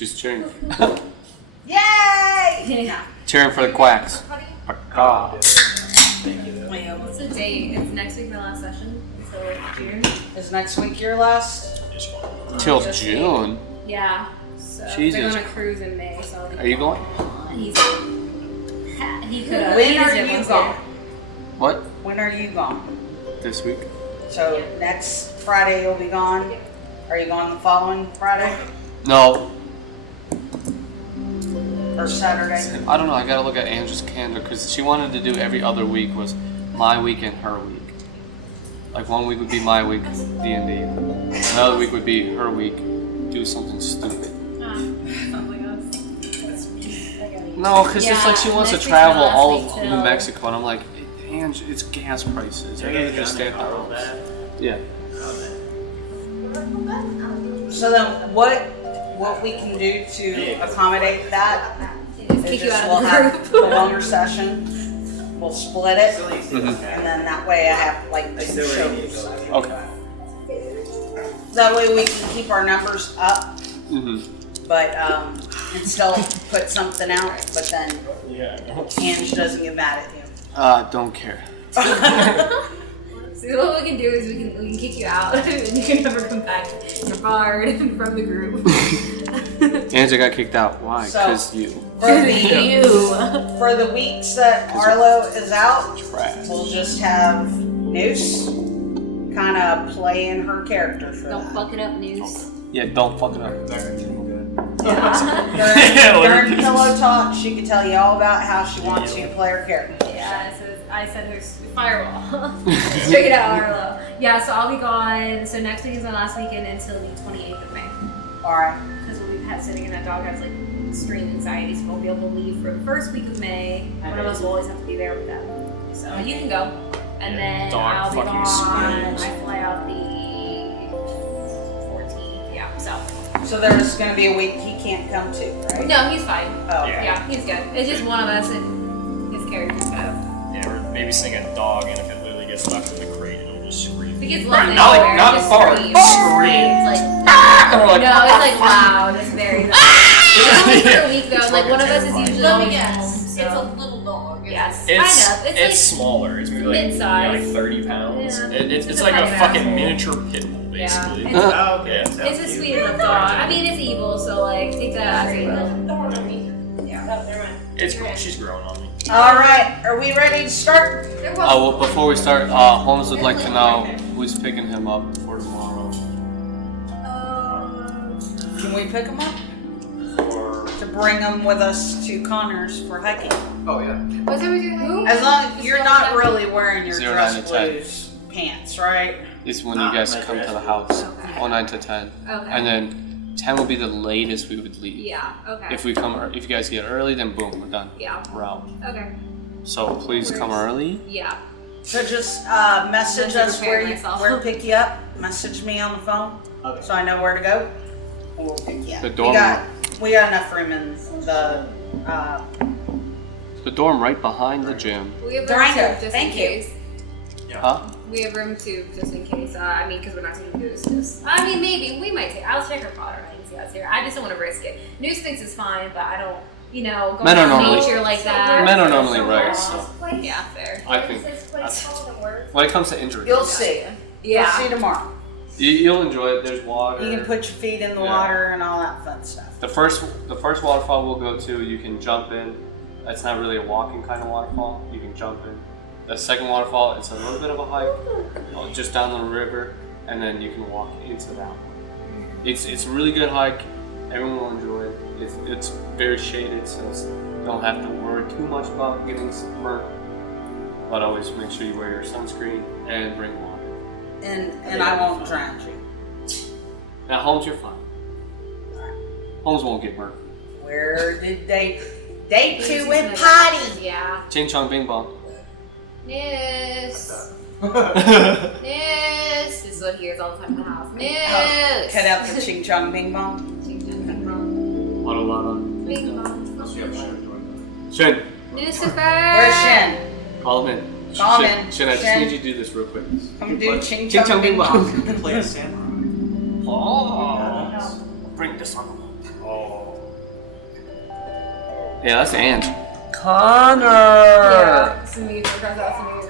She's cheering. Yay! Cheering for the quacks. Wait, what's the date? It's next week, my last session. So like June. Is next week your last? Till June. Yeah. So Jesus. they're on a cruise in May. So Are you going? he could have. When are you gone? What? When are you gone? This week? So next Friday you'll be gone? Are you gone the following Friday? No. Or Saturday? I don't know. I gotta look at Angela's calendar because she wanted to do every other week was my week and her week. Like 1 week would be my week, D&D. Another week would be her week. Do something stupid. No, because it's like she wants to travel all of New Mexico, and I'm like, Ange, it's gas prices. I gotta just stay at the house. Yeah. So then what we can do to accommodate that is kick you just out we'll of the have group. the longer session. We'll split it, Mm-hmm. and then that way I have like 2 shows. Okay. That way we can keep our numbers up, Mm-hmm. but and still put something out. But then Ange doesn't get mad at you. Don't care. So what we can do is we can kick you out and you can never come back. You're barred from the group. Angela got kicked out. Why? So- Because you. For the weeks that Arlo is out, Trash. we'll just have Noose kind of play in her character for Don't that. fuck it up, Noose. Yeah, don't fuck it up. During pillow talk, she can tell you all about how she wants you to play her character. Yeah, so I said her firewall. Check it out, Arlo. Yeah, so I'll be gone. So next week is my last weekend until the 28th of May. Alright. Because we'll be sitting in that doghouse like extreme anxiety, so we won't be able to leave for the first week of May. One of us will always have to be there with them. So you can go. And then I'll be gone. I fly out the 14th. Yeah, So there's going to be a week he can't come to, right? No, he's fine. Oh, Yeah. Yeah, he's good. It's just one of us and his character's kind of. Yeah, we're babysitting a dog, and if it literally gets left in the crate, it'll just scream. If it gets left Not like- anywhere, not it just far. screams. Screams. It's like, Or like, no, it's like loud. It's very loud. It's only for a week though. It's Like one of us is terrifying. usually Let me always guess. home. It's So. a little dog. Yes, It's kind of. it's smaller. It's maybe like, mid-size. like 30 pounds. Yeah. It's It's a like a kind of fucking asshole. miniature pit bull, basically. Yeah. Oh, okay. It's a sweet enough dog. I mean, it's evil, so like take that as evil. She's growing on me. Alright, are we ready to start? well, before we start, Holmes would like to know who's picking him up for tomorrow. Can we pick him up? Or To bring him with us to Connors for hiking. oh yeah. What's up with you? Who? As long as you're not really wearing your 0, dress 9 to 10. blues pants, right? It's when you guys come to the house. Okay. 9 to 10. Okay. And then 10 will be the latest we would leave. Yeah. Okay. If we come, if you guys get early, then boom, we're done. Yeah. We're out. Okay. So please come early. Yeah. So just message I'm us preparing where myself. to pick you up. Message me on the phone so I know where to go. And we'll pick you up. The dorm We got enough room in the. The dorm right behind the gym. We have room Durango, too, just thank in you. case. Huh? We have room too, just in case. I mean, because we're not taking Goose. Just, I mean, maybe we might take. I'll check her Potter and see us here. I just don't want to risk it. Noose thinks it's fine, but I don't. You know, going Men are out in normally- nature like that. Men are normally right, so Yeah, fair. I think when it comes to injury, You'll see. You'll see Yeah. tomorrow. you'll enjoy it. There's water. You can put your feet in the Yeah. water and all that fun stuff. The first waterfall we'll go to, you can jump in. That's not really a walking kind of waterfall. You can jump in. The second waterfall, it's a little bit of a hike, just down the river, and then you can walk into that one. It's a really good hike. Everyone will enjoy it. It's very shaded, so you don't have to worry too much about getting burnt. But always make sure you wear your sunscreen and bring water. And I won't drown you. Now, Holmes, you're fine. Holmes won't get burnt. Where did they two went Noose. potty? Yeah. Ching chong bing bong. Noose. Noose. This is what he hears all the time in the house. Noose. Cut out the ching chong bing bong. Ching chong bing bong. Bing bong. Shin, Lucifer. Where's Shin? call him in. Call him Shin, in. Shin, I just Shin. need you to do this real quick. Come do ching Ching chong bing bong. You can play a samurai. Oh, bring this on. Oh. Yeah, that's Ange. Connor! Yeah, some music across the house.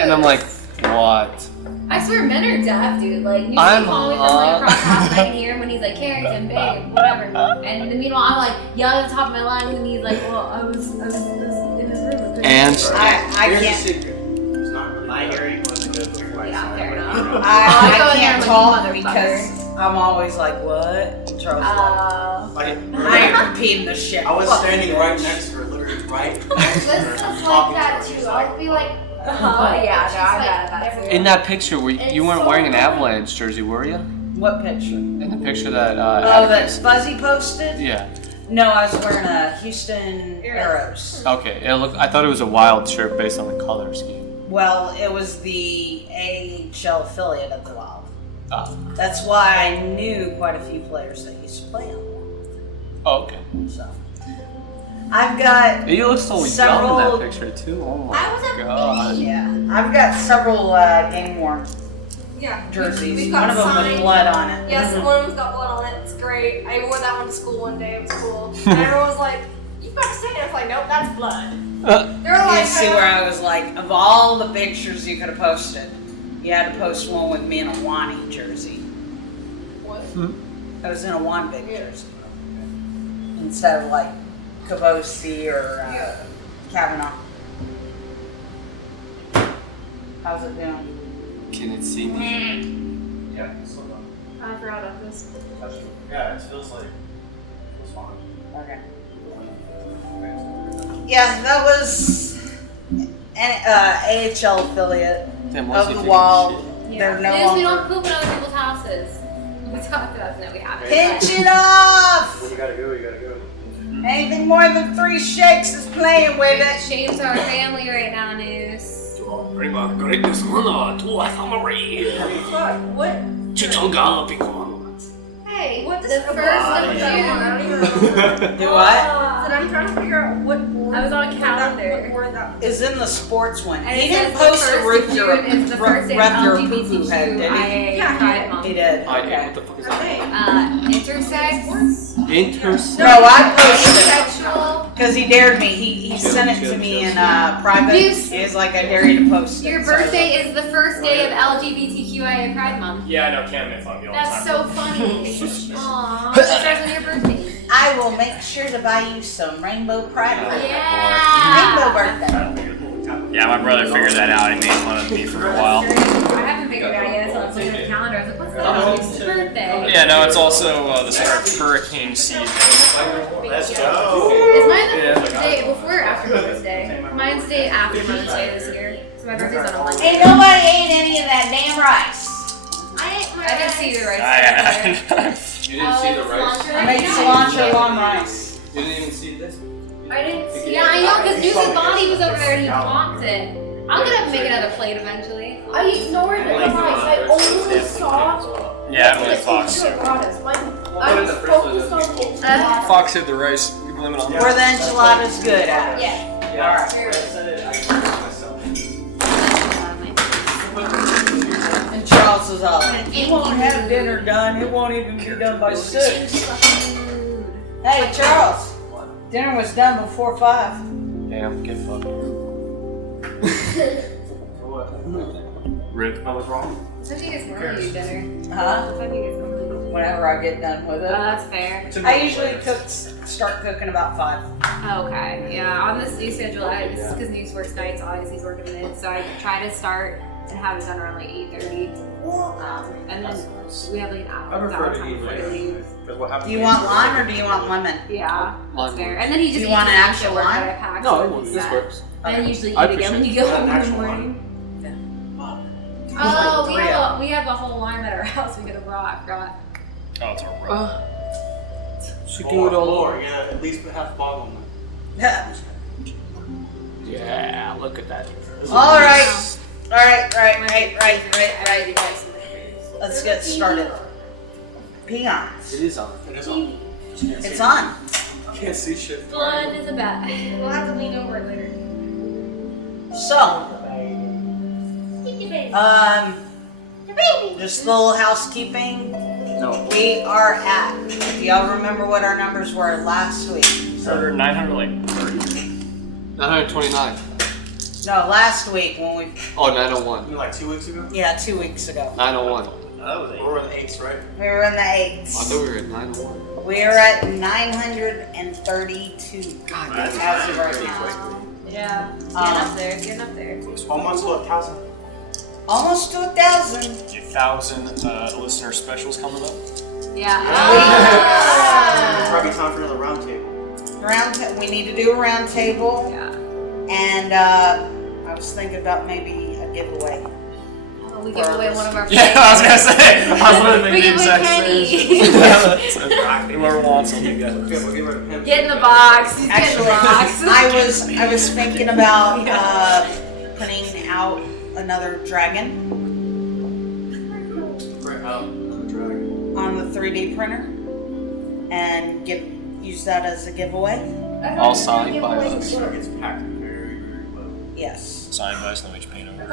And I'm like, what? I swear men are deaf, dude. Like, you I'm can call me from like across the house and I can hear him when he's like, Carrington, babe, whatever. And then meanwhile, I'm like yelling at the top of my lungs and he's like, well, I was in his room. And I can't. It's not really my hearing wasn't good before. Yeah, fair enough. I can't like, talk motherfucker. because I'm always like, what? And Charles Like, I ain't repeating the shit. I was Fuck standing you. right next to her, literally right next to This her. is like that too. I'll be like, oh yeah, no, I'm bad at that. in that picture, you weren't wearing an Avalanche jersey, were you? What picture? In the picture that Oh, that Fuzzy posted? Yeah. No, I was wearing a Houston Arrows. Okay. I thought it was a Wild shirt based on the color scheme. Well, it was the AHL affiliate of the Wild. Oh. That's why I knew quite a few players that used to play on the Wild. Oh, okay. So, I've got You look so young in several. that picture too. Oh my god. Yeah, I've got several game worn Yeah. jerseys. We've One got of them with signed. blood on it. Yes, one of them's got blood on it. It's great. I wore that one to school one day. It was cool. And everyone was like, "You've got to say it." I was like, "Nope, that's blood." They were You like, see where I was like, of all the pictures you could have posted, you had to post one with me in a Wani jersey. What? I was in a Wanbig jersey. Instead of like Cabosi or Kavanaugh. How's it doing? Can it see me? Yeah, it's still done. I forgot about this. Yeah, it feels like it's fine. Okay. Yeah, that was an AHL affiliate Damn, why is of he the taking Wild. shit? They're no we don't longer. poop in other people's houses. We talked about that. We haven't. Pinch it off! When you gotta go, you gotta go. Anything more than 3 shakes is playing with it. Shame to our family right now, News. Bring my greatest honor to a summary. What? Chichonga Pico. Hey, what the first of June? Do what? And I'm trying to figure out what word. I was on a calendar. What word that Is in the sports one. And He it didn't says the post a first of rep your June is the first day of rep your poo-poo head, did he? LGBTQIA Pride Month. He did. I Okay. what the fuck is that? Intersex. No, I posted it. Sexual. Because he dared me. He sent it to me in private. Deuce. He was like, I dare you to post it. Your So- birthday is the first day of LGBTQIA Pride Month. Yeah, I know Cam makes fun of me all the time. That's so funny. Aww. It starts on your birthday. I will make sure to buy you some rainbow pride. Yeah. Rainbow birthday. Yeah, my brother figured that out. He made fun of me for a while. I haven't figured it out yet, so I was looking at the calendar. I was like, what's that? It's his birthday. Yeah, no, it's also the start of hurricane season. Let's go. Is mine the day before or after Mother's Day? Mine's day after Mother's Day this year. So my birthday's on a Monday. Ain't nobody ate any of that damn rice. I didn't see the rice. You didn't see the rice? I made cilantro long rice. You didn't even see this? I didn't see. Yeah, I know, because Deuce's body was over there and he blocked it. I'm gonna make another plate eventually. I ignored the rice. I only saw Yeah, I'm with Fox. I was focused on it. Fox hid the rice. We blame it on Were the enchiladas good, Adam? Yeah. Alright. I said it, I told myself. And Charles was all like, you won't have dinner done. It won't even be done by 6. Hey, Charles. Dinner was done before 5. Damn, get fucked. Rip. I was wrong. What do you guys normally do dinner? Huh? What do you guys normally do? Whenever I get done with Oh, it. that's fair. I usually start cooking about 5. Okay, yeah. On this new schedule, this is because News works nights. Obviously, he's working mid, so I try to start and have it done around like 8:30. And then we have like an hour prefer to time eat before later. he leaves. Because what happens Do you want lime or do you want lemon? Yeah, that's Lime. fair. And then he just Do you eats want an lunch actual at work lime? that I pack, No, so it he's won't. This set. works. And then usually I eat again when you appreciate go home in the actual morning. Like Oh, we have a whole lime at our house we could have brought. I forgot. Oh, it's a rough. She can do it all over. Yeah, at least we have to bottle them. Yeah, look at that. Alright. Right. Let's get started. Peons. It is on. It is on. It's on. Can't see shit. Blood is a bet. We'll have to lean over it later. So, just a little housekeeping. No. We are at, do y'all remember what our numbers were last week? Or 900 like 30. 929. No, last week when we. Oh, 901. You mean like 2 weeks ago? Yeah, 2 weeks ago. 901. That was 8. We were in the 8s, right? We were in the I 8s. thought we were at 901. We're at 932. God, that's as of right now. Yeah. Getting up there. Getting up there. Almost to 1,000. Almost to 1,000. 1,000 listener specials coming up. Yeah. It's probably time for another round table. We need to do a round table. Yeah. And I was thinking about maybe a giveaway. Oh, we give away one of our. Yeah, I was gonna say. I was literally We thinking give the away exact same. Kenny. Whoever wants them. Okay, we'll get rid of him. Get in the box. Get in Actually, the box. I was thinking about putting out another dragon Right out the dragon. on the 3D printer and use that as a giveaway. All signed by us. It gets packed very, very well. Yes. Signed by us, let me paint over.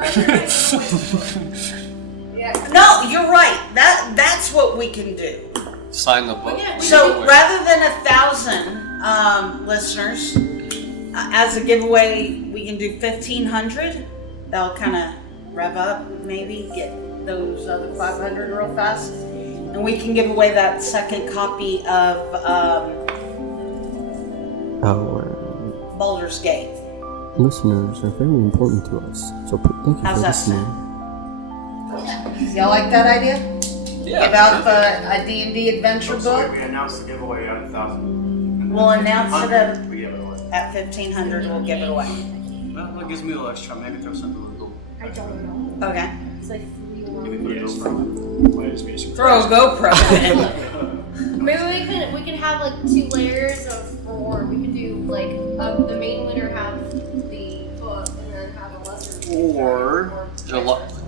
No, you're right. That's what we can do. Sign the book. So rather than 1,000 listeners, as a giveaway, we can do 1,500. That'll kind of rev up, maybe get those other 500 real fast, and we can give away that second copy of Our Baldur's Gate. listeners are very important to us, so thank you How's for that listening. Y'all like that idea? Yeah. Give out a D&D adventure So book. we announced the giveaway at 1,000. We'll announce it at We give it away. 1,500. We'll give it away. Well, that gives me a little extra. Maybe throw something legal. I don't know. Okay. It's like 3 or Maybe put a Yes. GoPro. Throw a GoPro in. Maybe we could have like 2 layers of, or we could do like the main winner have the book and then have a lesser.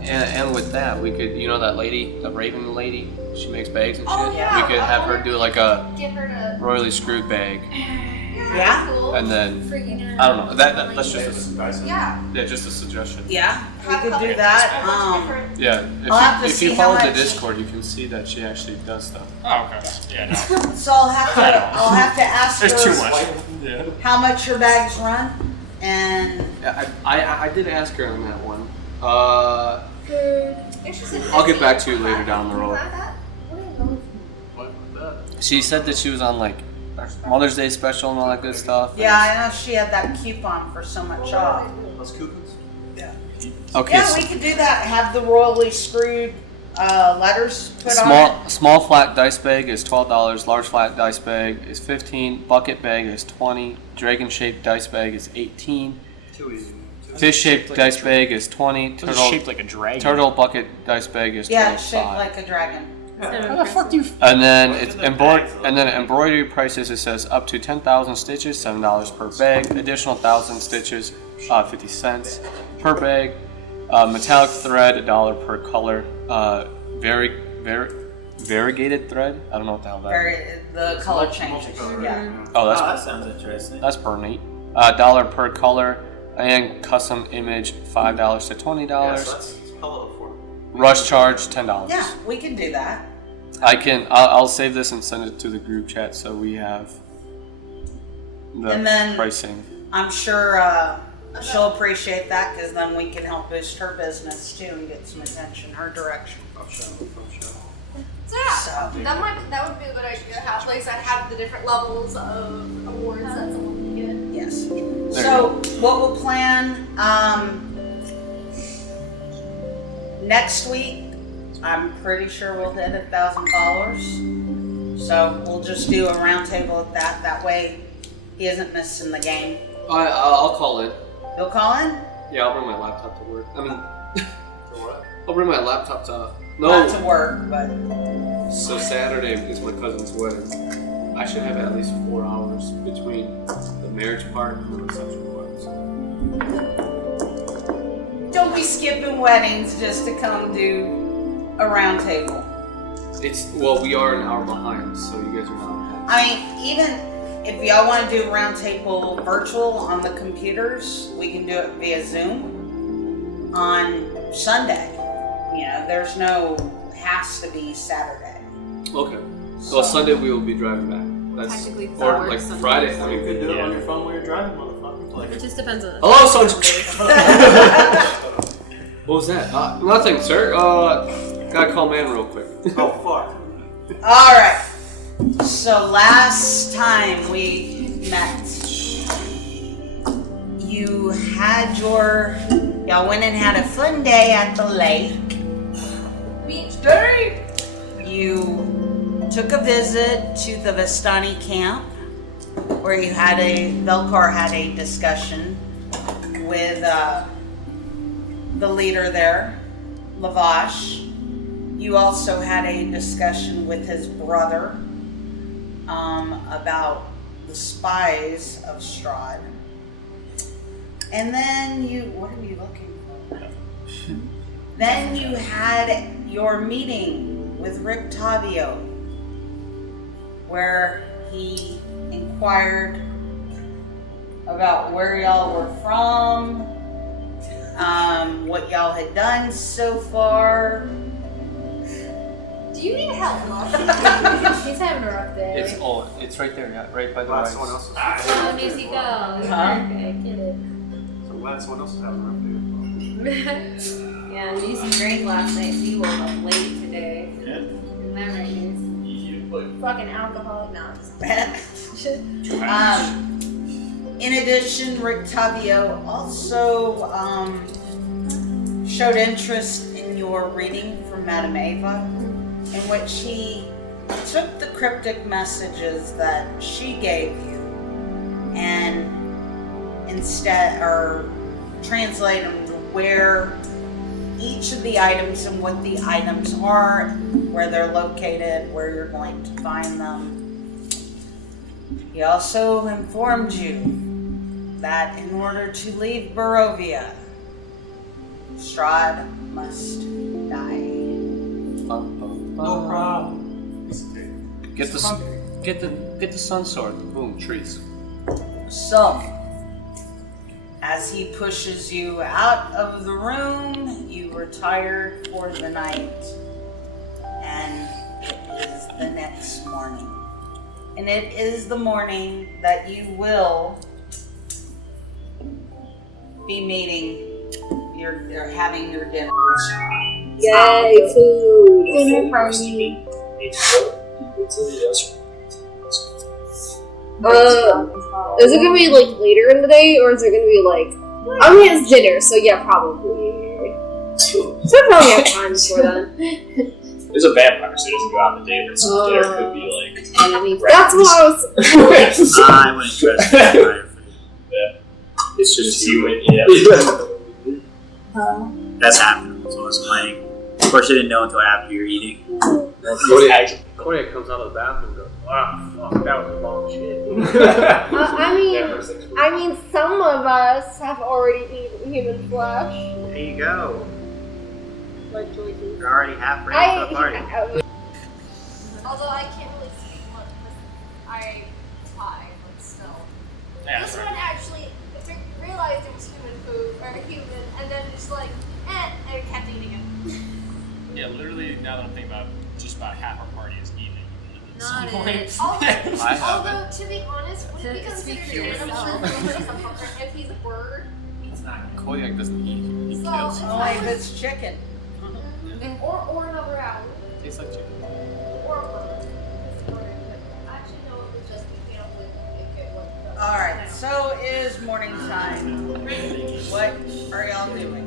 And with that, we could, that lady, the Raven lady, she makes bags and shit. Oh, yeah. We could have her do like a Get her to. royally screwed bag, Yeah? Cool. and then Freaking I don't know. That's just Yeah. just a suggestion. Yeah, we Have could do colors, that. a bunch of different- Yeah, I'll have to if see you how follow the much- Discord, you can see that she actually does stuff. Oh, okay. Yeah, no. So I'll have to ask There's too her much. Yeah. how much her bags run, and Yeah, I did ask her on that one. Interesting. I'll get back to you later down the road. What that? She said that she was on like Mother's Day special and all that good stuff. yeah, I know she had that coupon for so much off. Those coupons? Okay. Yeah, we could do that. Have the royally screwed letters put on it. Small flat dice bag is $12. Large flat dice bag is $15. Bucket bag is $20. Dragon shaped dice bag is $18. Too easy. Fish shaped dice bag is $20. It's shaped like a dragon. Turtle bucket dice bag is Yeah, it's shaped $25. like a dragon. How the fuck do you? And then Those it's are the bags, though. embroidery prices. It says up to 10,000 stitches, $7 per bag. Additional 1,000 stitches, 50 cents per bag. Metallic thread, $1 per color. Variegated thread. I don't know what the hell that is. The color changes. Yeah. Oh, that that's sounds interesting. that's per neat. $1 per color, and custom image $5 to $20. Yeah, so that's hella affordable. Rush charge $10. Yeah, we can do that. I'll save this and send it to the group chat so we have the And then- pricing. I'm sure she'll appreciate that because then we can help boost her business too and get some attention her direction. I'm sure. So yeah, So- that would be a good idea. Have like I said, have the different levels of awards that someone can get. Yes. you So what we'll plan next week, I'm pretty sure we'll hit 1,000 followers. So we'll just do a round table at that. That way he isn't missing the game. I'll call in. You'll call in? Yeah, I'll bring my laptop to work. I mean, For what? I'll bring my laptop to. Not to work, but So Saturday is my cousin's wedding. I should have at least 4 hours between the marriage part and the reception part. So. don't be skipping weddings just to come do a round table. We are an hour behind, so you guys are not. I mean, even if y'all want to do a round table virtual on the computers, we can do it via Zoom on Sunday. There's no has to be Saturday. Okay. So Sunday we will be driving back. That's technically or forward like Sundays. Friday. I You mean, could do it on your phone while you're driving, motherfucker. Like, It just depends on. hello, son. What was that? Nothing, sir. Gotta call man real quick. oh fuck. Alright. So last time we met, you had y'all went and had a fun day at the lake. Beach day! You took a visit to the Vistani camp where Velcar had a discussion with the leader there, Lavash. You also had a discussion with his brother about the spies of Strahd. And then what are you looking for? Then you had your meeting with Rick Tavio, where he inquired about where y'all were from, what y'all had done so far. Do you need help? He's having a rough day. It's right there, yeah, right by the Glad rice. someone else is Oh, needs to go. Okay, get it. I'm glad someone else is having a rough day. Yeah, I used some drink last night, so you woke up late today. Yeah. Isn't that right, news? Fucking alcoholic nonsense. In addition, Rick Tavio also showed interest in your reading from Madame Ava, in which he took the cryptic messages that she gave you and translate them to where each of the items and what the items are, where they're located, where you're going to find them. He also informed you that in order to leave Barovia, Strahd must die. No problem. Get the sun sword. Boom, trees. So, as he pushes you out of the room, you retire for the night, and it is the next morning. And it is the morning that you will be meeting, you're having your dinner. Yay, food! Dinner party. Is it gonna be like later in the day, or is it gonna be like? I mean, it's dinner, so yeah, probably. So I probably have time before then. There's a vampire, so it doesn't go out in the day, but so dinner could be like. That's what I was. I wouldn't trust vampire food. Yeah. It's just you and yeah. That's happened. So I was playing. Of course, I didn't know until after you're eating. Corey comes out of the bathroom and goes, wow, fuck, that was a bomb shit. I mean, some of us have already eaten human flesh. There you go. Like choices. You're already half ready for the party. Although I can't really speak much because I pie, but still. Yeah, This one actually realized it was human food, or human, and then just like, and it kept eating it. Yeah, literally, now that I'm thinking about it, just about half our party is eating. Not it. Although, to be honest, would it be considered an animal if he's a bird? Kodiak doesn't eat. He So, kills. Oh, if it's chicken. or another owl. Tastes like chicken. Or a bird. Actually, no, it was just we can't win if it was. Alright, so it is morning time. What are y'all doing?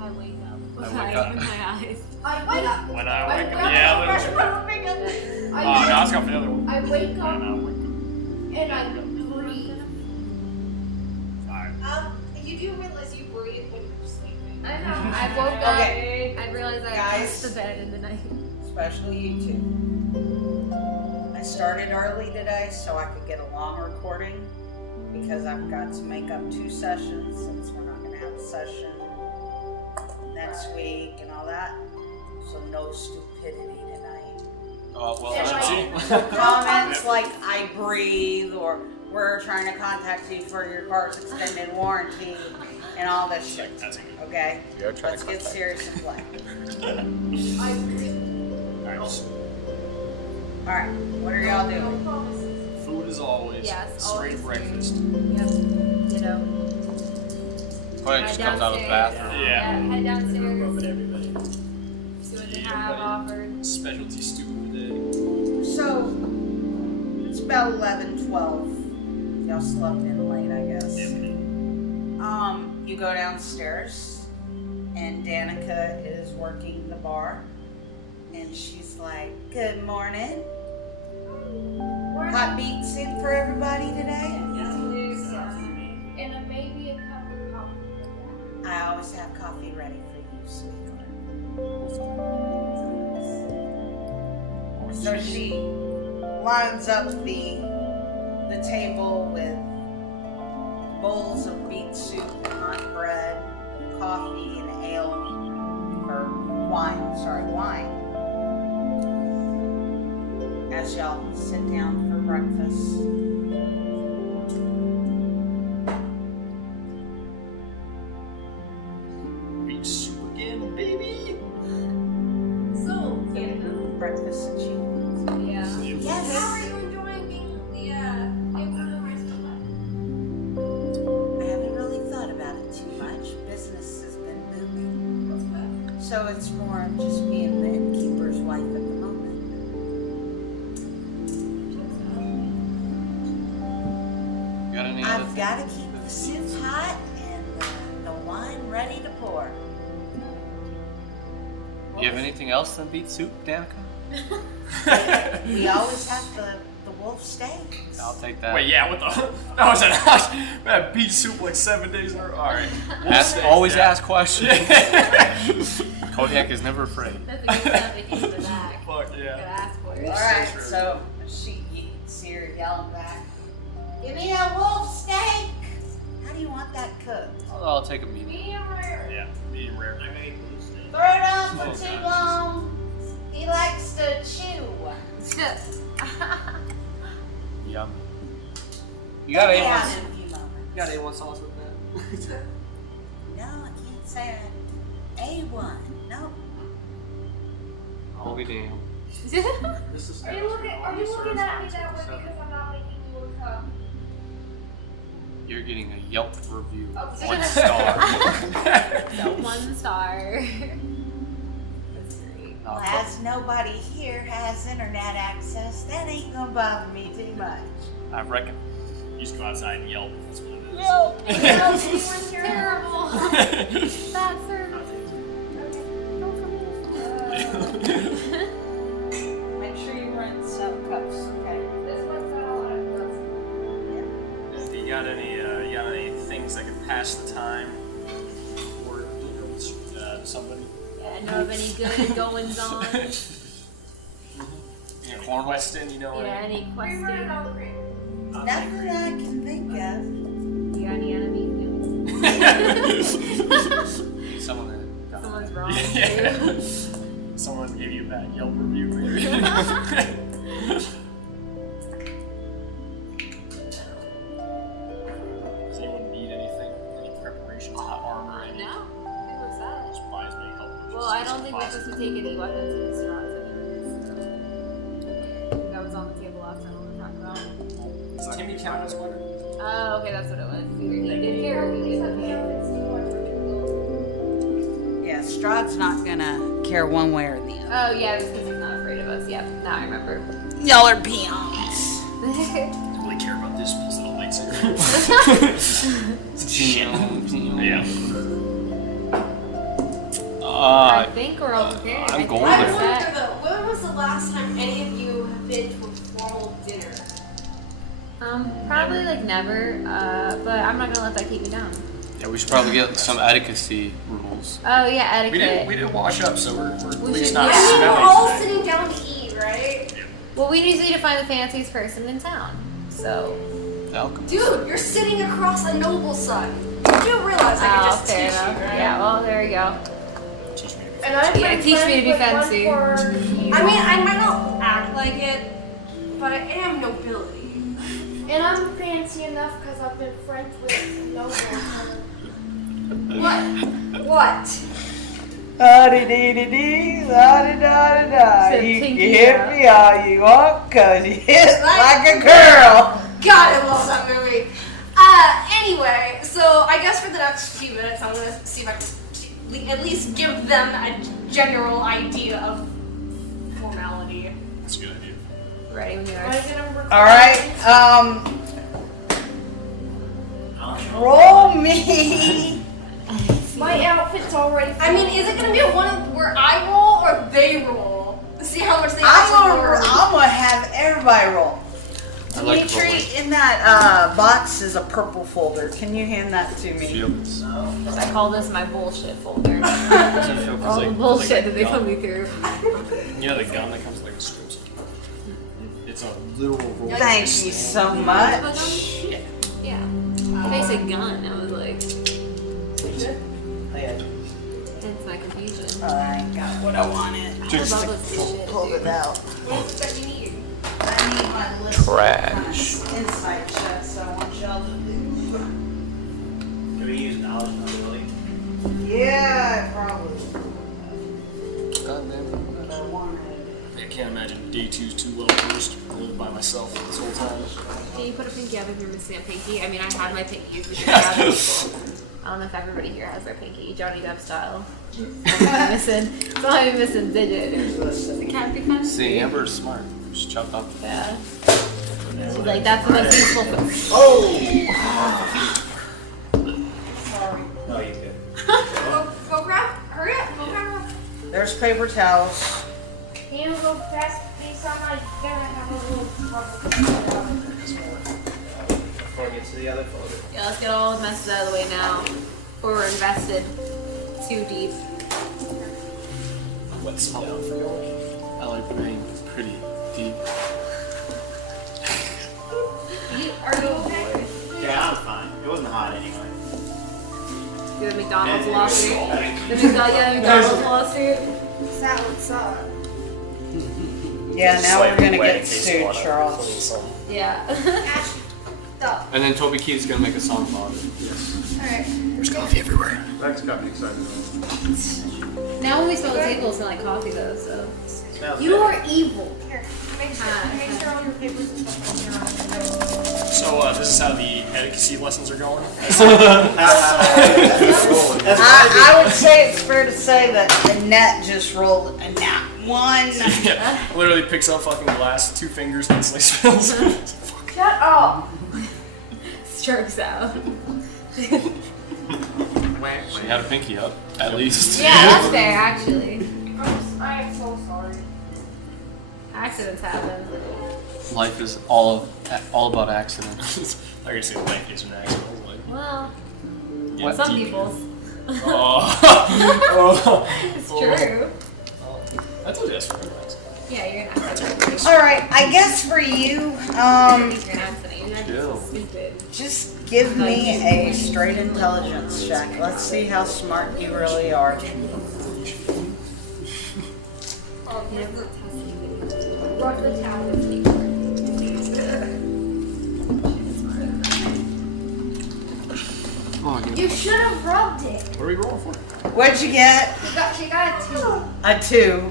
I wake up. I wake up. My eyes. I wake up. When I wake up, yeah, literally. No, I was going for the other one. I wake up No, and I breathe. Alright. You do realize you breathe when you're sleeping. I know. I woke up. Okay. I realized I Guys. missed the bed in the night. Especially you two. I started early today so I could get a long recording because I've got to make up 2 sessions since we're not going to have a session next week and all that. So no stupidity tonight. Well, Comments like I breathe or we're trying to contact you for your car's extended warranty and all this shit. That's a good Okay? We are trying Let's to get contact. serious and play. I breathe. Alright. Alright, what are y'all doing? Food as always. Yes, Straight always breakfast. Yep. Ditto. Clay just comes out of the bathroom. Yeah, head downstairs. Rubbing everybody. See what they have offered. Specialty stew of the day. So, it's about 11, 12. Y'all slept in late, I guess. You go downstairs, and Danica is working the bar, and she's like, "Good morning. Hot beet soup for everybody today?" And maybe a cup of coffee. I always have coffee ready for you, sweetheart. So she lines up the table with bowls of beet soup and hot bread, coffee and ale, or wine, as y'all sit down for breakfast. Beef soup again, baby. So, Breakfast and cheese. Yeah. Yes. how are you enjoying being the restaurant? I haven't really thought about it too much. Business has been booming. So it's more of just being the innkeeper's wife at the moment. You got any other I've got to keep the soup hot and the wine ready to pour. You have anything else than beet soup, Danica? We always have the wolf steaks. I'll take that. Wait, yeah, what the? That was an man, beef soup like 7 days in a row. Alright. Always ask questions. Kodiak is never afraid. That's a good stuff to keep in the back. Fuck Gotta yeah. ask for it. Alright, so you see her yelling back, "Give me a wolf steak!" How do you want that cooked? I'll take a medium. Medium rare. Yeah, medium rare. Throw it on for too long. He likes to chew. Yum. You got Yeah, A1? in a few moments. You got A1 sauce with that? No, I can't say it. A1. Nope. I'll be damned. This is Are you looking at me that way because I'm not making you a cup? You're getting a Yelp review. Oh, 1 star. So 1 star. That's great. As nobody here has internet access, that ain't gonna bother me too much. I reckon. You just go outside and yelp. That's what it is. No. Anyone's terrible. Bad service. Make sure you rinse up cups, okay? This one's got a lot of You got any things that can pass the time or dinner with somebody? Yeah, know of any good goings on? Cornhole. Questing, you know? Yeah, any We questing? ran all the green. Nothing that I can think of. You got any enemies? Someone that Someone's wrong. Yeah. Someone gave you a bad Yelp review. Does anyone need anything? Any preparations, hot armor, any? No. Who was that? Just buy as many helpers. Well, I don't think we're supposed to take any weapons in this round. That was on the table last time we were talking about. Does Timmy count as one? Oh, okay, that's what it was. He did care. He did care. Yeah, Strahd's not gonna care one way or the other. Oh, yeah, because he's not afraid of us. Yep, now I remember. Y'all are peons. Don't really care about this piece of the lightsaber. Shit. Yeah. I think we're all prepared. I'm I think golden. we're I set. wonder though, when was the last time any of you have been to a formal dinner? Probably like never, but I'm not gonna let that keep me down. Yeah, we should probably get some etiquette rules. Oh yeah, etiquette. We didn't wash up, so we're at We least should- not yeah. I mean, we're smelly all today. sitting down to eat, right? Well, we just need to find the fanciest person in town. So. Welcome. Dude, you're sitting across a noble son. You do realize I can just fair teach enough. you, right? Yeah, well, there you go. Teach me to be And I've Yeah, been teach me to friends be with fancy. one for years. I mean, I might not act like it, but I am nobility. And I'm fancy enough because I've been friends with nobles. What? La-di-dee-dee-dee, la-di-da-di-da. Said You can pinky hit out. me all you want, cause you hit like a girl. God, I love that movie. Anyway, so I guess for the next few minutes, I'm gonna see if I can at least give them a general idea of formality. That's a good idea. Ready when you are. Alright, roll me. My outfit's already. I mean, is it gonna be a one where I roll or they roll? See how much they actually roll. I'm gonna have everybody roll. I like Dimitri, in that box is a purple folder. Can you hand that to me? Fields. I call this my bullshit folder. Does it feel All the like bullshit that a they gun? put me through. You know the gun that comes with like a strip? It's a literal roll. Thank you so much. Yeah. They said gun. I was like, that's my confusion. I got what I wanted. Just I love this shit. Pulled it out. What is it that you need? I need my list Trash. of inside checks, so I want y'all to do. Can we use knowledge ability? Yeah, probably. God damn it. But I wanted. I can't imagine D2's too low first. I live by myself this whole time. Can you put a pinky up if you're missing a pinky? I mean, I had my pinkies with your dad in school. I don't know if everybody here has their pinky, Johnny Depp style. I'm missing. So I'm missing a digit. It can't be kind of See, Amber's smart. She chopped off the Yeah. She's like, that's the most useful thing. Oh! Sorry. No, you good. Go grab. Hurry up. Go grab her. There's paper towels. Can you go pass me some? I gotta have a little trouble. Before it gets to the other folder. Yeah, let's get all the messes out of the way now. Before we're invested too deep. What's down for you? I like being pretty deep. Are you okay? Yeah, I'm fine. It wasn't hot anyway. Do the McDonald's lawsuit. McDonald's lawsuit. Salad suck. Yeah, now we're gonna Wet in get case you sued, wanna Charles. clean something. Yeah. Stop. And then Toby Keith's gonna make a song about it. Alright. There's coffee everywhere. That's got me excited. Now when we smell the table, it smells like coffee though, so. Smells You good. are evil. Here, make sure all your papers and stuff are here. So this is how the etiquette lessons are going. I would say it's fair to say that Anet just rolled a nat one. Yeah, literally picks up fucking glass, 2 fingers, and instantly spills. Shut up. Strokes out. She had a pinky up, at least. Yeah, that's fair actually. I am so sorry. Accidents happen. Life is all about accidents. I was gonna say the blank is an accident. I was like, Well, yeah, some deep. people's. Oh. It's true. I told you that's for everyone. Yeah, you're an accident. Alright, I guess for you, You're an accident. You're not Chill. so stupid. just give me a straight intelligence check. Let's see how smart you really are. Never Rub the towel. Come on, You should have rubbed it. What are we rolling for? What'd you get? She got a 2. A 2.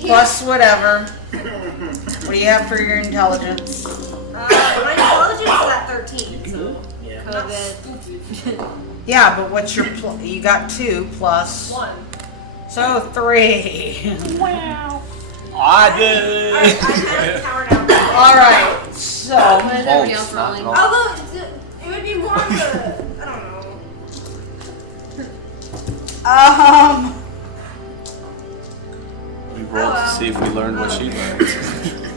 Plus whatever. What do you have for your intelligence? My intelligence is at 13, so. Yeah. COVID. Yeah, but what's your you got 2 plus 1. so 3. I did. Alright, I'm powered out. Alright, so What is everybody Oh, else not rolling? at all. Although, it would be more of a, I don't know. We rolled to see if we learned what she learned.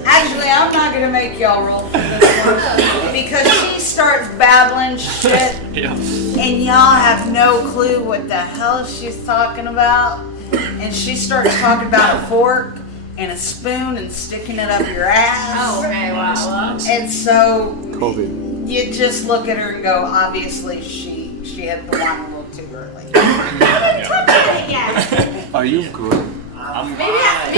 actually I'm not gonna make y'all roll for this one because she starts babbling shit Yeah. and y'all have no clue what the hell she's talking about. And she starts talking about a fork and a spoon and sticking it up your ass. Oh, okay, wow. And so COVID. you just look at her and go, obviously she hit the wine a little too early. Yeah. Are you good? Maybe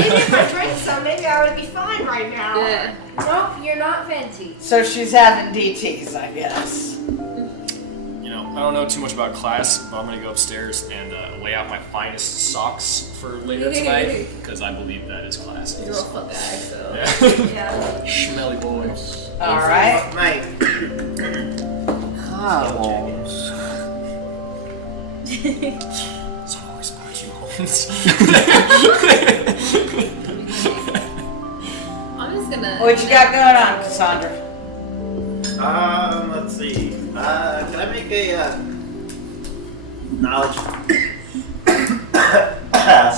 if I drank some, maybe I would be fine right now. Good. Nope, you're not venti. So she's having DTs, I guess. You know, don't know too much about class, but I'm gonna go upstairs and lay out my finest socks for later tonight because I believe that is class. You're a fuck guy, so. Yeah. Smelly boy. Alright. Mike. It's always about you, Holmes. I'm just gonna. What you got going on, Cassandra? Let's see. Can I make a knowledge?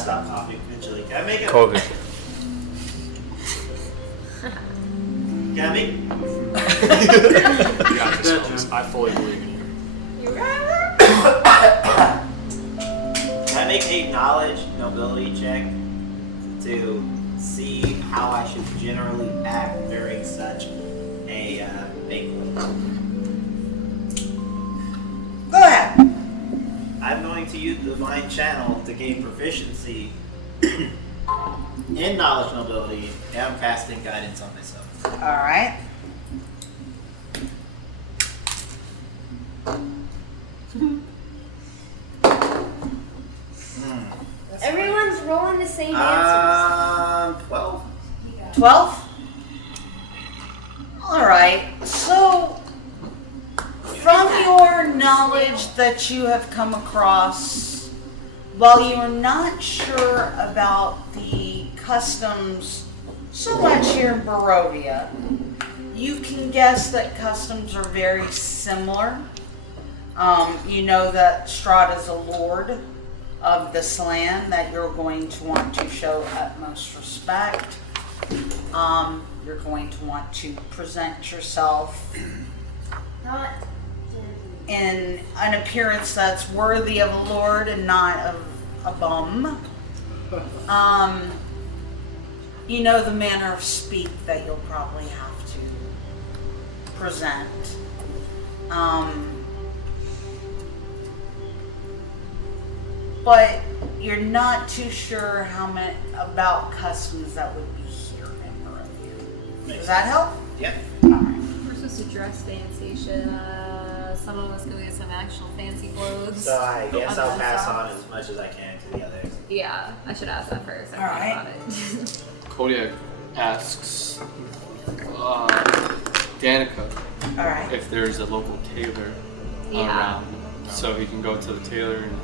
Stop coughing eventually. Can I make a? COVID. Can I make? You got this, Holmes. I fully believe in you. Can I make a knowledge nobility check to see how I should generally act during such a banquet? Go ahead. I'm going to use the divine channel to gain proficiency in knowledge nobility, and I'm casting guidance on myself. Alright. Everyone's rolling the same answers. 12. 12? Alright, so from your knowledge that you have come across, while you are not sure about the customs so much here in Barovia, you can guess that customs are very similar. You know that Strahd is a lord of this land, that you're going to want to show utmost respect. You're going to want to present yourself Not in an appearance that's worthy of a lord and not of a bum. You know the manner of speak that you'll probably have to present. But you're not too sure how many about customs that would be here in Barovia. Does that help? Yep. We're supposed to dress fancy. Should some of us go get some actual fancy clothes? So I guess I'll pass stuff? on as much as I can to the others. Yeah, I should ask that first. I All right. forgot about it. Kodiak asks Danica Alright. if there's a local tailor around, so he can go to the tailor and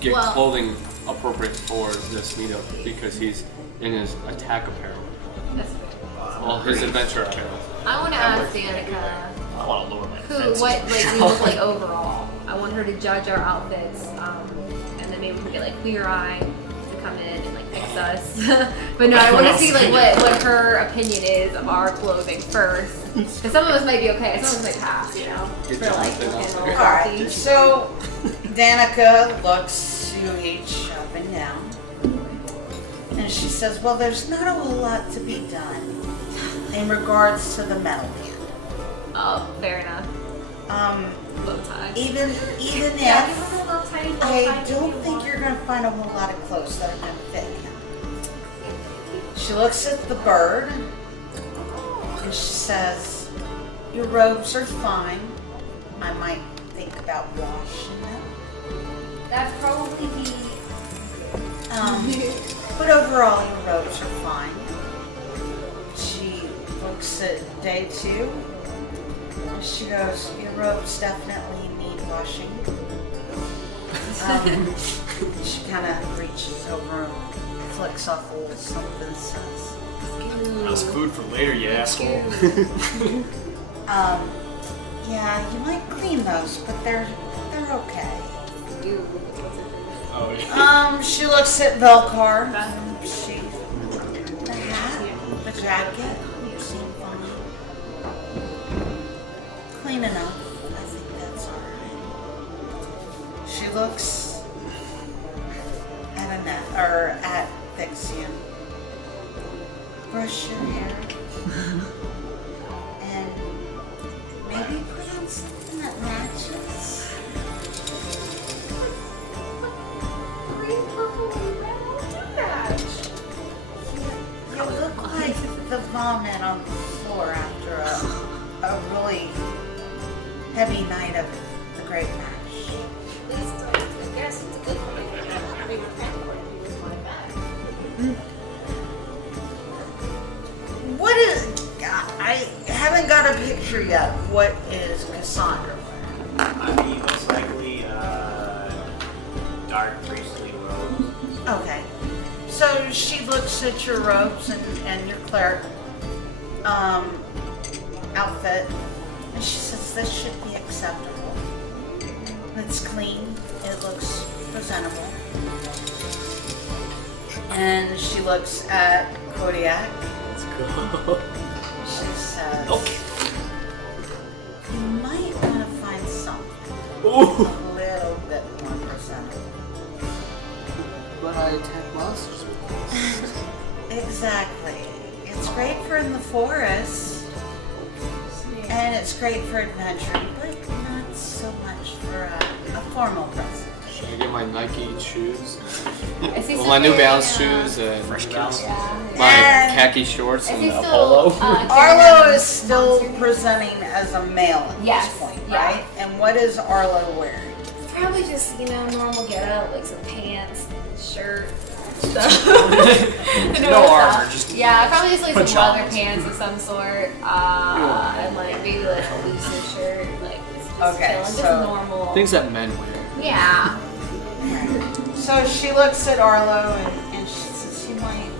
get Well- clothing appropriate for this meetup because he's in his attack apparel. That's Well, his adventure apparel. I want to ask Danica I want to lower my who, defenses. what like we look like overall. I want her to judge our outfits, and then maybe we can get like Queer Eye to come in and like fix us. But no, I want to see like what her opinion is of our clothing first, because some of us might be okay, some of us might pass, you know, Get for your like own thing looking out a there. little Alright, healthy. so Danica looks to each up and down, and she says, well, there's not a whole lot to be done in regards to the metal man. Oh, fair enough. Bow tie. Even Yeah, give if him a little tiny bow I tie if don't you think want. you're gonna find a whole lot of clothes that are gonna fit him. She looks at the bird and she says, your robes are fine. I might think about washing them. That's probably the. But overall, your robes are fine. She looks at day 2. And she goes, your robes definitely need washing. She kind of reaches over and flicks off a little something and says, That's food for later, you asshole. yeah, you might clean those, but they're okay. Oh, yeah. She looks at Velcar. She, the hat, the jacket, you seem fine. Clean enough. I think that's alright. She looks at Anet, or at Thixian. Brush your hair. And maybe put on something that matches. Green, purple, and red all do match. You look like the vomit on the floor after a really heavy night of the great match. At least, I guess it's a good one. Having a friend for you is my bad. What is? I haven't got a picture yet. What is Cassandra? I mean, most likely, dark priestly robes. Okay. So she looks at your robes and your cleric outfit, and she says, "This should be acceptable. It's clean. It looks presentable." And she looks at Kodiak. Let's go. She says, "You might want to find something a little bit more presentable." But I attack monsters with this. Exactly. It's great for in the forest, and it's great for adventuring, but not so much for a formal present. Should I get my Nike shoes? Is he Well, still my New wearing, Balance shoes and Fresh kicks. my And- khaki shorts Is and he a still, polo. Arlo is still presenting as a male at Yes, this point, yeah. right? And what is Arlo wearing? Probably just, normal get up, like some pants, shirt, stuff. No armor, just yeah, probably just like some pajamas. leather pants of some sort, and like maybe like a looser shirt, like just Okay, chilling, so- just normal. Things that men wear. Yeah. So she looks at Arlo and she says, "You might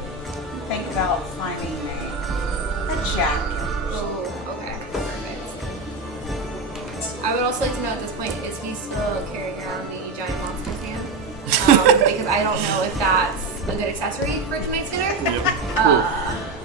think about finding a jacket." Oh, okay, perfect. I would also like to know at this point, is he still carrying around the giant monster can? Because I don't know if that's a good accessory for tonight's dinner.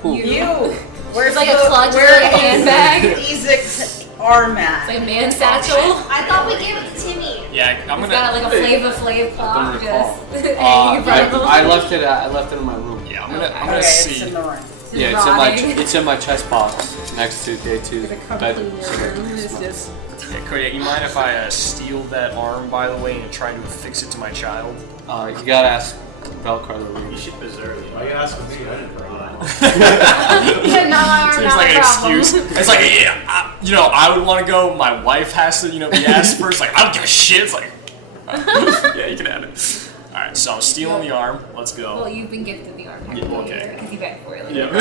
You. Where's Like a clutch, where like a handbag. Ezek's arm at? Like a man satchel. I thought we gave it to Timmy. Yeah, I'm It's gonna. got like a Flava Flav I cloth don't recall. just hanging from the I left it. I left it in my room. Yeah, I'm Okay. gonna Okay, see. it's in the room. Yeah, rotting. it's in my chest box next to day 2. The cover clean your room is just. Yeah, Kodiak, you mind if I steal that arm, by the way, and try to affix it to my child? You gotta ask Velcar the You room. should preserve it. Why you asking me? I didn't bring it. Yeah, no, So it's like an excuse. It's like, yeah, I would want to go. My wife has to, be asked first. Like, I don't give a shit. It's like, yeah, you can have it. All right, so I'm stealing the arm. Let's go. Well, you've been gifted the arm. Yeah, okay. Because you begged for it. Like, Yeah.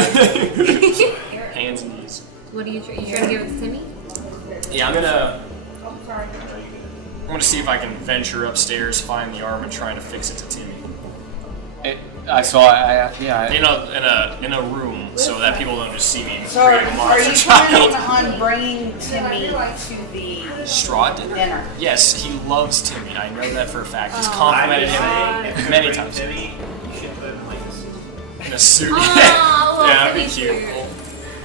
Hands and knees. What are you trying to give it to Timmy? Yeah, I'm gonna Oh, sorry. see if I can venture upstairs, find the arm, and try to fix it to Timmy. I saw. Yeah. In a room, so that people don't just see me So are creating a you monster planning child. on bringing Timmy to the Straw dinner? dinner? Yes, he loves Timmy. I know that for a fact. He's Oh, complimented God. him many Bring times. Timmy, you should put him in like a suit. In a suit. Oh, well, yeah, that'd be pretty cute. cute.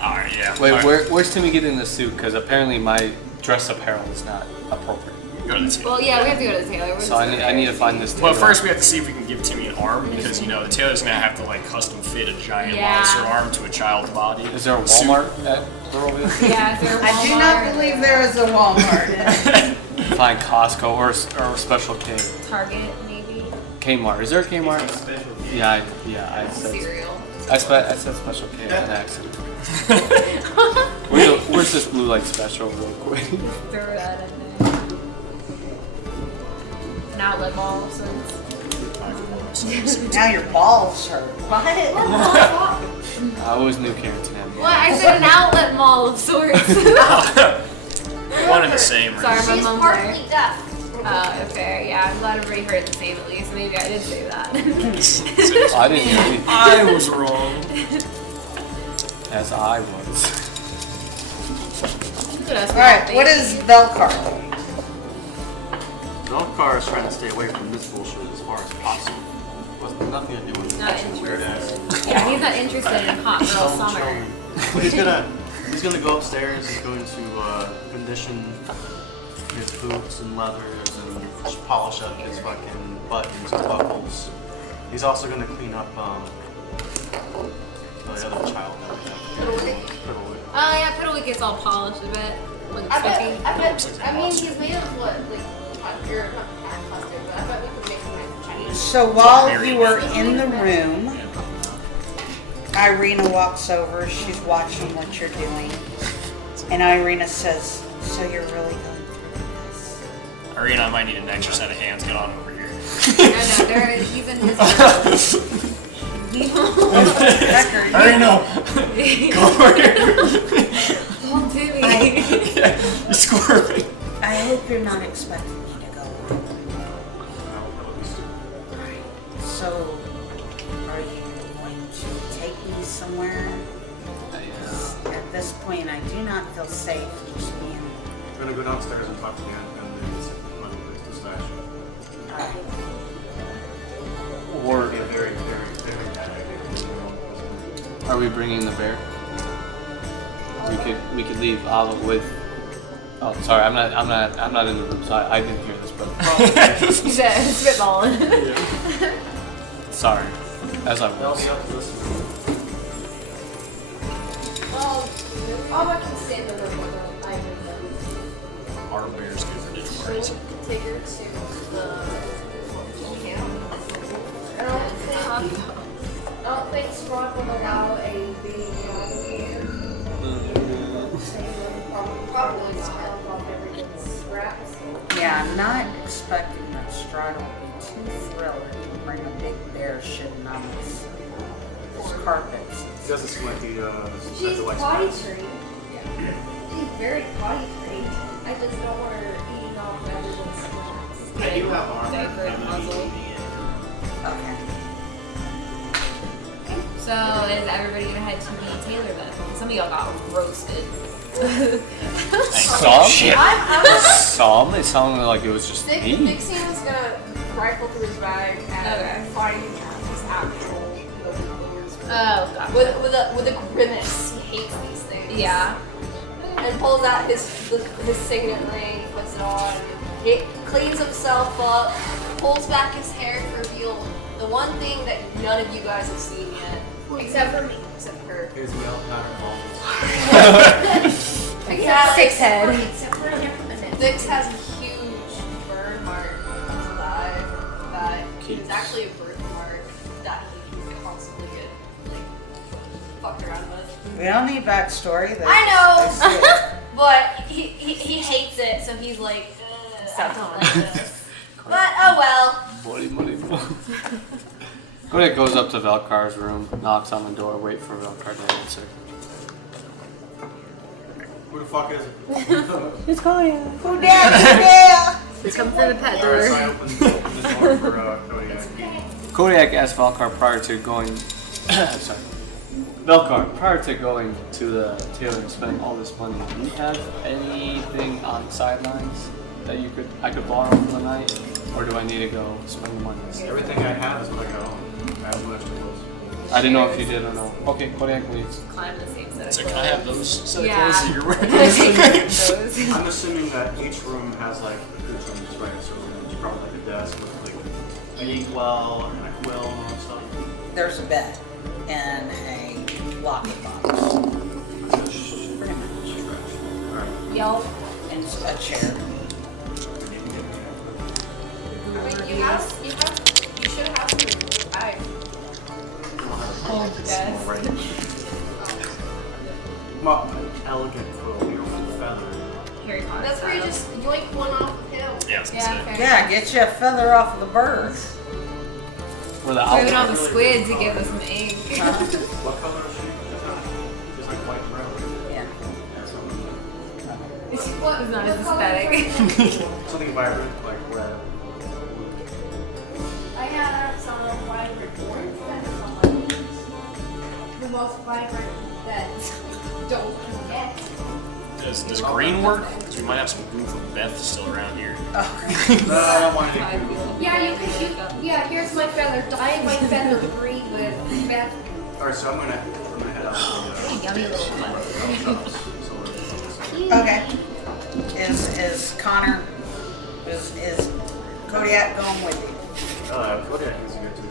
Alright, yeah. Wait, Alright. where's Timmy getting the suit? Because apparently my dress apparel is not appropriate. Go to the tailor. Well, yeah, we have to go to the tailor. We're So I need to find this. Well, tailor. first we have to see if we can give Timmy an arm because the tailor's gonna have to like custom fit a giant Yeah. monster arm to a child's body. Is there a Suit. Walmart at Burrowville? Yeah, is there a I do not Walmart believe or there is a Walmart. Find Costco or Special K. Target, maybe. Kmart. Is there a Kmart? Special Yeah, I said. Cereal. I said Special K on accident. Where's this blue light special real quick? Throw that in there. An outlet mall of sorts. Now your balls hurt. What? I always knew Carrington had me. What? I said an outlet mall of sorts. One and the same. Right? Sorry, my She's mom's partly there. deaf. Oh, fair. Yeah, I'm glad everybody heard the same at least. Maybe I did say that. I didn't hear anything. I was wrong. As I was. Alright, what is Velcar? Velcar is trying to stay away from this bullshit as far as possible. Wasn't nothing to do with Not that weird ass. interested. Yeah, he's not interested in hot girl summer. But he's gonna go upstairs. He's going to condition his boots and leathers and polish up his fucking buttons and buckles. He's also gonna clean up the other child that we have. Piddlewick. Oh yeah, Piddlewick gets all polished a bit. When it's I stuffy. bet, I mean, he's made of what, like, you're not cat custard, but I bet we could make some nice Chinese. So while you were in the room, Irina walks over. She's watching what you're doing. And Irina says, "So you're really going through this?" Arena, I might need an extra set of hands. Get on over here. No, there is, he's in his Arena, go over here. Oh, Timmy. You're squirming. I hope you're not expecting me to go. Alright, so are you going to take me somewhere? At this point, I do not feel safe just being. We're gonna go downstairs and talk to the Ant and then my place to stash. Alright. Or It'd be a very, very, very bad idea. are we bringing the bear? We could leave Ava with. Oh, sorry, I'm not in the room, so I didn't hear this, but He said, spitballing. sorry. As I That'll was. be up to this. Well, all I can say in the room with them, I would Our bear's good for dinner parties. take her to the camp. I don't think Strahd will allow a big probably just kind of off everything's scraps. Yeah, I'm not expecting that Strahd will be too thrilled to bring a big bear shitting on his carpets. It doesn't seem like he She's likes potty pets. trained. She's very potty trained. I just don't want her eating off everyone's scraps. I do have armor. Diaper and muzzle. Okay. So is everybody gonna head to the Taylor then? Some of y'all got roasted. Some? It sounded like it was just me. Thixian was gonna rifle through his bag and find his actual Oh, gotcha. with a grimace. He hates these things. Yeah. And pulls out his signet ring, puts it on, he cleans himself up, pulls back his hair to reveal the one thing that none of you guys have seen yet. Except for me. Except for her. Here's the pattern balls. Six head. Vix has a huge burn mark on his thigh that is actually a birthmark that he constantly get fucked around with. We don't need backstory. I know, but he hates it, so he's like, Stop telling us. but oh well. Money. Kodak goes up to Velcar's room, knocks on the door, wait for Velcar to answer. Who the fuck is it? Who's calling? Who there? It's come through the pet Alright, so I door. open the door for Kodiak. Kodiak asked Velcar prior to going. Sorry. Velcar, prior to going to the tailor and spending all this money, do you have anything on the sidelines that I could borrow for the night, or do I need to go spend the money? Everything I have is what I got on. I have no extra clothes. I didn't know if you did or no. Okay, Kodiak leaves. Climb the same set of So can I have those set of Yeah. clothes that you're wearing? Those. I'm assuming that each room has like accoutrements, right? So it's probably like a desk with like an inkwell and a quill and all that stuff. There's a bed and a locket box. Pretty much. Alright. Yelp. And a chair. I mean, you should have some bag. Oh, yes. Elegant quill, beautiful feather. Harry Potter. That's where you just yoink one off of him. Yeah, I was gonna Yeah, say. fair. Yeah, get you a feather off of the bird. For the Throw it on outfit. the squid to give us some ink. What color is she? She's like white and brown. Yeah. It's not as aesthetic. Something vibrant, like red. I have some vibrant orange that is on my wings. The most vibrant that don't forget. Does green work? Because we might have some goo from Beth still around here. No, I don't want anything. Yeah, here's my feather. Dyeing my feather green with Beth. Alright, so I'm gonna head out to Yummy little fun. Okay. Is Connor, is Kodiak going with you? Kodiak needs to get to the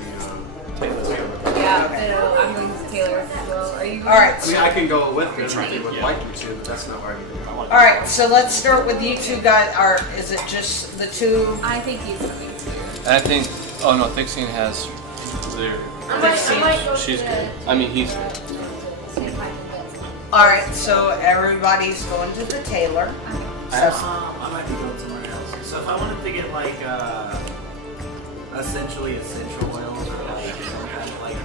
Taylor. Yeah, I'm going to Taylor as well. Are you going? Alright, I mean, I can go with him if they would like me to, but that's not where I need to go. alright, so let's start with you two guys. Or is it just the two? I think he's coming too. And I think. Oh no, Thixian has. I might go She's to good. I mean, he's. Alright, so everybody's going to the tailor. I have I might be going somewhere else. So if I wanted to get like essentially essential oils or like some kind of like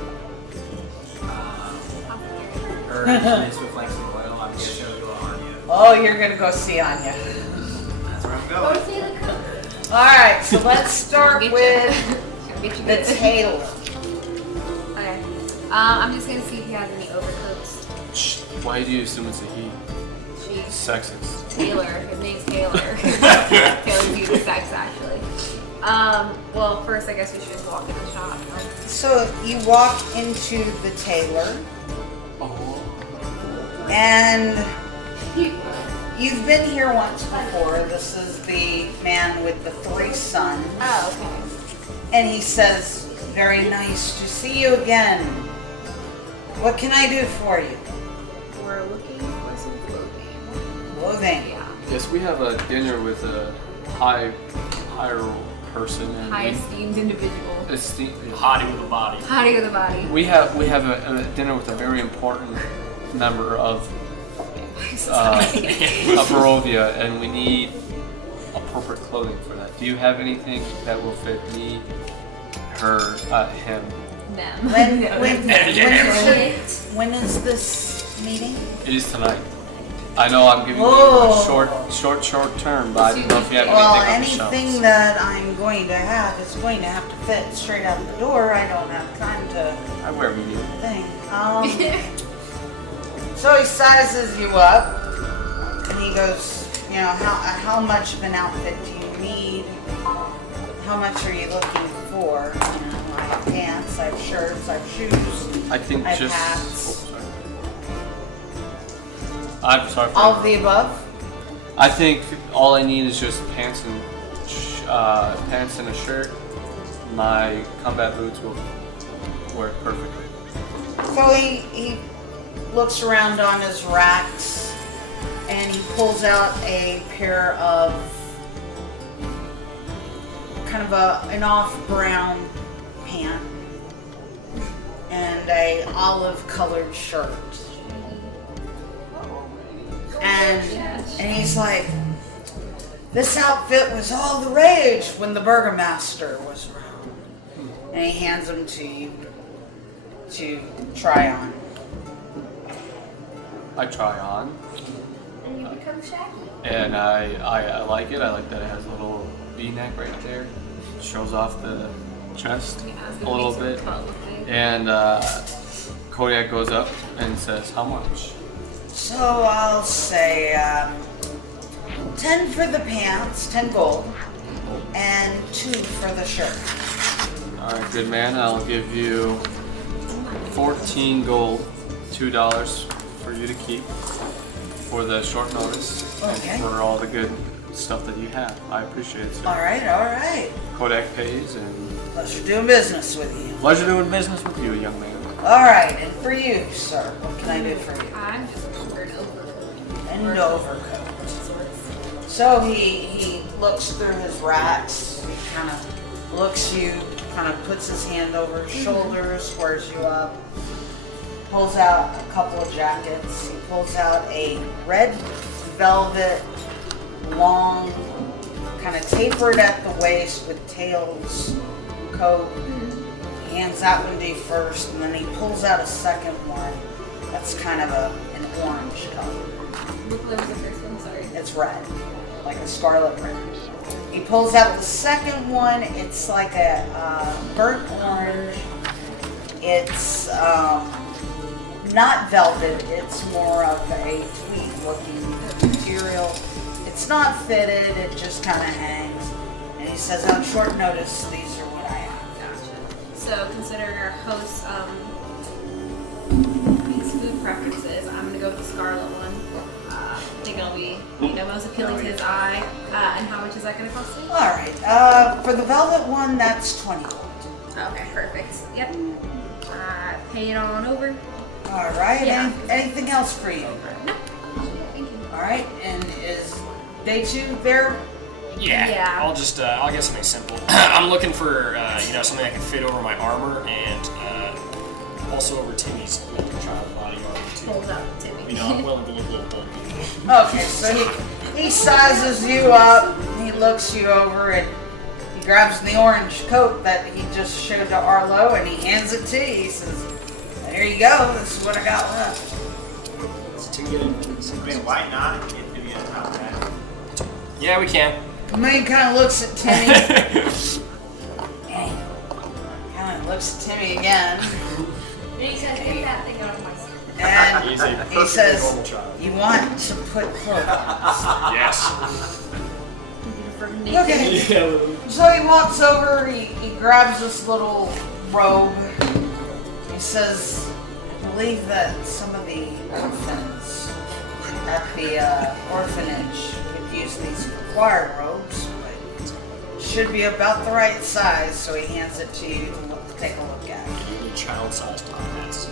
herbs with like some oil, I'm guessing I'll go on you. Oh, you're gonna go see Anya. That's where I'm Go going. see the cook. Alright, so let's start Get you. with Gotta get you the good. tailor. Okay. I'm just gonna see if he has any overcoats. Shh. Why do you assume it's a he? She's Sexist. Taylor. His name's Taylor. Taylor's unisex, actually. Well, first I guess we should walk in the shop. So you walk into the tailor, Oh. and you've been here once before. This is the man with the 3 sons. Oh, okay. And he says, very nice to see you again. What can I do for you? We're looking for some clothing. Clothing. Yeah. Yes, we have a dinner with a higher person. And High esteemed individual. Hottie with a body. Hottie with a body. We have a dinner with a very important member of Barovia, and we need appropriate clothing for that. Do you have anything that will fit me, her, him? Them. When is this meeting? It is tonight. I know I'm giving you Whoa. a short term, but I don't know if you have Well, anything on the anything shelves. that I'm going to have is going to have to fit straight out the door. I don't have time to I wear medium. think. So he sizes you up, and he goes, you know, how much of an outfit do you need? How much are you looking for? You know, I have pants, I have shirts, I have shoes, I think I have just. hats. Oh, sorry. I'm sorry. For All of the above. I think all I need is just pants and a shirt. My combat boots will work perfectly. So he looks around on his racks, and he pulls out a pair of kind of an off brown pant and a olive colored shirt. And he's like, this outfit was all the rage when the burgomaster was around. And he hands them to you to try on. I try on, And you become Shaggy. and I like it. I like that it has a little V-neck right there. Shows off the chest Yeah, I was a gonna little make some bit. fun with it. And Kodiak goes up and says, how much? So I'll say 10 for the pants, 10 gold, and 2 for the shirt. Alright, good man. I'll give you 14 gold, $2 for you to keep for the short notice Okay. and for all the good stuff that you have. I appreciate it, sir. All right. Kodak pays, and Pleasure doing business with you. pleasure doing business with you, young man. All right, and for you, sir, what can I do for you? I'm just looking for an overcoat. An overcoat. So he looks through his racks. He kind of looks you, kind of puts his hand over his shoulder, squares you up, pulls out a couple of jackets. He pulls out a red velvet, long, kind of tapered at the waist with tails coat. He hands that one to you first, and then he pulls out a second one that's kind of an orange color. What color was the first one? Sorry. It's red, like a scarlet red. He pulls out the second one. It's like a burnt orange. It's not velvet. It's more of a tweed-looking material. It's not fitted. It just kind of hangs. And he says, on short notice, these are what I have. Gotcha. So considering our host's these food preferences, I'm gonna go with the scarlet one. I think it'll be most appealing to his eye. And how much is that gonna cost me? All right. For the velvet one, that's 20 gold. Okay, perfect. Yep. Pay it on over. All right. Yeah. Anything else for you? No. Thank you. All right. And is day 2 there? Yeah. Yeah. I'll get something simple. I'm looking for something that can fit over my armor and also over Timmy's child body armor too. Hold up, Timmy. I'm willing to look a little bulky. Okay. So he sizes you up. He looks you over and he grabs the orange coat that he just showed to Arlo and he hands it to you. He says, there you go, this is what I got left. I mean, why not get Timmy a top hat? Yeah, we can. The man kind of looks at Timmy. Kind of looks at Timmy again. And he says, get that thing out of my sight. And Easy. he says, you want to put clothes on. Yes. Okay. So he walks over, he grabs this little robe. He says, I believe that some of the orphans at the orphanage could use these required robes, but should be about the right size, so he hands it to you to take a look at. You need child-sized top hats.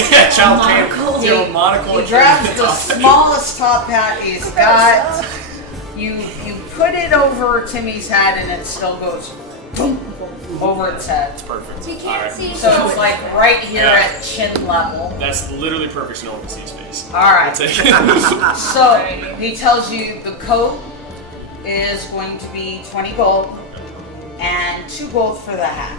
Yeah, child cam. You know, monocle. He grabs the smallest top hat he's got. You put it over Timmy's head and it still goes over its head. It's perfect. He can't see. So it's like right here at chin level. That's literally perfect so no one can see his face. Alright. That's it. So he tells you the coat is going to be 20 gold and 2 gold for the hat.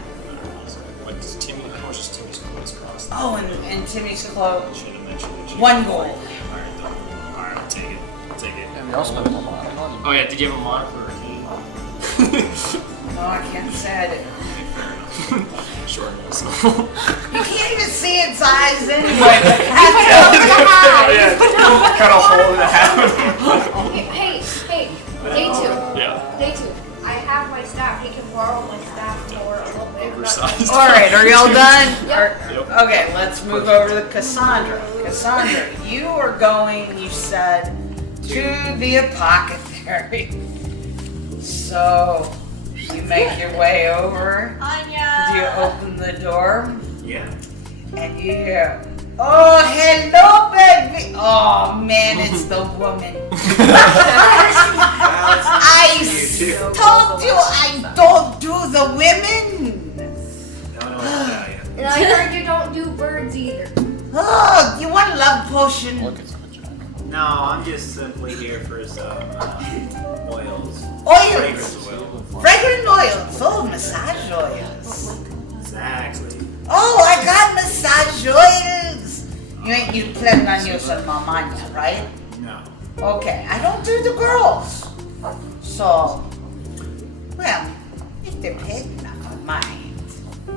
What does Timmy, how much does Timmy's clothes cost? Oh, and Timmy's clothes, Should have mentioned it. 1 gold. Alright, done. Alright, I'll take it. I'll take it. And we all spent a lot of money. Oh yeah, did you have a monocle or a cane? No, I can't say I did. Sure. So. You can't even see its eyes anyway. Oh yeah, cut a hole in the hat. Hey, day 2. Yeah. Day 2. I have my staff. He can borrow my staff for a little bit. Oversized. Alright, are y'all done? Yep. Okay, let's move over to Cassandra. Cassandra, you are going, you said, to the apothecary. So, you make your way over. Do you open the door? Yeah. And you hear, oh, hello, baby. Oh, man, it's the woman. I told you I don't do the women. Don't know what to tell you. And I heard you don't do birds either. Oh, you want a love potion? Look at some vagina. No, I'm just simply here for some oils. Oils. Fragrance oil. Fragrant oils. Oh, massage oils. Exactly. Oh, I got massage oils. You plan on using Mamania, right? No. Okay, I don't do the girls. So, well, it depends on mine.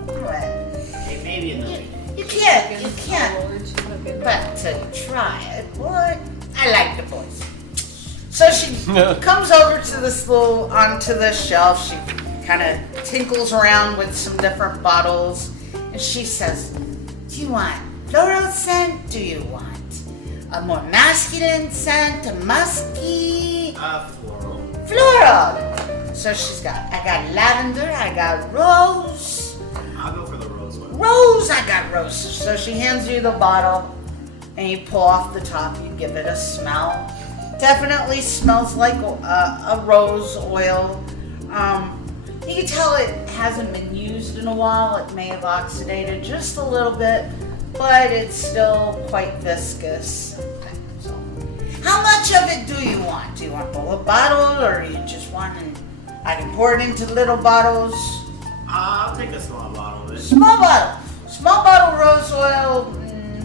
Well, Hey, maybe in the you can't but to try it, boy. I like the boys. So she comes over to this onto the shelf. She kind of tinkles around with some different bottles, and she says, do you want floral scent? Do you want a more masculine scent, a musky? floral. Floral. So I got lavender, I got rose. I'll go for the rose one. Rose, I got rose. So she hands you the bottle, and you pull off the top. You give it a smell. Definitely smells like a rose oil. You can tell it hasn't been used in a while. It may have oxidated just a little bit, but it's still quite viscous. So, how much of it do you want? Do you want the whole bottle, or you just want I can pour it into little bottles? I'll take a small bottle of it. Small bottle rose oil,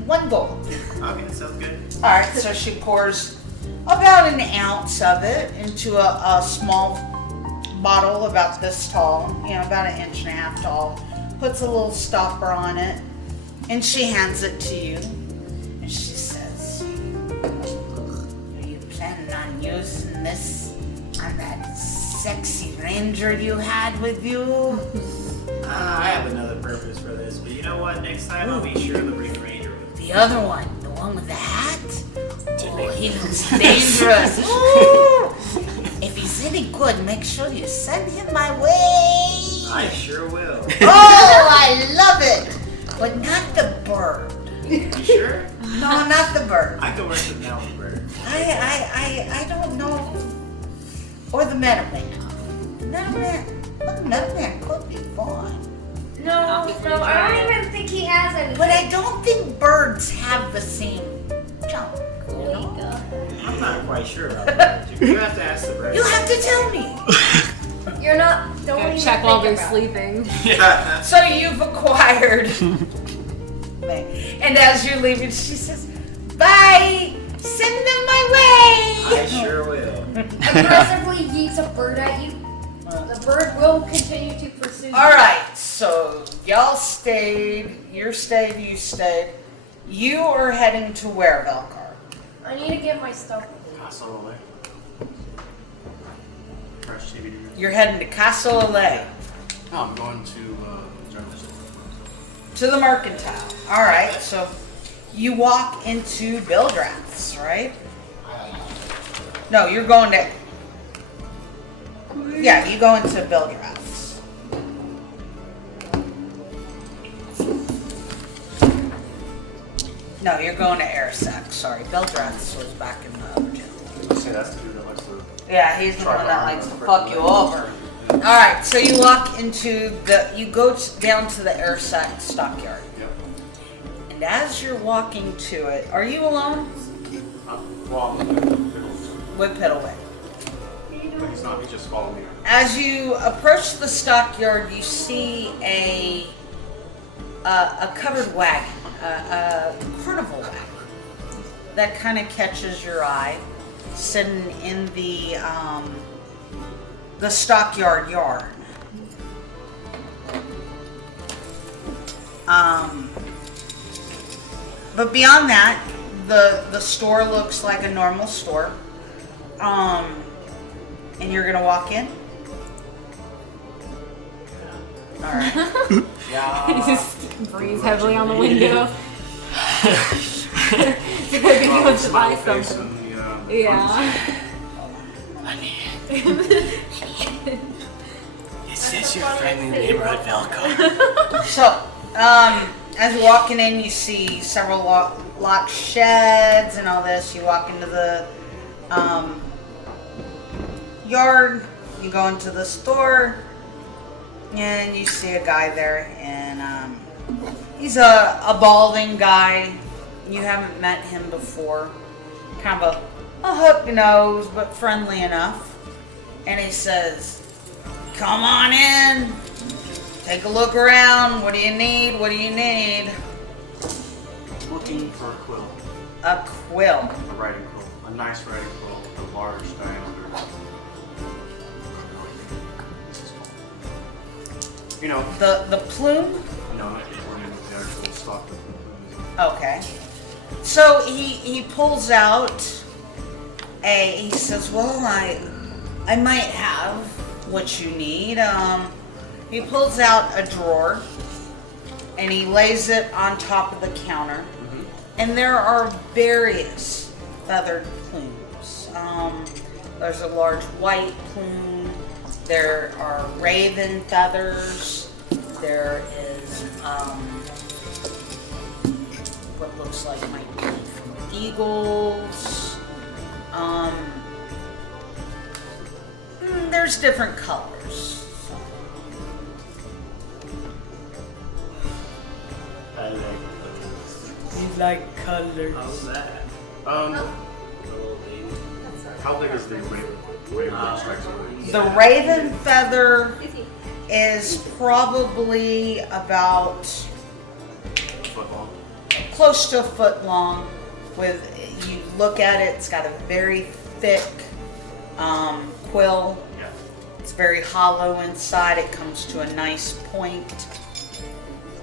1 gold. Okay, sounds good. Alright, so she pours about an ounce of it into a small bottle about this tall, about 1.5 inches tall, puts a little stopper on it, and she hands it to you. And she says, are you planning on using this on that sexy ranger you had with you? I have another purpose for this, but you know what? Next time I'll be sure to bring the ranger with me. The other one, the one with the hat? Oh, he looks dangerous. Ooh. If he's any good, make sure you send him my way. I sure will. Oh, I love it. But not the bird. You sure? No, not the bird. I can work with now the bird. I don't know. Or the meadowman. Meadowman could be fun. No, I don't even think he has any. But I don't think birds have the same junk. I'm not quite sure about that. You have to ask the bird. You have to tell me. You're not. Don't even Check while they're think about sleeping. Yeah. So you've acquired. And as you're leaving, she says, "Bye. Send them my way." I sure will. Aggressively yeets a bird at you. The bird will continue to pursue you. All right. So y'all stayed. You stayed. You are heading to where, Velcar? I need to get my stuff. Castle away. Fresh CBD. You're heading to Casa Ole. No, I'm going to general store. To the Mercantile. All right. So you walk into Bildrath's, right? No, you're going to. Yeah, you go into Bildrath's. No, you're going to Airsac. Sorry, Bildrath's was back in the other gym. Let's say that's the dude that likes to. Yeah, he's the one that likes to fuck you over. All right, so you walk into you go down to the Airsac stockyard. Yep. And as you're walking to it, are you alone? Well, With Piddlewick. but he's not. He just followed me. As you approach the stockyard, you see a covered wagon, a carnival wagon that kind of catches your eye, sitting in the stockyard yard. But beyond that, the store looks like a normal store. And you're gonna walk in? Alright. He just breathes heavily on the window. He wants to buy something. Yeah. Is this your friendly neighborhood, Velcar? So, as you're walking in, you see several locked sheds and all this. You walk into the yard, you go into the store, and you see a guy there, and he's a balding guy. You haven't met him before. Kind of a hook nose, but friendly enough. And he says, "Come on in. Take a look around. What do you need? What do you need?" Looking for a quill. A quill. A writing quill. A nice writing quill with a large diameter. You know. The plume? No, not the plume, the actual stock of the plume. Okay. So he pulls out he says, "Well, I might have what you need." He pulls out a drawer and he lays it on top of the counter. Mm-hmm. And there are various feathered plumes. There's a large white plume. There are raven feathers. There is what looks like might be from eagles. There's different colors. I like You like colors. How's that? How big is the raven that strikes away? The raven feather is probably about Foot long. close to a foot long. With you look at it, it's got a very thick quill. Yeah. It's very hollow inside. It comes to a nice point.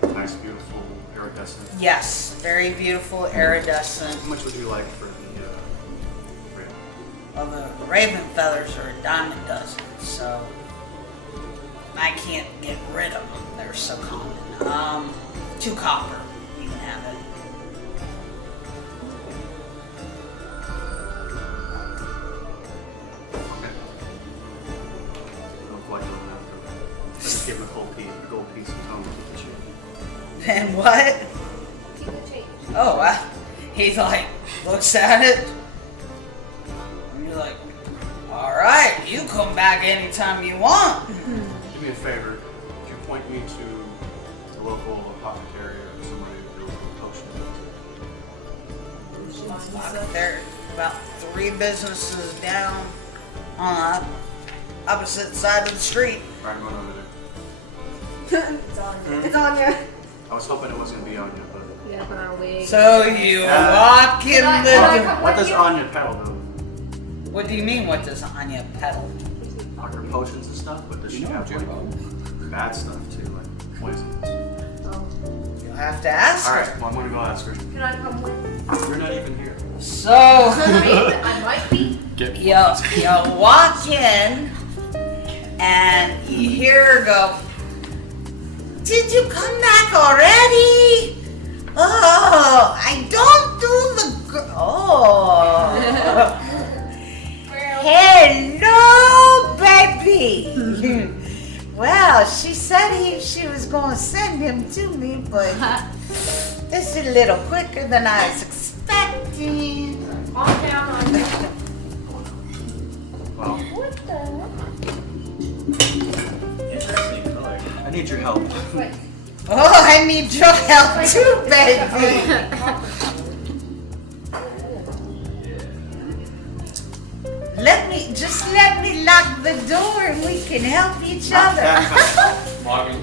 Nice, beautiful, iridescent. Yes, very beautiful, iridescent. How much would you like for the raven? Well, the raven feathers are a dime a dozen, so I can't get rid of them. They're so common. 2 copper. You can have it. Okay. Don't quite know after. Just give him a gold piece and tell him what you. And what? Keep the change. Oh, he's like, looks at it. And you're like, "Alright, you come back anytime you want." Do me a favor. Could you point me to the local apothecary or somebody who deals with potions? about 3 businesses down on the opposite side of the street. Alright, I'm going over there. It's on you. It's on you. I was hoping it wasn't gonna be Anya, but Yeah, put on a wig. So you walk in Can I the. come what with does you? Anya peddle though? What do you mean? What does Anya peddle? Like her potions and stuff, but does she have like bad stuff too, like poisons? You'll have to ask her. Alright, well I'm gonna go ask her. Can I come with? You're not even here. So I might be. you walk in and you hear her go, "Did you come back already? Oh, I don't do the oh. Hello, baby. Well, she said she was going to send him to me, but this is a little quicker than I was expecting." Calm down on you. Well, What the? Interesting color. I need your help. Wait. Oh, I need your help too, baby. Let me lock the door and we can help each other.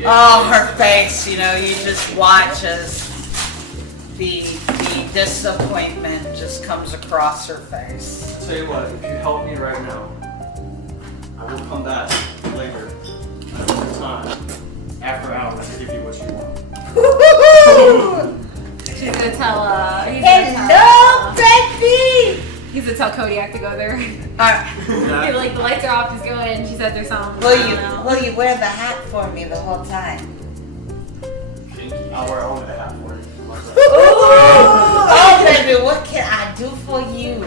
Oh, her face, you just watch as the disappointment just comes across her face. I'll tell you what, if you help me right now, I will come back later at a time, after hours, to give you what you want. She's gonna tell, Hello, baby! He's gonna tell Kodiak to go there. Alright, You're like, the lights are off, just go in. She said there's something. will you wear the hat for me the whole time? I'll wear only the hat for you. Oh, baby, what can I do for you?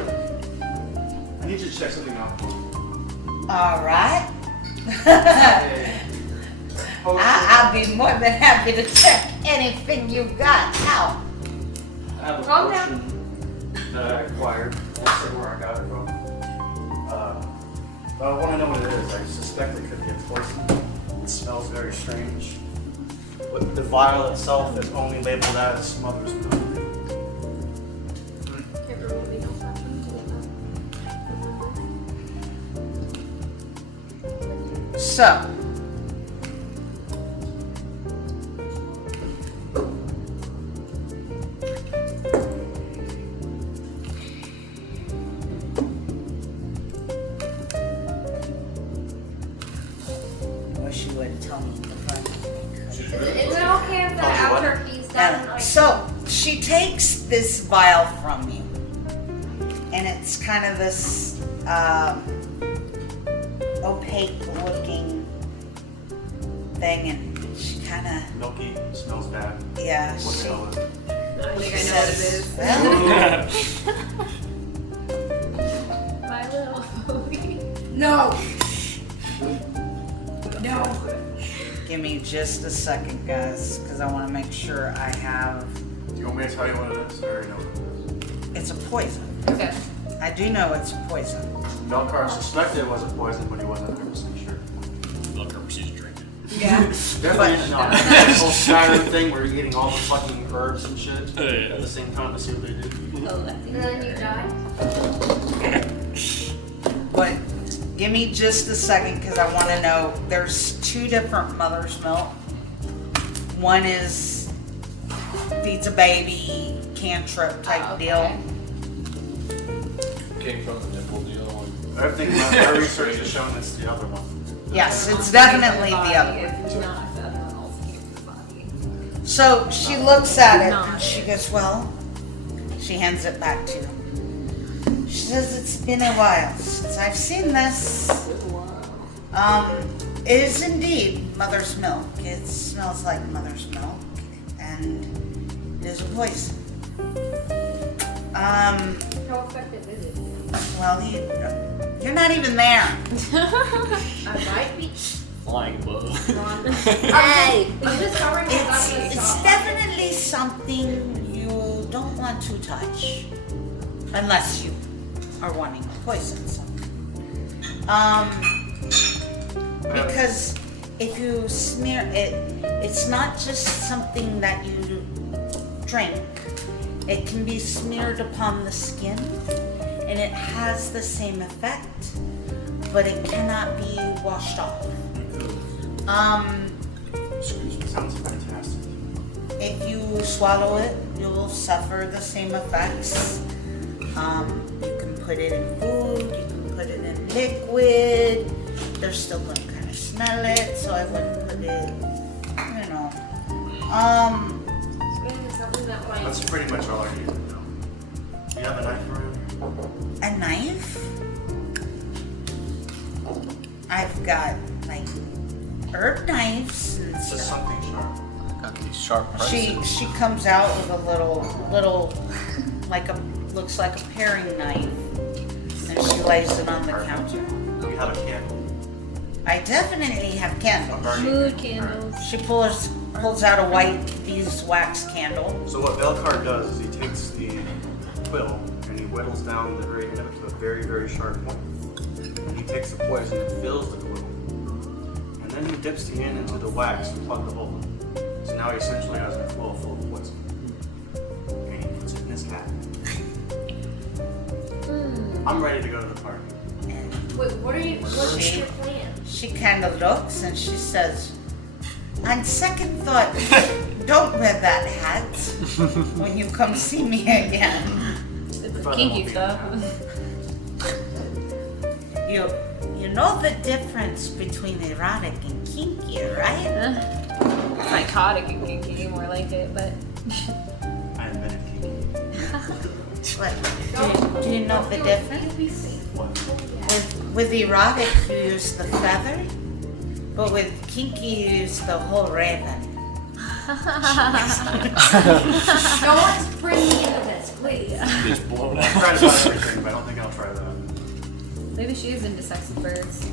I need you to check something out for me. Alright. Potion. I'll be more than happy to check anything you got out. I have a Calm potion that I acquired. I won't say where I got it from. But I want to know what it is. I suspect it could be a poison. It smells very strange. But the vial itself is only labeled as mother's milk. So, wish you would tell me the front. Is it okay if the outer piece doesn't like? So, she takes this vial from you, and it's kind of this opaque looking thing, and she kind of, Milky, smells bad. yeah, What she color? I think I know what it is. My little phobia. No. No. give me just a second, guys, because I want to make sure I have, Do you want me to tell you what it is? I already know what it it's a poison. Okay. I do know it's a poison. is. Velcar suspected it was a poison, but he wasn't 100% sure. Velcar proceeds to drink it. Yeah. Definitely not. This whole Skyrim thing where you're eating all the fucking herbs and shit at the same time to see what they do. And then you die. But give me just a second because I want to know. There's 2 different mother's milk. One is feeds a baby cantrip type deal. Came from the nipple, the other one. Everything my research has shown it's the other one. Yes, it's definitely the other one. If it's not, the other one also came from the body. So she looks at it Not. and she goes, well, she hands it back to him. She says, it's been a while since I've seen this. It is indeed mother's milk. It smells like mother's milk, and it is a poison. How effective is it? Well, you're not even there. I might be. Flying bow. Hey! I'm just covering my It's definitely something you don't want to touch, unless you are wanting to poison someone. Because if you smear it, it's not just something that you drink. It can be smeared upon the skin, and it has the same effect, but it cannot be washed off. Sounds fantastic. If you swallow it, you'll suffer the same effects. You can put it in food, you can put it in liquid. They're still gonna kind of smell it, so I wouldn't put it, you know. That's pretty much all I need to know. Do you have a knife around? A knife? I've got like herb knives and Just stuff. something sharp. Got these sharp prices. She comes out with a little looks like a paring knife, and she lays it on the counter. Do you have a candle? I definitely have candles. Mood candles. She pulls out a white beeswax candle. So what Velcar does is he takes the quill and he whittles down the very end of it to a very, very sharp point. And he takes the poison and fills the quill. And then he dips the end into the wax to plug the hole. So now he essentially has a quill full of poison. And he puts it in his hat. I'm ready to go to the party. Wait, what's your plan? She kind of looks and she says, on second thought, don't wear that hat when you come see me again. It's kinky stuff. You know the difference between erotic and kinky, right? Psychotic and kinky, more like it, but. I invented kinky. What? Do you know the difference? With erotic, you use the feather, but with kinky, you use the whole raven. No one's bringing me into this, please. Just blown I've out. tried about everything, but I don't think I'll try that. Maybe she is into sex with birds.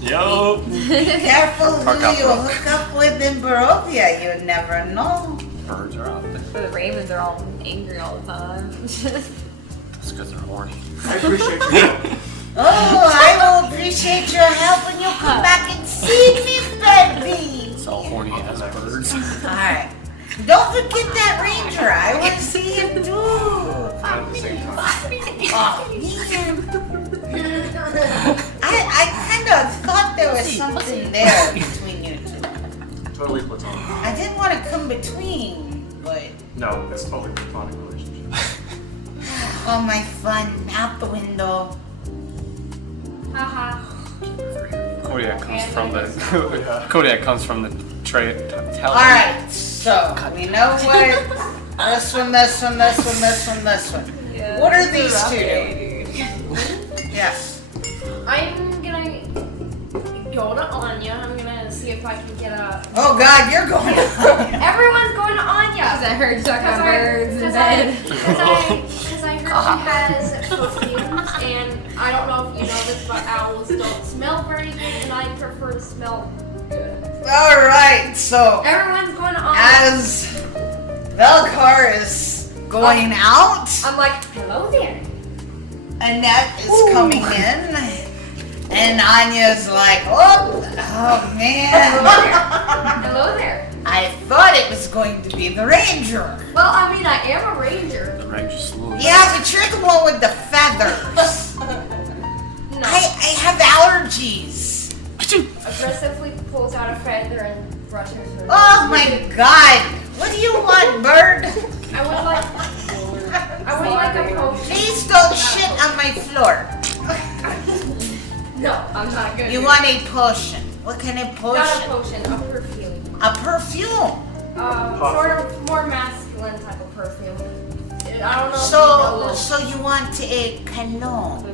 Yo. Careful who you hook up with in Barovia, you never know. Birds are out there. But the ravens are all angry all the time. That's because they're horny. I appreciate your help. Oh, I will appreciate your help when you come back and see me, baby. It's all horny as birds. Alright. Don't forget that ranger. I want to see him too. At the same time. Oh, man. I kind of thought there was something there between you two. Totally platonic. I didn't want to come between, but No, it's totally platonic relationship. all my fun out the window. Haha. Kodiak comes from the tray. Alright, so we know what. This one, this one, this one, this one, this one. Yeah, What are this is these two rough, doing? Yes. I'm gonna go to Anya. I'm gonna see if I can get a. Oh god, you're going to. Everyone's going to Anya. Because I heard you talking about birds in bed. Because I heard she has perfumes, and I don't know if you know this, but owls don't smell very good, and I prefer to smell good. Alright, so Everyone's going to Anya. as Velcar is going out, I'm like, hello there. Anet is coming in, and Anya's like, oh man. Hello there. I thought it was going to be the ranger. Well, I mean, I am a ranger. The range is slow. Yeah, but you're the one with the feathers. No. I have allergies. Aggressively pulls out a feather and brushes her. Oh my god. What do you want, bird? I would like a potion. Please don't shit on my floor. No, I'm not good. You want a potion. What kind of Not a potion? potion, a perfume. A perfume. Sort of more masculine type of perfume. I don't know. So you want a cologne.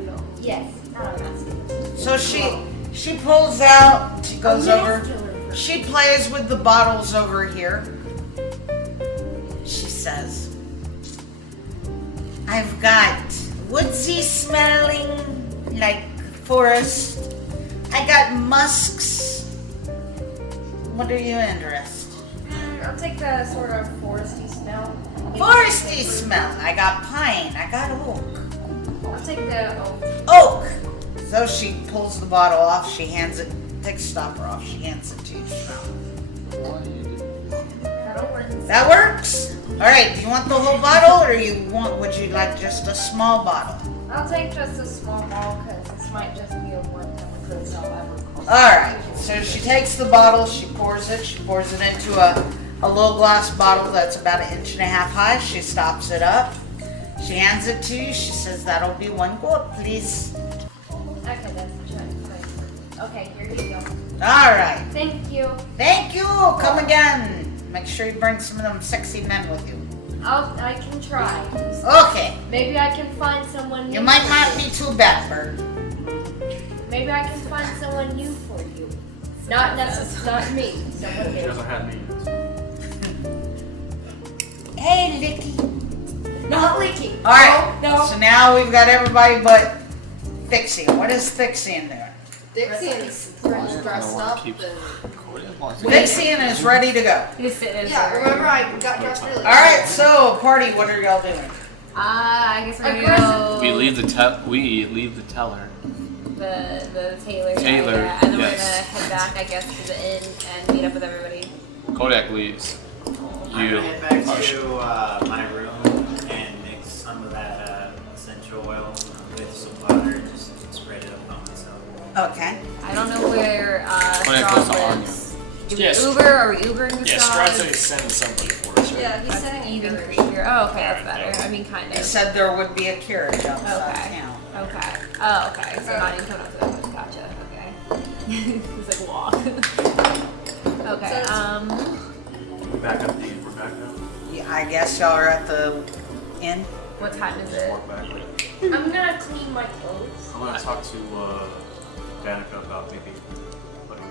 Yes, not a masculine. So she pulls out, she goes over, she plays with the bottles over here. She says, I've got woodsy smelling like forest. I got musks. What are you interested? I'll take the sort of foresty smell. Foresty smell. I got pine. I got oak. I'll take the Oak. So she pulls the bottle off. She hands it. Takes the stopper off. She hands it to you. that'll work. That works. All right. Do you want the whole bottle, or would you like just a small bottle? I'll take just a small ball because this might just be a one-time occurrence I'll ever call. Alright, so she takes the bottle, she pours it into a little glass bottle that's about 1.5 inches high. She stops it up. She hands it to you. She says, that'll be 1 gold, please. Okay, that's right. Okay, here you go. Alright. Thank you. Thank you. Come again. Make sure you bring some of them sexy men with you. I can try. Okay. Maybe I can find someone new. You might not be too bad, Bird. Maybe I can find someone new for you. Not necessarily me. Someone She new. doesn't have me. Hey, Licky. Not leaky. Alright. No. So now we've got everybody but Thixian. What is Thixian doing? Dixian's dressed up and... Thixian is ready to go. He's sitting in Yeah, remember I got dressed earlier. Alright, so party, what are y'all doing? I guess we're gonna go. We leave the teller. The Taylor. Taylor, Yeah, and then yes. we're gonna head back, I guess, to the inn and meet up with everybody. Kodak leaves. I'm gonna head back to my room and mix some of that essential oil with some butter and just spread it up on myself. Okay. I don't know where Kodak goes to Straw Anya. lives. Do we Yes. Uber? Are we Ubering the Yeah, Straw? Straw said he's sending somebody for us, right? Yeah, he's sending Even carriage. creepier. Oh, okay, that's Alright, better. I mean, kind They of. said there would be a carriage outside Okay. town. Okay. Oh, okay. So not even coming up to that point. Gotcha. Okay. He's like walk. Okay. We're back up. We're back now. Yeah, I guess y'all are at the inn. What time is Just it? walk back. I'm gonna clean my clothes. I'm gonna talk to Danica about maybe putting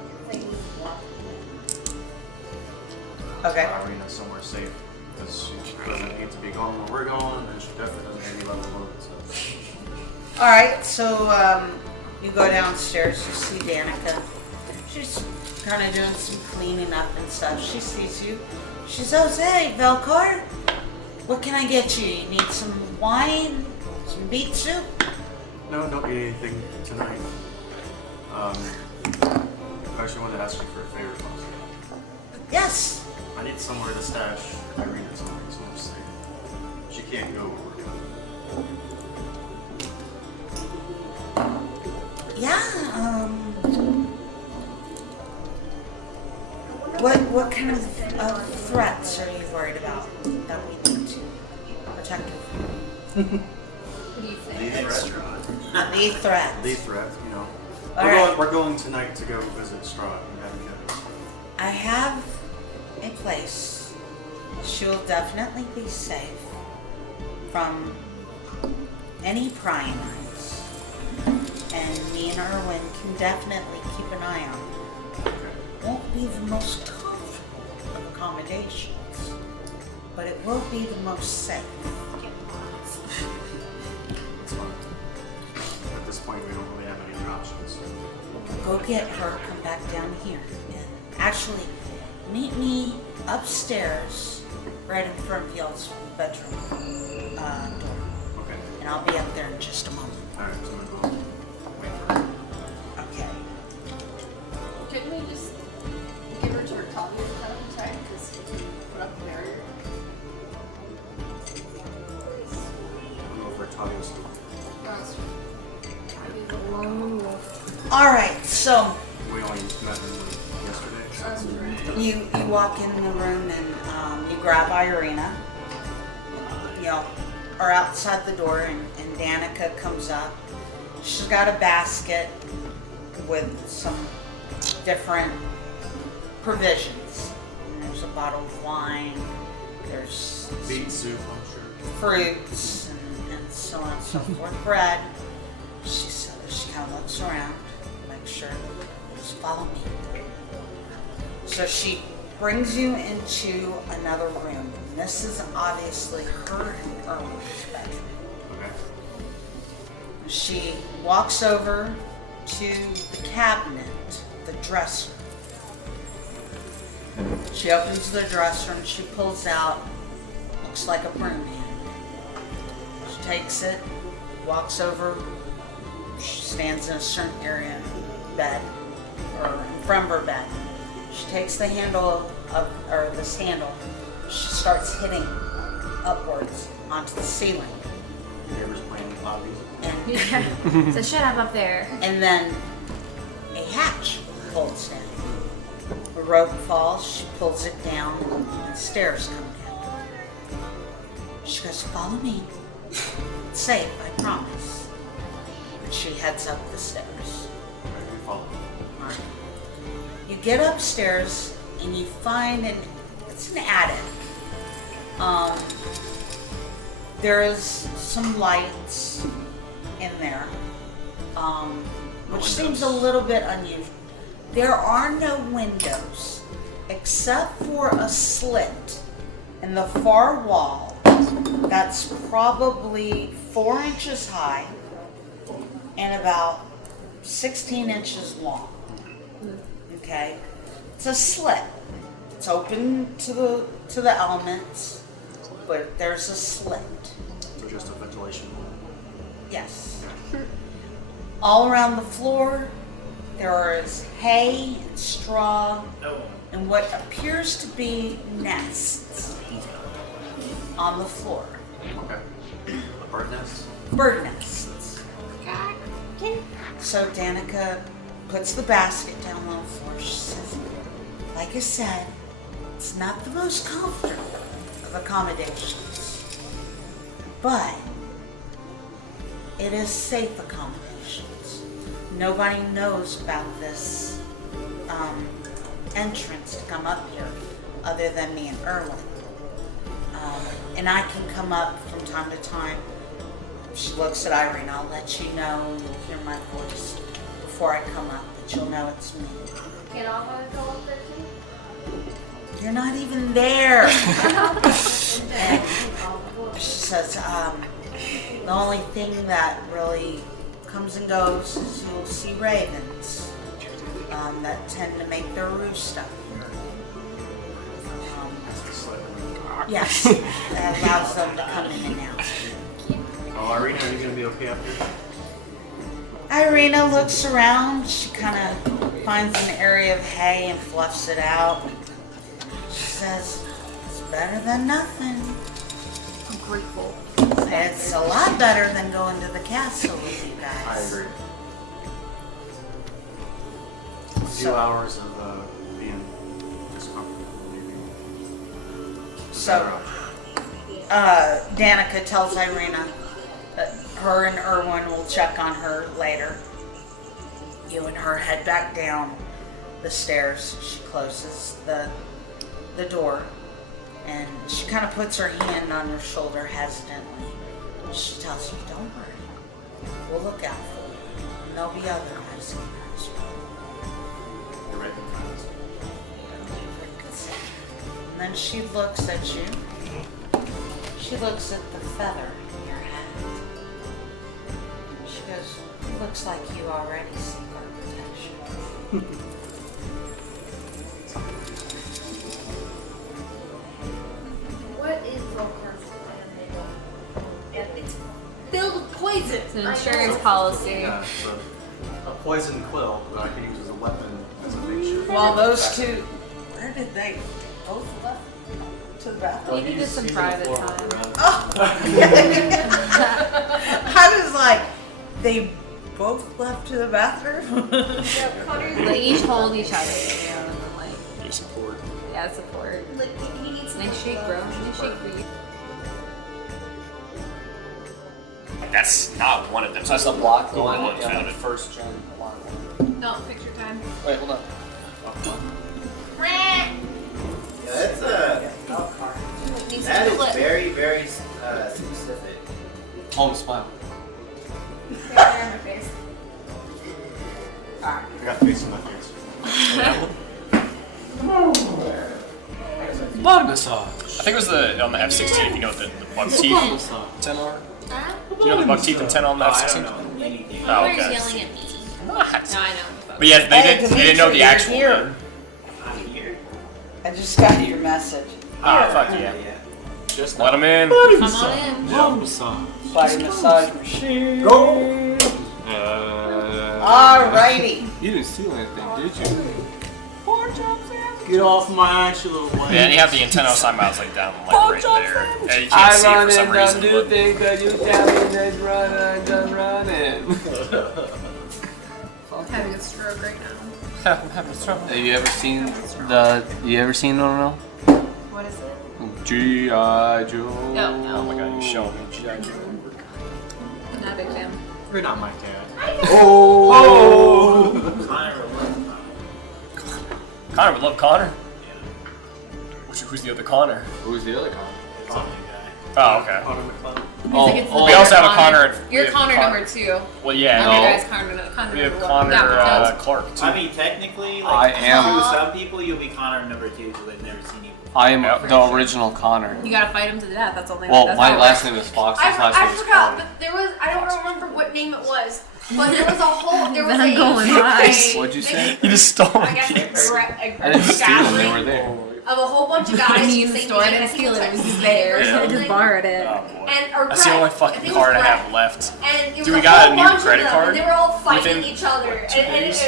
Okay. Irina somewhere safe because she doesn't need to be going where we're going, and she definitely doesn't need any level load. So. Alright, so you go downstairs, you see Danica. She's kind of doing some cleaning up and stuff. She sees you. She says, hey, Velcar, what can I get you? You need some wine? Some beet soup? No, don't need anything tonight. I actually wanted to ask you for a favor, possibly. Yes. I need somewhere to stash Irina somewhere safe. She can't go where we're going. Yeah, what kind of threats are you worried about that we need to protect her from? What do you think? The threats. These threats, you know. All right. We're going tonight to go visit Straw. We haven't yet. I have a place. She'll definitely be safe from any prying eyes. And me and Erwin can definitely keep an eye on her. Won't be the most comfortable of accommodations, but it will be the most safe. It's fine. At this point, we don't really have any other options. Go get her, come back down here. And actually, meet me upstairs, right in front of y'all's bedroom door. Okay. And I'll be up there in just a moment. Alright, so I'm gonna go wait for her. Okay. Couldn't we just give her to her Tommy and cut him tight because he can put up a barrier? I'm over at Talia's store. Alright, so We only met him yesterday. you walk in the room and you grab Irina. You are outside the door and Danica comes up. She's got a basket with some different provisions. And there's a bottle of wine, there's Beet soup, I'm sure. fruits and so on and so forth. Bread. She kind of looks around, makes sure, just follow me. So she brings you into another room. This is obviously her and Erwin's bedroom. Okay. She walks over to the cabinet, the dresser. She opens the dresser and she pulls out, looks like a broom handle. She takes it, walks over, she stands in a certain area of the bed, or in front of her bed. She takes the handle or this handle, she starts hitting upwards onto the ceiling. Neighbors playing loud music. And, So shut up there. and then a hatch folds down. A rope falls, she pulls it down, and stairs come down. She goes, follow me. It's safe, I promise. And she heads up the stairs. Follow. Alright. You get upstairs and you find it's an attic. There's some lights in there, which seems a little bit unusual. There are no windows except for a slit in the far wall that's probably 4 inches high and about 16 inches long. Okay, it's a slit. It's open to the elements, but there's a slit. So just a ventilation. Yes. All around the floor, there is hay and straw and what appears to be nests on the floor. Okay. A bird nest? Bird nests. So Danica puts the basket down on the floor. She says, like I said, it's not the most comfortable of accommodations, but it is safe accommodations. Nobody knows about this entrance to come up here other than me and Erwin. And I can come up from time to time. She looks at Irene, I'll let you know, you'll hear my voice before I come up, but you'll know it's me. Can Alva go up there too? You're not even there. And she says, the only thing that really comes and goes is you'll see ravens that tend to make their roost up here. Yes, that allows them to come in and out. Oh, Irina, are you going to be okay up here? Irina looks around. She kind of finds an area of hay and fluffs it out. She says, it's better than nothing. I'm grateful. It's a lot better than going to the castle with you guys. I agree. A few hours of being discomfortable, maybe. So, Danica tells Irina that her and Erwin will check on her later. You and her head back down the stairs. She closes the door and she kind of puts her hand on your shoulder hesitantly. She tells you, don't worry, we'll look out for you. And there'll be other eyes in there as well. You're right behind us. And then she looks at you. She looks at the feather in your hat. She goes, looks like you already seek our protection. What is Velcar's plan? It's filled with poison. It's an insurance policy. Yeah, it's a poison quill that I can use as a weapon, as a makeshift. Well, those two, where did they both left? To the bathroom? We needed some private time. Oh! I was like, they both left to the bathroom? They each hold each other, you know, and then like You support. yeah, support. Like, he needs some Nice shake, bro. Nice shake for you. That's not one of them. So That's the block Oh, one. I Yeah, found the it. first gen block one. No, picture time. Wait, hold on. Yeah, that's that is very, very specific. Home smile. hair in my face. I got face in my face. Bug massage. I think it was on the F-16. You know the buck teeth 10 on. Do you know the buck teeth and 10 on the I F-16? don't know anything. Oh, Whoever's okay. yelling at me. What? No, I know. But yeah, they didn't know the actual Here. word. I'm here. I just got your message. Ah, fuck yeah. Yeah. Just Let them in. Come on in. Body massage. Body massage machine. Go! Alrighty. You didn't steal anything, did you? Get off my ass, you little boy. Yeah, and you have the antenna sign mouse like down like right there. And you can't see it for some reason. do things that you tell me that's running, I'm done running. Having a stroke right now. I'm having a stroke. Have you ever seen no? What is it? G.I. Joe. No. Oh my god, you showed me G.I. Joe. I'm not a big fan. You're not my cat. Oh! Connor would love Connor. Who's the other Connor? Who's the other Connor? Oh, okay. Connor McClellan. We also have a Connor. You're Connor number 2. Well, yeah. Other guy's Connor We have number 1. Connor Clark too. I mean, technically, I like, am. to some people, you'll be Connor number 2 because they've never seen you before. I am the original Connor. You gotta fight him to the death. That's all they. Well, that's my how it last works. name is Fox. I His last name is forgot, Connor. but there was, I don't remember what name it was, but there was a whole, there was I'm going high. What'd you say? You just stole I my guess kicks. a I didn't steal them. They were there. of a whole bunch of guys. I mean, the saying store name, didn't I think steal it. It was like just there. or So I just something. borrowed it. Oh boy. Or That's the Greg. only I fucking think it card I was have Greg. left. And it was Dude, we a got whole a new bunch of credit them, card and they were all fighting within each other. 2 days.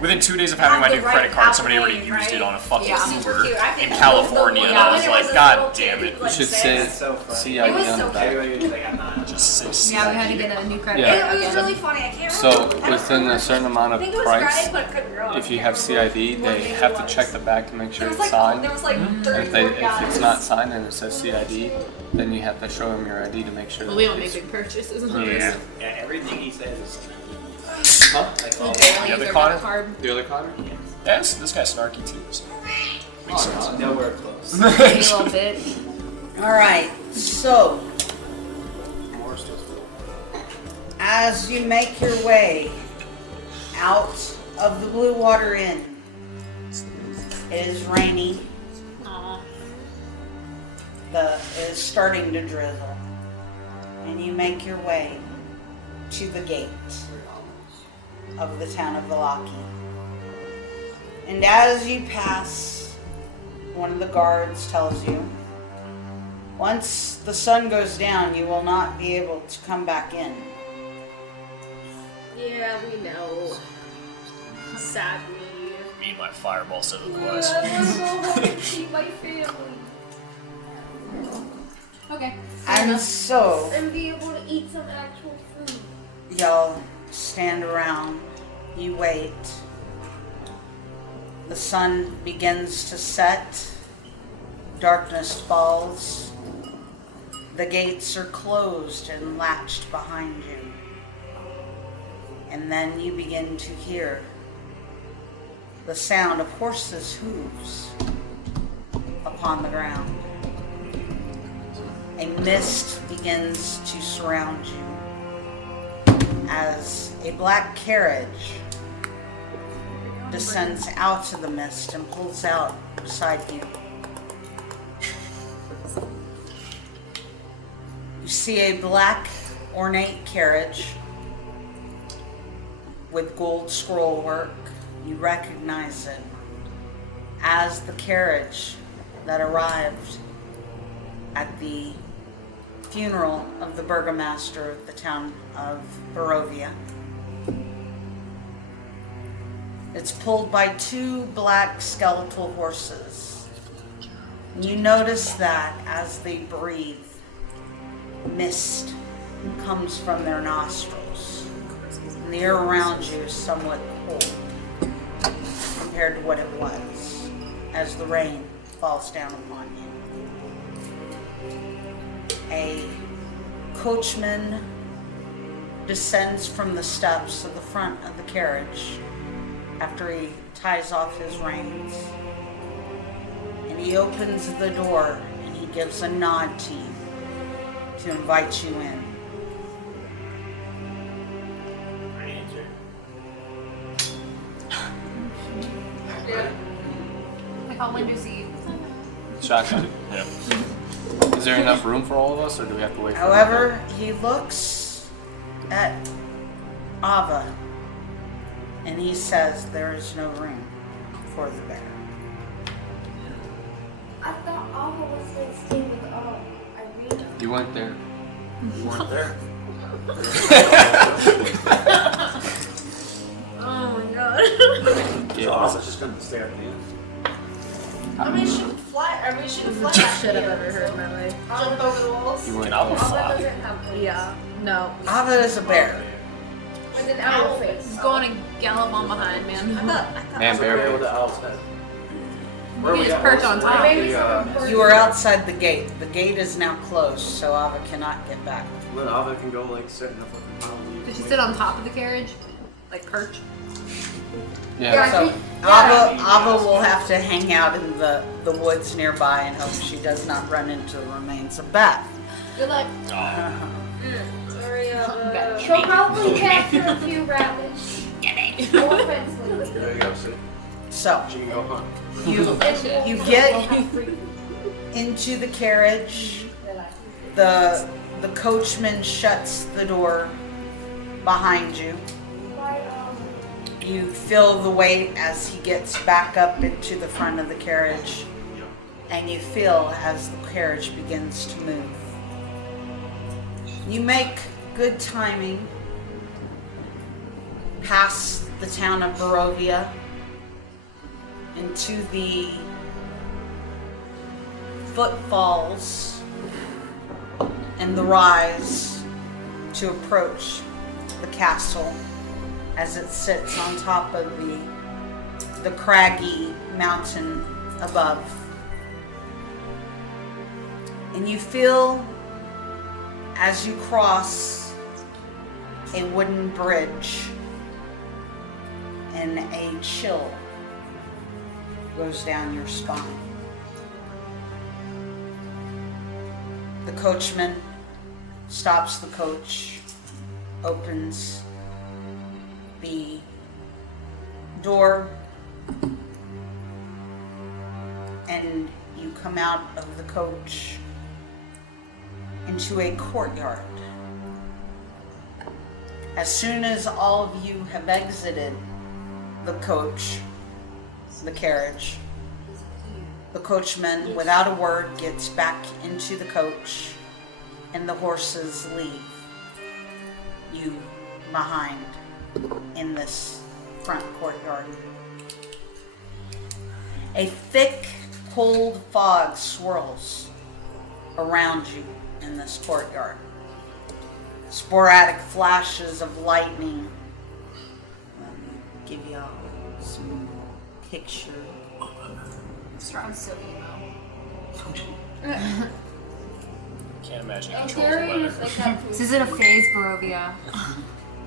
Within 2 days of have having my the new right credit card, somebody Apple already name, used it right? on a fucking Yeah. Uber Super cute. I in think California, and I was like, God damn it. You should say CID It was on so the back. Just say Yeah, we had to get a new credit Yeah. card. It was really funny. I can't So remember. within a certain amount I of think it was price, Friday, but I couldn't remember. if you have CID, they have to check the back to make sure There was it's like, signed. there was like 30 And if guys. it's not signed and it says CID, then you have to show them your ID to make sure Well, that we don't make it's big purchases. Yeah. Yeah, everything he says is Huh? like all Barely The other use our Connor? debit card. The other Connor? Yeah, this guy's snarky too. So. Makes sense. nowhere close. Maybe a little bit. All right, so as you make your way out of the Blue Water Inn, it is rainy. It is starting to drizzle, and you make your way to the gate of the town of Velaki. And as you pass, one of the guards tells you, once the sun goes down, you will not be able to come back in. Yeah, we know. Sadly. Me and my fireball set of quest. I don't know how to keep my family. Okay. And so, And be able to eat some actual food. y'all stand around, you wait. The sun begins to set, darkness falls. The gates are closed and latched behind you. And then you begin to hear the sound of horses' hooves upon the ground. A mist begins to surround you as a black carriage descends out of the mist and pulls out beside you. You see a black ornate carriage with gold scroll work. You recognize it as the carriage that arrived at the funeral of the burgomaster of the town of Barovia. It's pulled by 2 black skeletal horses. You notice that as they breathe, mist comes from their nostrils. And the air around you is somewhat cold compared to what it was as the rain falls down upon you. A coachman descends from the steps of the front of the carriage after he ties off his reins. And he opens the door and he gives a nod to you to invite you in. I call my new seat. Shotgun. Yeah. Is there enough room for all of us, or do we have to wait for However, he looks at Ava and he says there is no room for the bear. I thought Alva was going to stay with Irina. You went there. You weren't there. Oh my god. So Alpha's just gonna stay at the end. I mean, she could fly. I mean, she could fly. Shit I've ever heard in my life. Jump over the walls. You can Alpha fly. doesn't have wings. Yeah. No. Ava is a bear. With an owl face. Just going to gallop on behind, man. Man, Bear bear. with the owl's head. You can just perch on top. You are outside the gate. The gate is now closed, so Ava cannot get back. Then Alpha can go like sit in the fucking pile. Did she sit on top of the carriage? Like perch? Yeah. So Ava will have to hang out in the woods nearby and hope she does not run into the remains of Beth. Good luck. Sorry, She'll probably capture a few rabbits. No offense, Lindsay. There you go, see? So She can go hunt. you get into the carriage. The coachman shuts the door behind you. You feel the weight as he gets back up into the front of the carriage, and you feel as the carriage begins to move. You make good timing past the town of Barovia into the footfalls and the rise to approach the castle as it sits on top of the craggy mountain above. And you feel as you cross a wooden bridge and a chill goes down your spine. The coachman stops the coach, opens the door, and you come out of the coach into a courtyard. As soon as all of you have exited the coach, the carriage, the coachman, without a word, gets back into the coach, and the horses leave you behind in this front courtyard. A thick, cold fog swirls around you in this courtyard. Sporadic flashes of lightning. Let me give y'all some picture. Strong so Can't imagine I controls dare you to weather. say that to This isn't a phase, Barovia.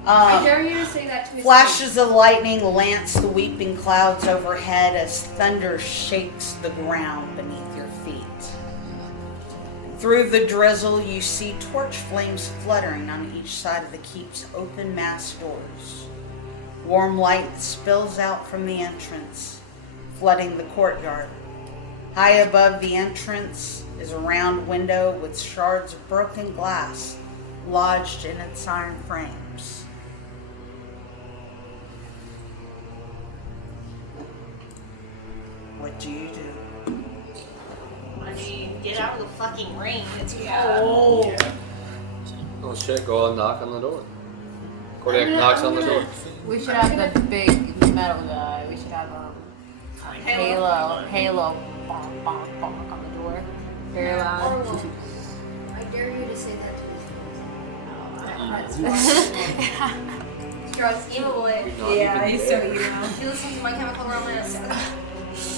I dare you to say that to his Flashes of lightning lance the weeping clouds overhead as thunder shakes the ground beneath your feet. Through the drizzle, you see torch flames fluttering on each side of the keep's open mass doors. Warm light spills out from the entrance, flooding the courtyard. High above the entrance is a round window with shards of broken glass lodged in its iron frames. What do you do? I mean, get out of the fucking rain. It's cold. Oh shit, go and knock on the door. Kodiak knocks on the door. We should have the big metal guy. We should have Halo, bonk, bonk, bonk on the door. Very loud. I dare you to say that to his face. Girl's emo boy. Yeah, he's so evil. He listens to My Chemical Romance.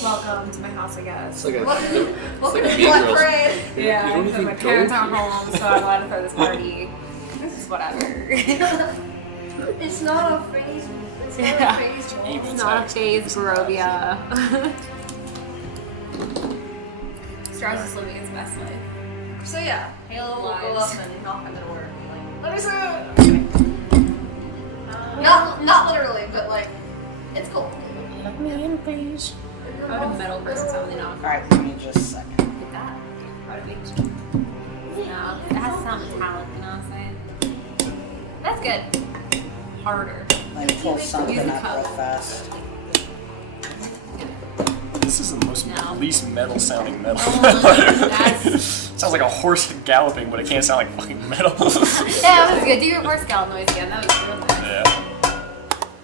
Welcome to my house, I guess. It's like a Welcome like to a the Mean Black Girls. Parade. Yeah, You don't so even my go parents to- aren't home, so I wanted to throw this party. It's whatever. It's not a phase. It's not Yeah. a phase. It's not a phase, Barovia. Strauss is living his best life. So yeah, Halo will go Lies. up and knock on the door and be like, "Let me see." Not literally, but like, it's cool. Let me in, please. How would a metal person sound when they knock? Alright, give me just a second. Look at that. How would it be? No, it has to sound metallic, you know what I'm saying? That's good. Harder. Let me pull something up real fast. This is the most No. least metal sounding metal. That's- Sounds like a horse galloping, but it can't sound like fucking metal. Yeah, that was good. Do your horse gallop noise again. That was real nice. Yeah.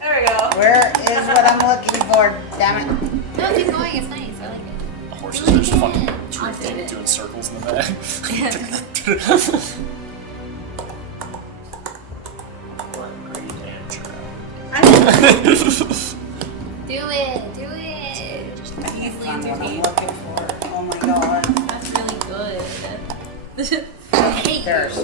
There we go. Where is what I'm looking for? Damn it. No, keep going. It's nice. I like it. The horses are just fucking drifting, doing circles in the back. Do it. Do it. Easily Find what I'm entertaining. looking for. Oh my god. That's really good. There's.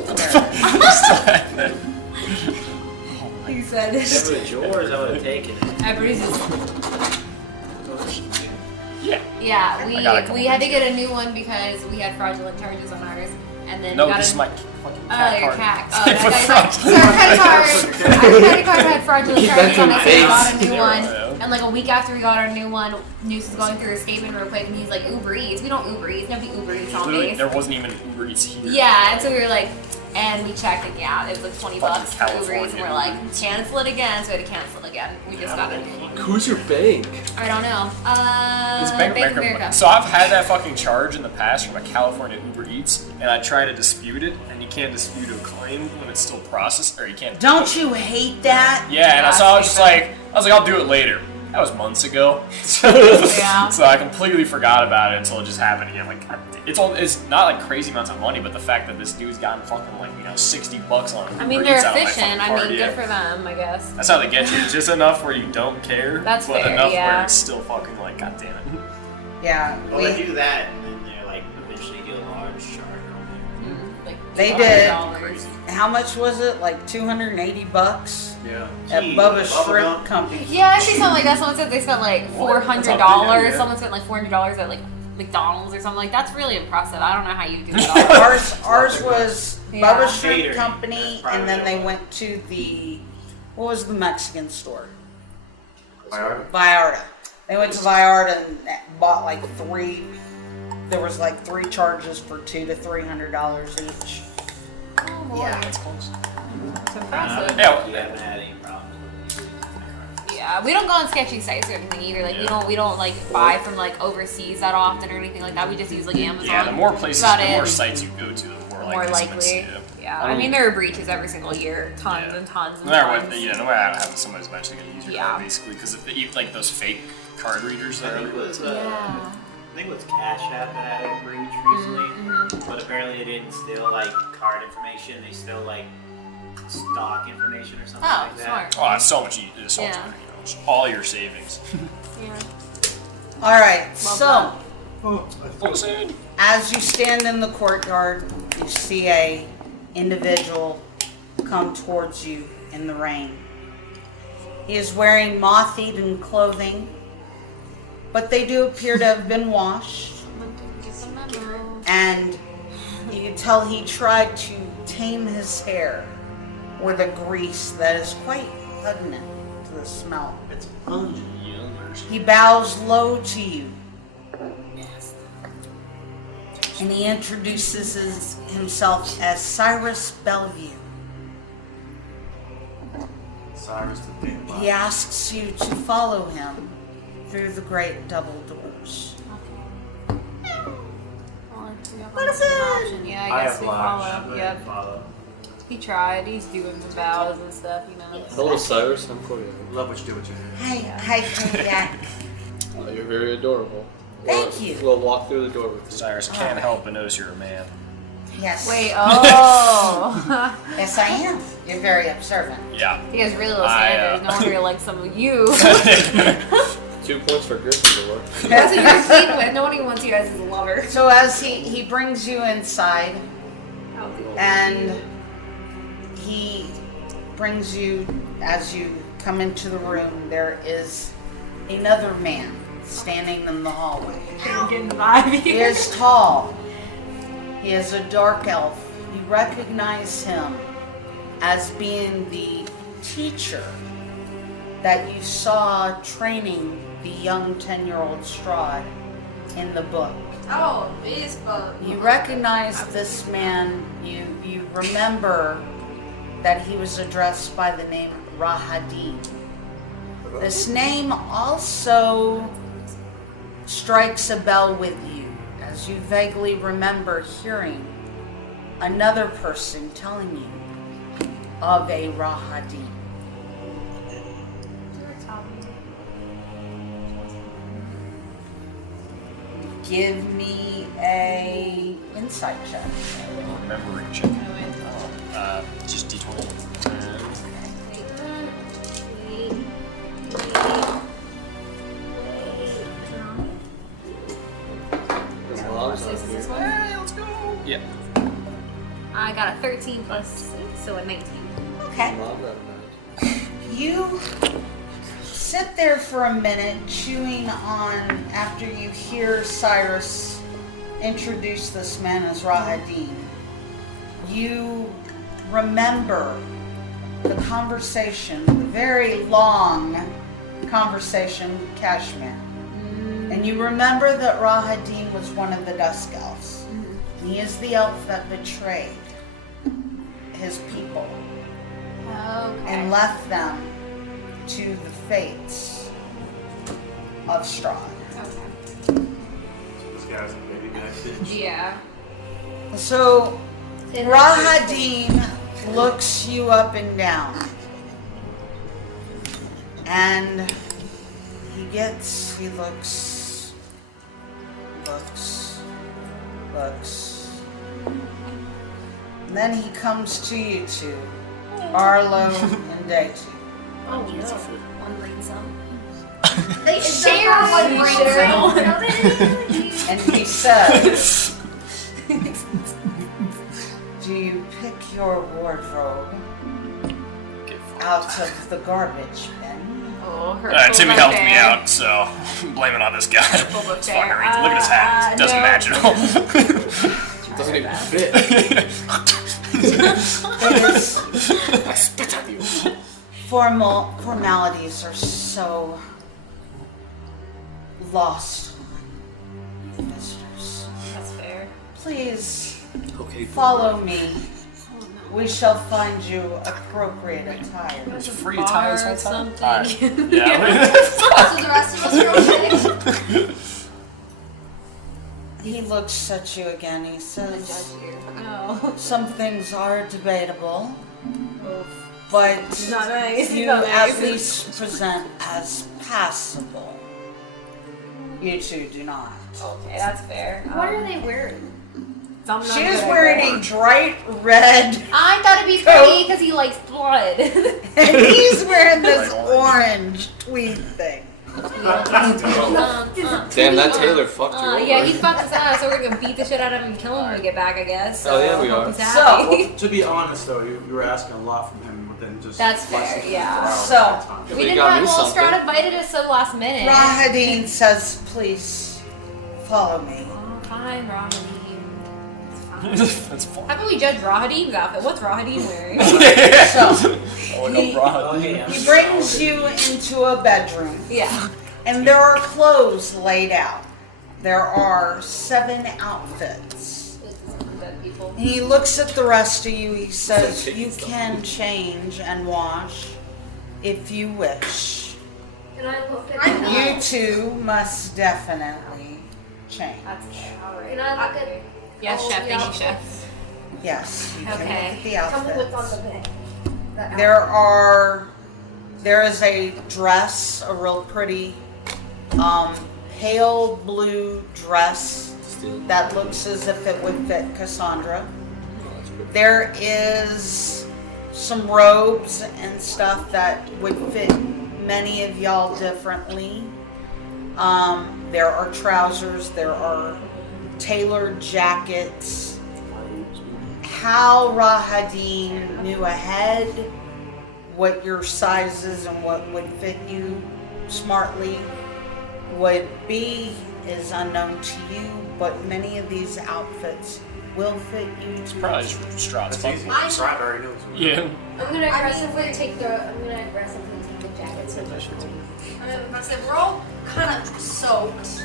He said If it was yours, I would have taken it. everybody's just. Yeah. Yeah, I got a couple we had to get a new one because we had fraudulent charges on ours, and then No, we got this a, is my fucking Oh, cat your card. cat. Oh, With that guy's fraud. like, so our credit card had fraudulent charges on it, so we got a new Yeah, one. yeah. And like a week after we got our new one, Noose was going through his statement real quick, and he's like, Uber Eats. We don't Uber Eats. Nobody Uber Eats on Literally, base. there wasn't even Uber Eats here. Yeah, and so we were like, and we checked, and yeah, it was like 20 bucks for Uber Eats, and California we're like, Uber Eats. cancel it again, so we had to cancel it again. We just got a new one. Who's your bank? I don't know. It's Bank of America. So I've had that fucking charge in the past from a California Uber Eats, and I try to dispute it, and you can't dispute a claim when it's still processed, or you can't. Don't you hate that? Yeah, and so I was just like, I'll do it later. That was months ago. Yeah. So I completely forgot about it until it just happened again. Like, it's not like crazy amounts of money, but the fact that this dude's gotten fucking like, $60 on Uber I mean, Eats they're out of my efficient. fucking I card, mean, yeah. good for them, I guess. That's how they get you. Just enough where you don't care, That's but fair, enough yeah. where it's still fucking like, god damn it. Yeah. Well, they do that, and then they're like, eventually do a large charge on Like They did. $200. How much was it? Like $280 Yeah. at Gee, Bubba's Bubba Shrimp Gump. Company. Yeah, I see something like that. Someone said they spent like What? That's $400. how big I am. Someone spent like $400 at like McDonald's or something. Like that's really impressive. I don't know how you do that. Ours was Yeah. Bubba's Shrimp Catering. Company, That's and then they private. went to the, what was the Mexican store? Vallarta. Vallarta. They went to Vallarta and bought like three. There was like 3 charges for $200 to $300 each. Oh boy, Yeah. it's impressive. Yeah, You haven't had any problems with using my card. Yeah, we don't go on sketchy sites or anything either. Like we don't like buy from like overseas that often or anything like that. We just use like Amazon. yeah, the more places, That's the about more it. sites you go to, the more More likely someone's- likely. Yeah, I mean there are breaches every single year, tons Yeah. and tons. And No matter tons. what, no matter how somebody's eventually gonna use your Yeah. card, basically, because if they eat like those fake card readers that I are think it was, Yeah. I think it was Cash App that had a breach recently, but apparently they didn't steal like card information. They stole like stock information or something Oh, like that. smart. oh, it's so much easier. It's so much Yeah. better, it's all your savings. Yeah. All right, Well so as you stand in the courtyard, you see a individual come towards you in the rain. He is wearing moth-eaten clothing, but they do appear to have been washed. And you can tell he tried to tame his hair with a grease that is quite repugnant to the smell. It's pungent. He bows low to you. And he introduces himself as Cyrus Bellevue. Cyrus the Big Boss. He asks you to follow him through the great double doors. What is it? Yeah, I I guess have we lodged. follow. Yep. He tried. He's doing some vows and stuff, you know. Hello, Cyrus. I'm Corey. Love what you do with your hair. Hi, Kodiak. You're very adorable. Thank you. We'll walk through the door with you. Cyrus can't help but notice you're a man. Yes. Wait, oh. Yes, I am. You're very observant. Yeah. He has really low I, standards. No wonder you're like some of you. 2 points for Gryffindor. That's what you're sleeping with. No one even wants you guys as a lover. So as he brings you inside, and he brings you, as you come into the room, there is another man standing in the hallway. I'm getting the vibe He here. is tall. He is a dark elf. You recognize him as being the teacher that you saw training the young 10-year-old Strahd in the book. Oh, this book. You recognize this man. You remember that he was addressed by the name Rahadin. This name also strikes a bell with you, as you vaguely remember hearing another person telling you of a Rahadin. give me a insight check. Remembering check. Just D20. Let's go. Yeah. I got a 13 plus 6, so a 19. Okay. You sit there for a minute chewing on after you hear Cyrus introduce this man as Rahadin. You remember the conversation, the very long conversation with Kashmir. And you remember that Rahadin was one of the Dusk Elves. He is the elf that betrayed his people and left them to the fates of Strahd. This guy's a baby guy bitch. Yeah. So Rahadin looks you up and down, and he looks, and then he comes to you two, Arlo and Deity. Oh, no. One brain cell. They share one brain cell. And he says, do you pick your wardrobe out of the garbage bin? Oh, Timmy helped me out, so blame it on this guy. It's fucking crazy. Look at his hat. It doesn't match at all. Doesn't even fit. I spit at you. Formalities are so lost on visitors. That's fair. Please Okay. follow me. We shall find you appropriate attire. There's free attire this whole time? Alright. So the rest of us are okay? He looks at you again. He says, No. some things are debatable, but Not nice. you Not at nice. least present as passable. You two do not. Okay, that's fair. What are they wearing? She is wearing a bright red, I thought it'd be pretty because he likes blood. and he's wearing this orange tweed thing. Damn, that Taylor fucked you over. Yeah, he fucked us up, so we're gonna beat the shit out of him and kill him when we get back, I guess. Oh, yeah, we are. He's happy. Well, to be honest, though, you were asking a lot from him within just. That's fair, less than yeah. 24 hours So, at a time. we didn't have well, Strahd invited us so last minute. Rahadin says, please follow me. Oh, fine, Rahadin. That's fine. How about we judge Rahadin's outfit? What's Rahadin wearing? So, He he brings you into a bedroom. Yeah. And there are clothes laid out. There are 7 outfits. Dead people. He looks at the rest of you. He says, you can change and wash if you wish. And I look at You two must definitely change. That's fair. Alright. Can I look at Yes, all chef. the Thank you, outfits? chef. Yes, you can Okay. look at the Tell me what's on outfits. the bed. There is a dress, a real pretty pale blue dress that looks as if it would fit Cassandra. There is some robes and stuff that would fit many of y'all differently. There are trousers, there are tailored jackets. How Rahadin knew ahead what your sizes and what would fit you smartly would be is unknown to you, but many of these outfits will fit you. It's probably just Strahd's That's easy. Strahd already knows. Yeah. I'm gonna aggressively take the jackets. We're all kind of soaked. So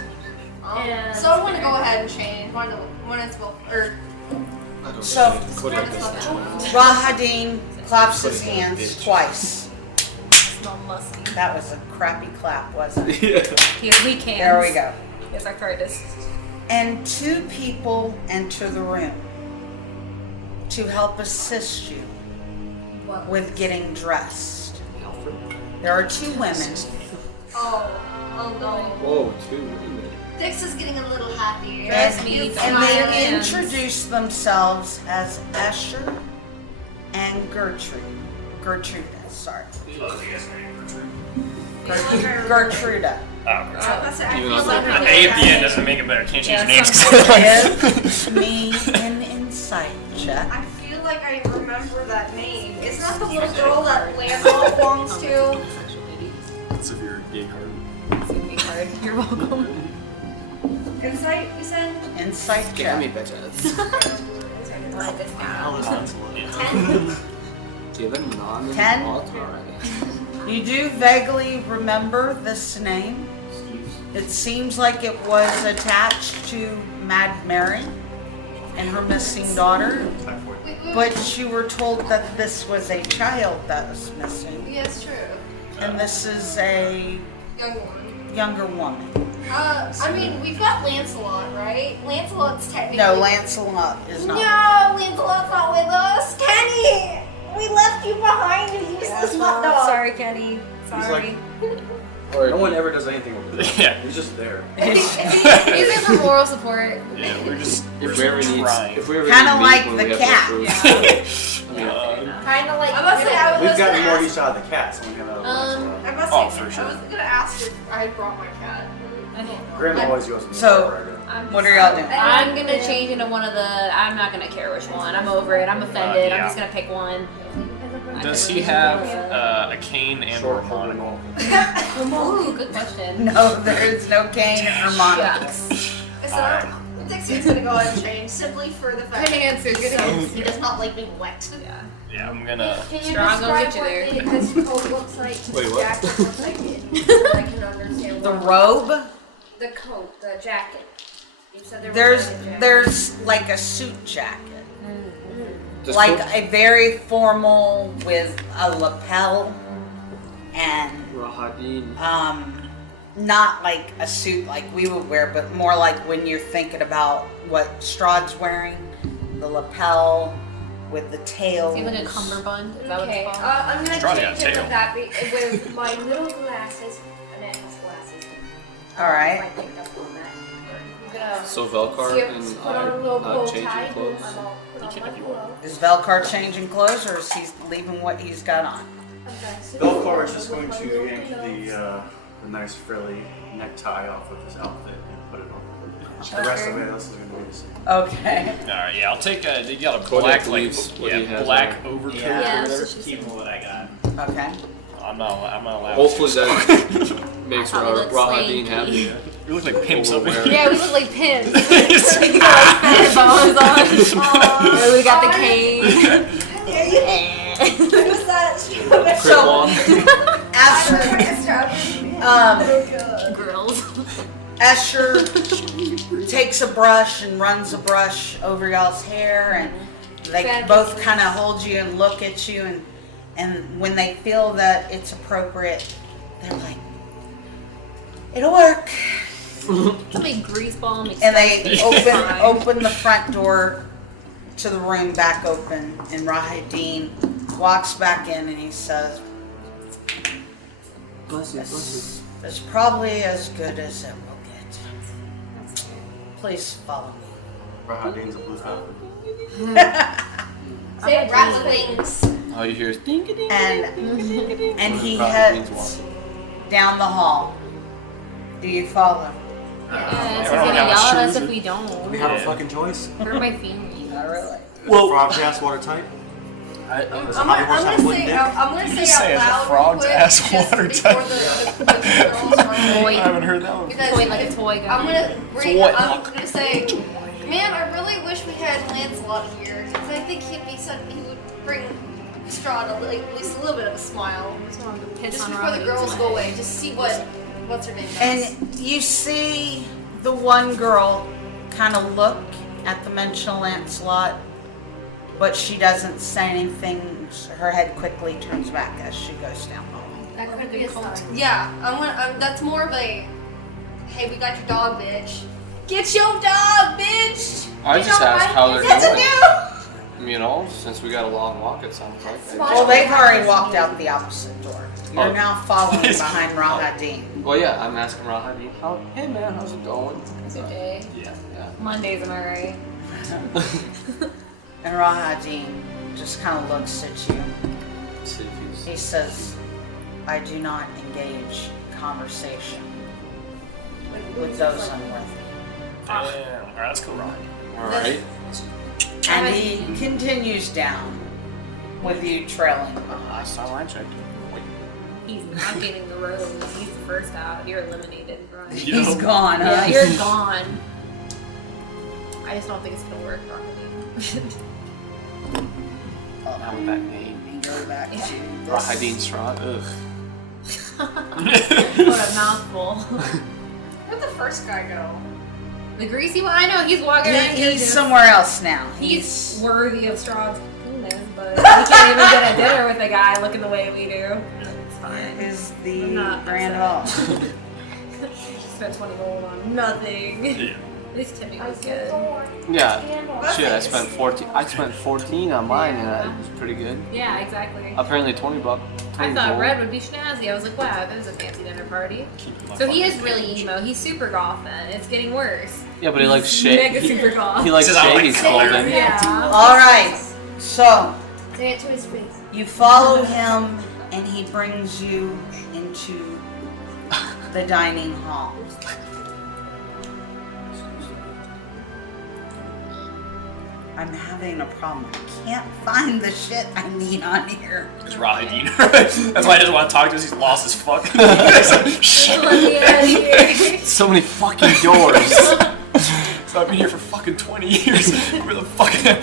I want to go ahead and change when it's So Rahadin claps his hands twice. Smell musty. That was a crappy clap, wasn't it? He has weak hands. There we go. He has arthritis. And 2 people enter the room to help assist you with getting dressed. There are 2 women. Oh no. Whoa, 2 women. Thix is getting a little happy. And, me, and my they hands. introduce themselves as Escher and Gertrude. Gertruda, sorry. Gertruda. Even though The A at the end doesn't make it better. Can't change names. Give me an insight check. I feel like I remember that name. Isn't that the little girl that Landau belongs to? Severe gay card. It's gonna be hard. You're welcome. Insight, you said? Insight Damn me, check. bitches. Hell is Lancelot? 10. Given non 10? alright. You do vaguely remember this name. It seems like it was attached to Mad Mary and her missing daughter, but you were told that this was a child that was missing, Yeah, it's true. and this is a Young woman. younger woman. I mean, we've got Lancelot, right? Lancelot's technically. No, Lancelot is not. No, Lancelot's not with us. Kenny! We left you behind, you useless butt dog. Sorry, Kenny. Sorry. No one ever does anything over there. Yeah. He's just there. He's in for moral support. Yeah, we're just If we ever need, trying. if we ever Kinda need like meat when the we have cat. no food. Kind of like. I must say, I was We've gotten gonna more ask. each out of the cats than we have out of Lancelot. I must Oh, say, for sure. I was gonna ask if I had brought my cat. Grandma always goes to So, what are y'all doing? I'm gonna change into one of the. I'm not gonna care which one. I'm over it. I'm offended. Yeah. I'm just gonna pick one. Does he have a cane and or a monocle? Ooh, good question. No, there is no cane or monocle. Shucks. So, Thixian's gonna go ahead and change simply for the fact Good answer, good so answer. he does not like being wet. Yeah. Yeah, I'm gonna. Can you Strong, I'll describe get you what there. this coat looks like? Wait, what? Jacket looks like so I can understand. The what- robe, The coat, the jacket. You said there there's was a jacket. there's like a suit jacket. Does Like Cook- a very formal with a lapel and Rahadin. not like a suit like we would wear, but more like when you're thinking about what Strahd's wearing, the lapel with the tails. Seems like a cummerbund. Is that Okay, what it's called? I'm gonna Strong change got it tail. with that with my little glasses. Anet has glasses. All right. I picked up on that. I'm gonna So Velcar see if- and put on a little bow changing tie. clothes. I'm all put on my glove. Is Velcar changing clothes or is he leaving what he's got on? Okay, so Velcar is just I'll going put my to little yank gloves. the nice frilly necktie off of his outfit and put it on. The rest of it, this is going to be the same. Okay. All right, yeah, I'll take a. You got a Kodak black like leaves what he has black on. overcoat Yeah, or whatever. just keep what I got. Okay. I'm not allowed. Hopefully that makes thought we looked Rahadin swanky. happy. You look like pimps over Overwear. here. Yeah, we look like pimps. We got like feather bows on. Yeah, we got the cane. Who's that? So Asher, Grills. Escher takes a brush and runs a brush over y'all's hair, and they both kind of hold you and look at you, and when they feel that it's appropriate, they're like, "It'll work," Something grease ball makes and they sense. open the front door to the room back open, and Rahadin walks back in and he says, Bless you, bless "It's probably as good as it will get. Please follow me." Rahadin's a blue falcon. Say rat wings. you. All you hear is ding ding. And he Rahadin's heads walking. down the hall. Do you follow? Yeah, he's I don't gonna have yell at us shoes. if we don't. We have a Yeah. fucking choice. Hurt my feelings. Not really. Well, frog's ass watertight. I'm gonna say say out as a loud frog's real quick, ass just watertight. before the girls are Toy. I haven't heard that one. Because Toy like a toy gun. I'm gonna say, man, I really wish we had Lancelot here because I think he would bring Strahd at least a little bit of a smile. Piss Just on before the Rahadin's girls go head. away, just see what's her name does. And you see the one girl kind of look at the mention of Lancelot, but she doesn't say anything. Her head quickly turns back as she goes down the hall. That could be a sign. Yeah, that's more of a, hey, we got your dog, bitch. Get your dog, bitch. I just asked how they're That's a doing. new. You know, since we got a long walk, it sounds like. Well, they've already walked out the opposite door. You're Oh. now following behind Rahadin. Well, yeah, I'm asking Rahadin, hey man, how's it going? It's a day. Yeah. Mondays, am I right? And Rahadin just kind of looks at you. He says, I do not engage conversation with those unworthy. Damn. Alright, that's cool, Ryan. Alright. And he continues down with you trailing behind. Last time I checked. He's not getting the road. He's the first out. You're eliminated, Ryan. He's gone, huh? Yeah, you're gone. I just don't think it's gonna work properly. Not with that name. And go back to this. Rahadin Strahd. Ugh. What a mouthful. Where'd the first guy go? The greasy one? I know, he's walking around here. He's somewhere else now. He's worthy of Strahd's penis, but we can't even get a dinner with a guy looking the way we do. It's fine. Is the not Grand upset. Hall. Spent 20 gold on nothing. Yeah. At least Timmy was good. Yeah. Shit, I spent 14 on mine and it was pretty good. Yeah, exactly. Apparently 20 bucks. I thought Red would be snazzy. I was like, wow, that was a fancy dinner party. So he is really emo. He's super goth then. It's getting worse. Yeah, but he likes Mega shade. super goth. He likes Says I like shady color. clothing. Yeah. Alright, so Say it to his face. you follow him and he brings you into the dining hall. I'm having a problem. I can't find the shit I need on here. It's Rahadin. That's why I doesn't want to talk to us. He's lost his fuck. Shit. Let me out of here. So many fucking doors. So I've been here for fucking 20 years. Where the fuck am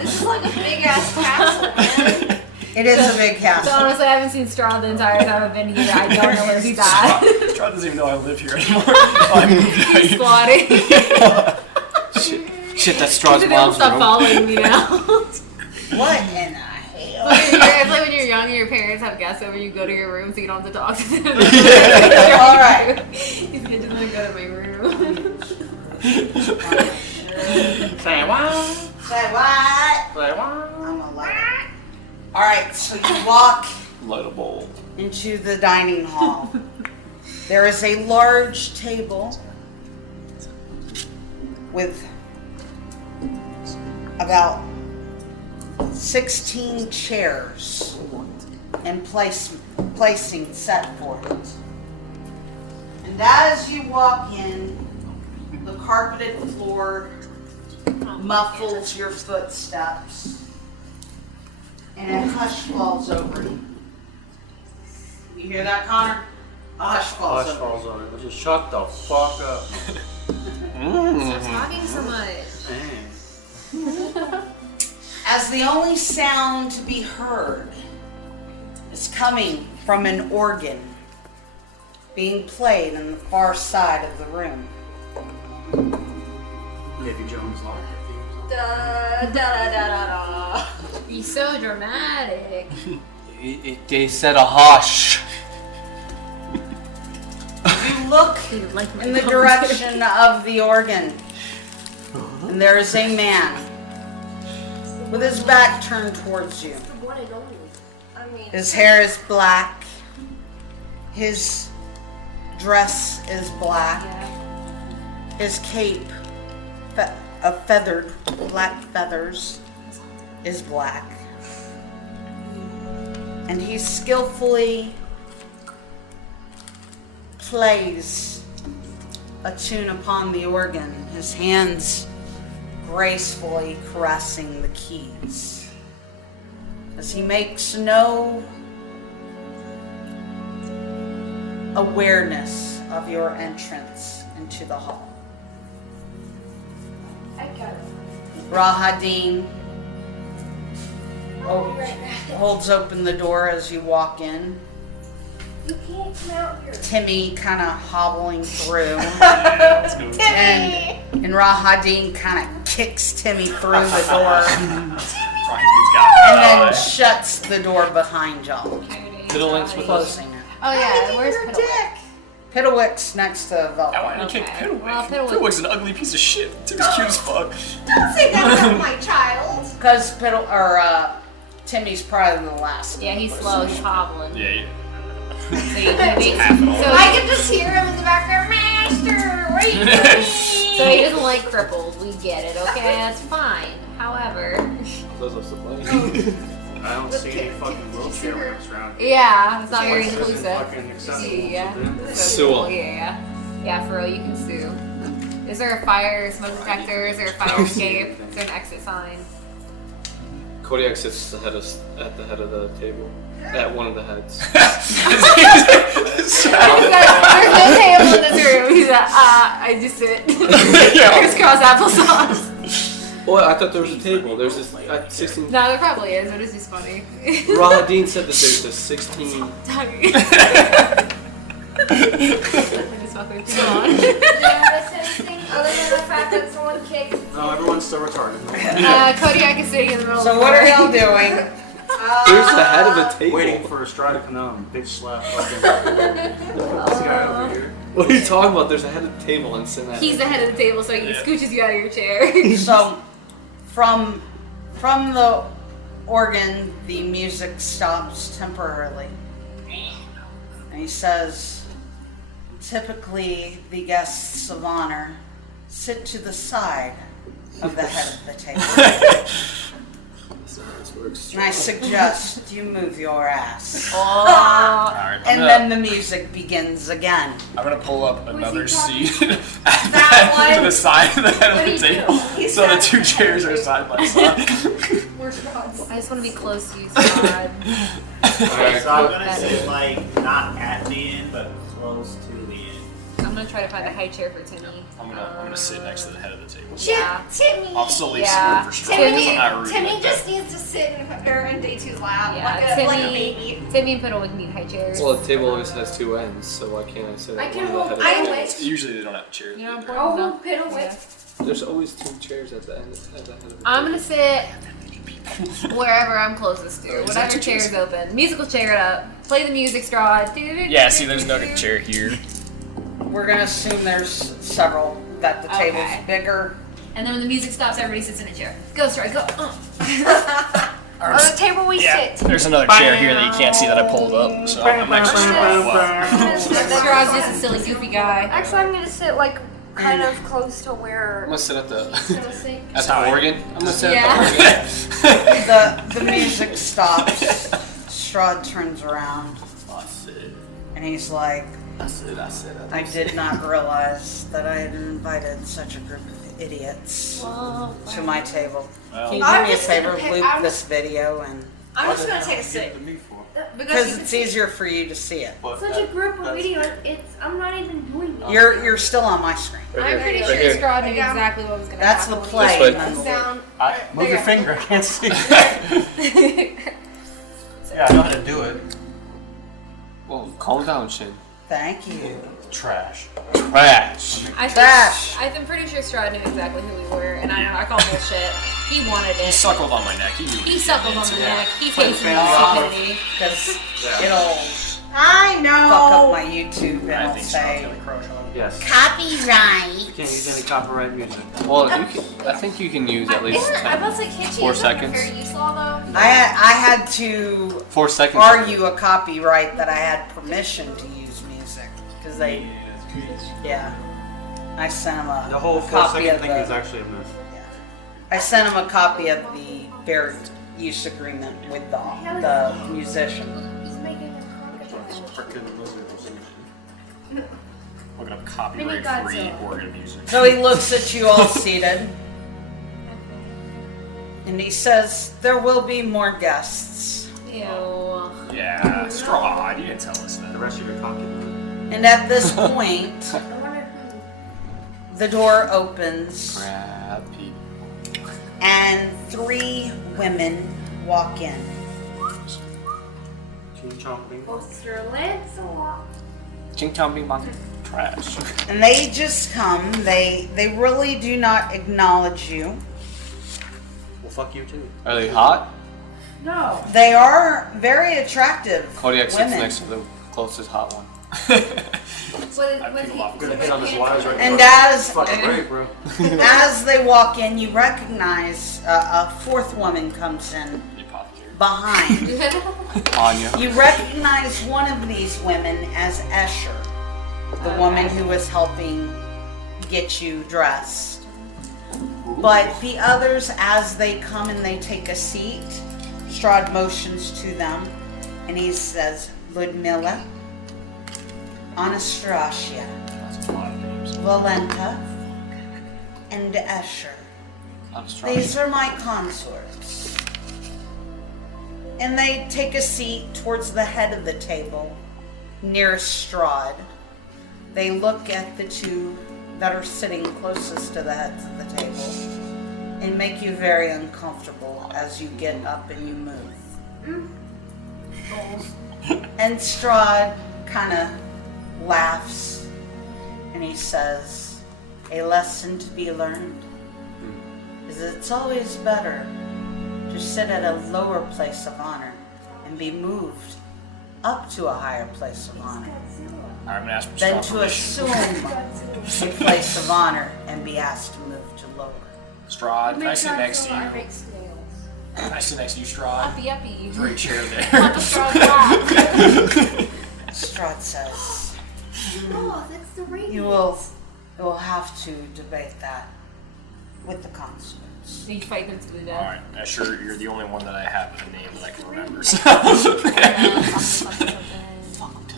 This is like a big ass castle, man. It is a big So castle. honestly, I haven't seen Straw the entire time I've been here. I don't know where he's at. Strahd doesn't even know I live here anymore. I moved out He's here. squatting. Shit, that's Strahd's He's able to mom's stop room. following me now. What in the hell? It's like when you're young and your parents have guests over, you go to your room so you don't have to talk to them. Alright. He's gonna just go to my room. Say what? Say what? Say what? I'm a light. Alright, so you walk Light a bowl. into the dining hall. There is a large table with about 16 chairs and placing set for it. And as you walk in, the carpeted floor muffles your footsteps and a hush falls over you. You hear that, Connor? A hush falls Hush over. falls on it. Just shut the fuck up. Stop talking so much. Man. As the only sound to be heard is coming from an organ being played on the far side of the room. Maybe Jones locked it. Da da da da da. He's so dramatic. They said a hush. You look Like my in the mom. direction of the organ, and there is a man with his back turned towards you. What I don't do. I mean, His hair is black. His dress is black. His cape of feathered black feathers is black. And he skillfully plays a tune upon the organ, his hands gracefully caressing the keys, as he makes no awareness of your entrance into the hall. I got it. Rahadin I'll be right back. holds open the door as you walk in. You can't come out here. Timmy kind of hobbling through. Let's go. And Rahadin kind of kicks Timmy through the door Rahadin's got and then shuts the door behind y'all, Piddling's with us. closing it. Oh yeah, where's your Piddle? dick. Piddlewick's next to Velcar. Why did you kick Okay. Piddlewick? Well, Piddlewick- Piddlewick's an ugly piece of shit. Timmy's cute as fuck. Don't say that about my child. Because Timmy's probably the last. Yeah, he's slow. He's hobbling. Yeah. So he makes. Half it all. So I can just hear him in the background, Master, wait for me. So he doesn't like crippled. We get it, okay? That's fine. However, I don't see any fucking wheelchair ramps around. yeah, it's not very This isn't inclusive. fucking acceptable. Yeah. So So cool. Yeah. Yeah, for real, you can sue. Is there a fire smoke detector? Is there a fire escape? Is there an exit sign? Kodiak sits at the head of the table. At one of the heads. There's no table in this room. He's like, I just sit. Crisscross applesauce. Well, I thought there was a table. There's this 16. No, there probably is, but it's just funny. Rahadin said that there's a 16. I just fucking too on. Other than the fact that someone kicked. No, everyone's still retarded. Kodiak is sitting in the middle of So the what are floor. y'all doing? There's the head of the table. Waiting for Strada Kanam, bitch slap fucking this guy over here. What are you talking about? There's a head of the table and sitting at He's the head of the table, so he scooches you out of your chair. So, from the organ, the music stops temporarily, and he says, "Typically, the guests of honor sit to the side of the head of the table, and I suggest you move your ass." Alright, And then the music begins again. I'm gonna pull up another talking seat to the side of the head of the table. So the two chairs are side by side. Where's God's? I just want to be close to you, Scott. Okay, so I'm gonna sit like not at the end, but close to the end. I'm gonna try to find a high chair for Timmy. I'm gonna sit next to the head of the table. Yeah. Timmy. I'll still leave Yeah. some room for Strada because I'm not rude Timmy like just that. needs to sit in Day 2's lap Yeah, like a baby. Timmy and Piddlewick need high chairs. Well, the table always has two ends, so why can't I sit I at can one of hold the head of the I table? wish. Usually they don't have chairs. You know, either. Oh, Piddlewick. There's always two chairs at the end of the head of the I'm gonna table. sit wherever I'm closest to. Is that Whatever two chair's chairs? open. Musical chair it up. Play the music, Straw. Yeah, see, there's no chair here. We're gonna assume there's several, that the Okay. table's bigger. And then when the music stops, everybody sits in a chair. Go, Straw, go. On the table we Yeah, sit. there's another chair here that you can't see that I pulled up, so I'm next to Straw. Straw's just a silly, goofy guy. Actually, I'm gonna sit like kind of close to where I'm gonna sit at the he's gonna sit. at the organ. I'm gonna sit Yeah. at the organ. The music stops. Strahd turns around I sit. and he's like, I sit. I did not realize that I had invited such a group of idiots to my table. Well, Can you I'm do me a just gonna favor, pick- loop I'm- this video, and I'm just gonna take a sit. because it's easier for you to see it. Such a group of idiots. I'm not even doing it. You're still on my screen. I'm pretty Right sure here. Straw knew Yeah. exactly what was gonna That's the happen. play. This way. and then the loop. Down. Move your There. finger, I can't see. Yeah, I know how to do it. Well, calm down, Shin. Thank you. Trash. Trash. Trash. I'm pretty sure Straw knew exactly who we were, and I call bullshit. He wanted he it. suckled on my neck. He knew He suckled on the neck. He Play the tasted the family opera. stupidity. Because it'll I fuck up know. my YouTube and I it'll think Straw's say gonna crush on him. Yes. copyright. You can't use any copyright music. Well, you can, I think you can use at least I was like, can't you 4 use like a seconds. fair use law though? I had to 4 seconds. argue a copyright that I had permission to use music because they, yeah. I sent him a The whole copy 4-second of thing is the. actually a myth. I sent him a copy of the fair use agreement with the musician. He's making a crocodile. Freaking lizard or something. Looking up copyright-free organ music. So he looks at you all seated, and he says, "There will be more guests." Ew. Yeah, Straw, you didn't tell us The that. rest of your concubine. And at this point, I wonder who. the door opens, Crab people. and 3 women walk in. Ching chomping. Poster Lancelot. Ching chong bing bong. Trash. And they just come. They really do not acknowledge you. Well, fuck you too. Are they hot? No. They are very attractive Kodiak sits women. next to the closest hot one. I'd pick him off. I'm gonna hit on his wires right And now. as Fucking great, bro. as they walk in, you recognize a fourth woman comes in behind. Anya. You recognize one of these women as Escher, the woman who was helping get you dressed. But the others, as they come and they take a seat, Strahd motions to them, and he says, Ludmilla, Anastasia, Valenta, and Escher. These are my consorts. And they take a seat towards the head of the table, near Strahd. They look at the two that are sitting closest to the heads of the table and make you very uncomfortable as you get up and you move. And Strahd kind of laughs and he says, a lesson to be learned is that it's always better to sit at a lower place of honor and be moved up to a higher place of honor I'm gonna ask for than strong to permission. assume a place of honor and be asked to move to lower. Strahd, can I sit next to you? Can I sit next to you, Strahd? Uppy. Great chair there. Strahd says, Oh, that's the radio. you will have to debate that with the consorts. You fight them to the death. Alright, Escher, you're the only one that I have a name that I can remember. So.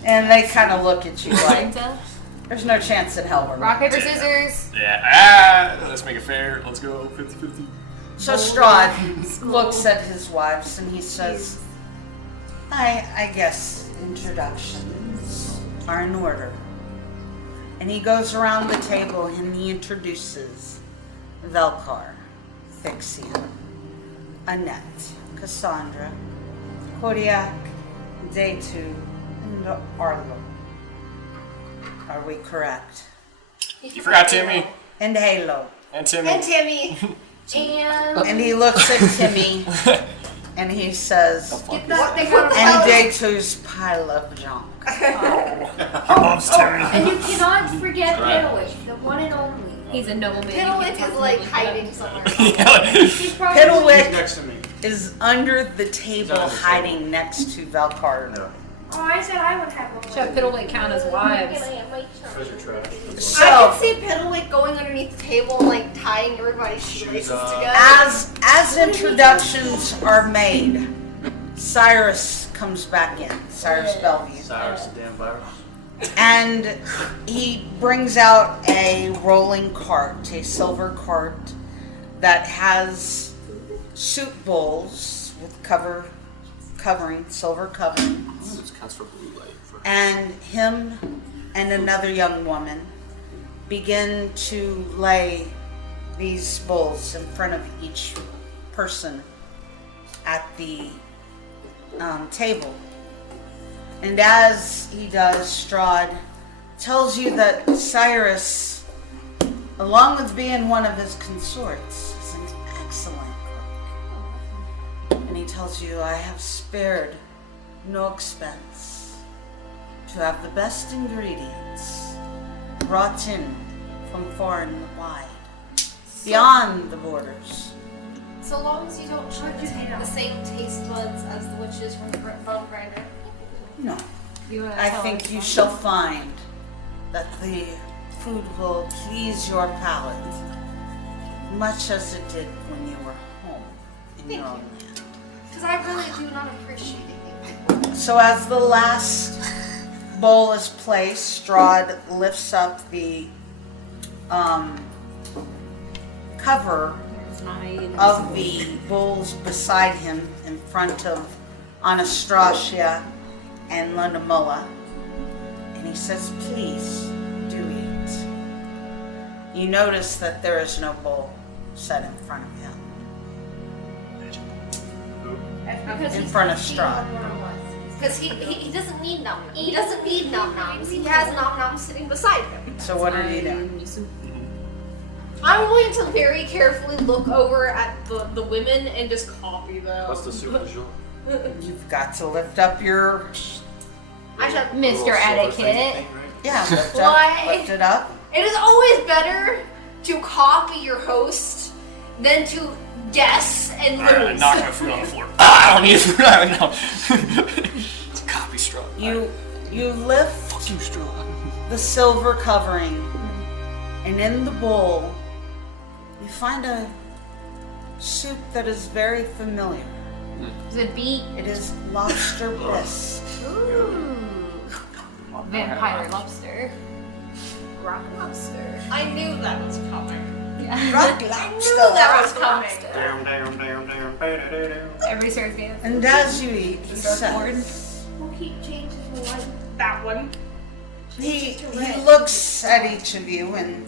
And they kind of look at you like, there's no chance in hell we're Rock, going paper, to. scissors. Yeah, let's make it fair. Let's go 50-50. So Strahd looks at his wives and he says, I guess introductions are in order. And he goes around the table and he introduces Velcar, Thixian, Anet, Cassandra, Kodiak, Daytu, and Arlo. Are we correct? You forgot Timmy. And Halo. And Timmy. And Timmy. And he looks at Timmy and he says, Get that thing and out of hell. Daytu's pile of junk. And you cannot forget Piddlewick, the one and only. He's a nobleman. Piddlewick is like hiding somewhere. Piddlewick next to me. is under the table hiding next to Velcar. Oh, I said I would have one. Should Piddlewick count as wives? Treasure trash. So, I can see Piddlewick going underneath the table and like tying everybody's shoelaces together. as introductions are made, Cyrus comes back in. Cyrus Bellevue. Cyrus, the damn virus. And he brings out a rolling cart, a silver cart that has soup bowls with silver covering. This counts for blue light. And him and another young woman begin to lay these bowls in front of each person at the table. And as he does, Strahd tells you that Cyrus, along with being one of his consorts, is an excellent cook. And he tells you, I have spared no expense to have the best ingredients brought in from far and wide, beyond the borders. So long as you don't charge the same taste buds as the witches from the Bone Grinder. No. I think you shall find that the food will please your palate, much as it did when you were home in your own land. Because I really do not appreciate it. So as the last bowl is placed, Strahd lifts up the cover of the bowls beside him in front of Anastasia and Lundamulla, and he says, please do eat. You notice that there is no bowl set in front of him. In front of Strahd. Because he doesn't need nom. He doesn't need nom noms. He has nom noms sitting beside him. So what are you doing? I'm going to very carefully look over at the women and just copy them. What's the soup du jour? You've got to lift up your... I should Mr. Etiquette. Yeah, Why? lift it up. It is always better to copy your host than to guess and Alright, lose. knock my food on the floor. Ah, I don't need food. I don't know. It's a copy straw. You lift Fuck you, straw. the silver covering, and in the bowl, you find a soup that is very familiar. Is it beet? It is lobster bisque. Ooh. Vampire lobster. Rock lobster. I knew that was coming. Rock I knew lobster. that was coming. Everybody starts dancing. And as you eat, he Surfboard. says, We'll keep changing the one. That one. he looks at each of you and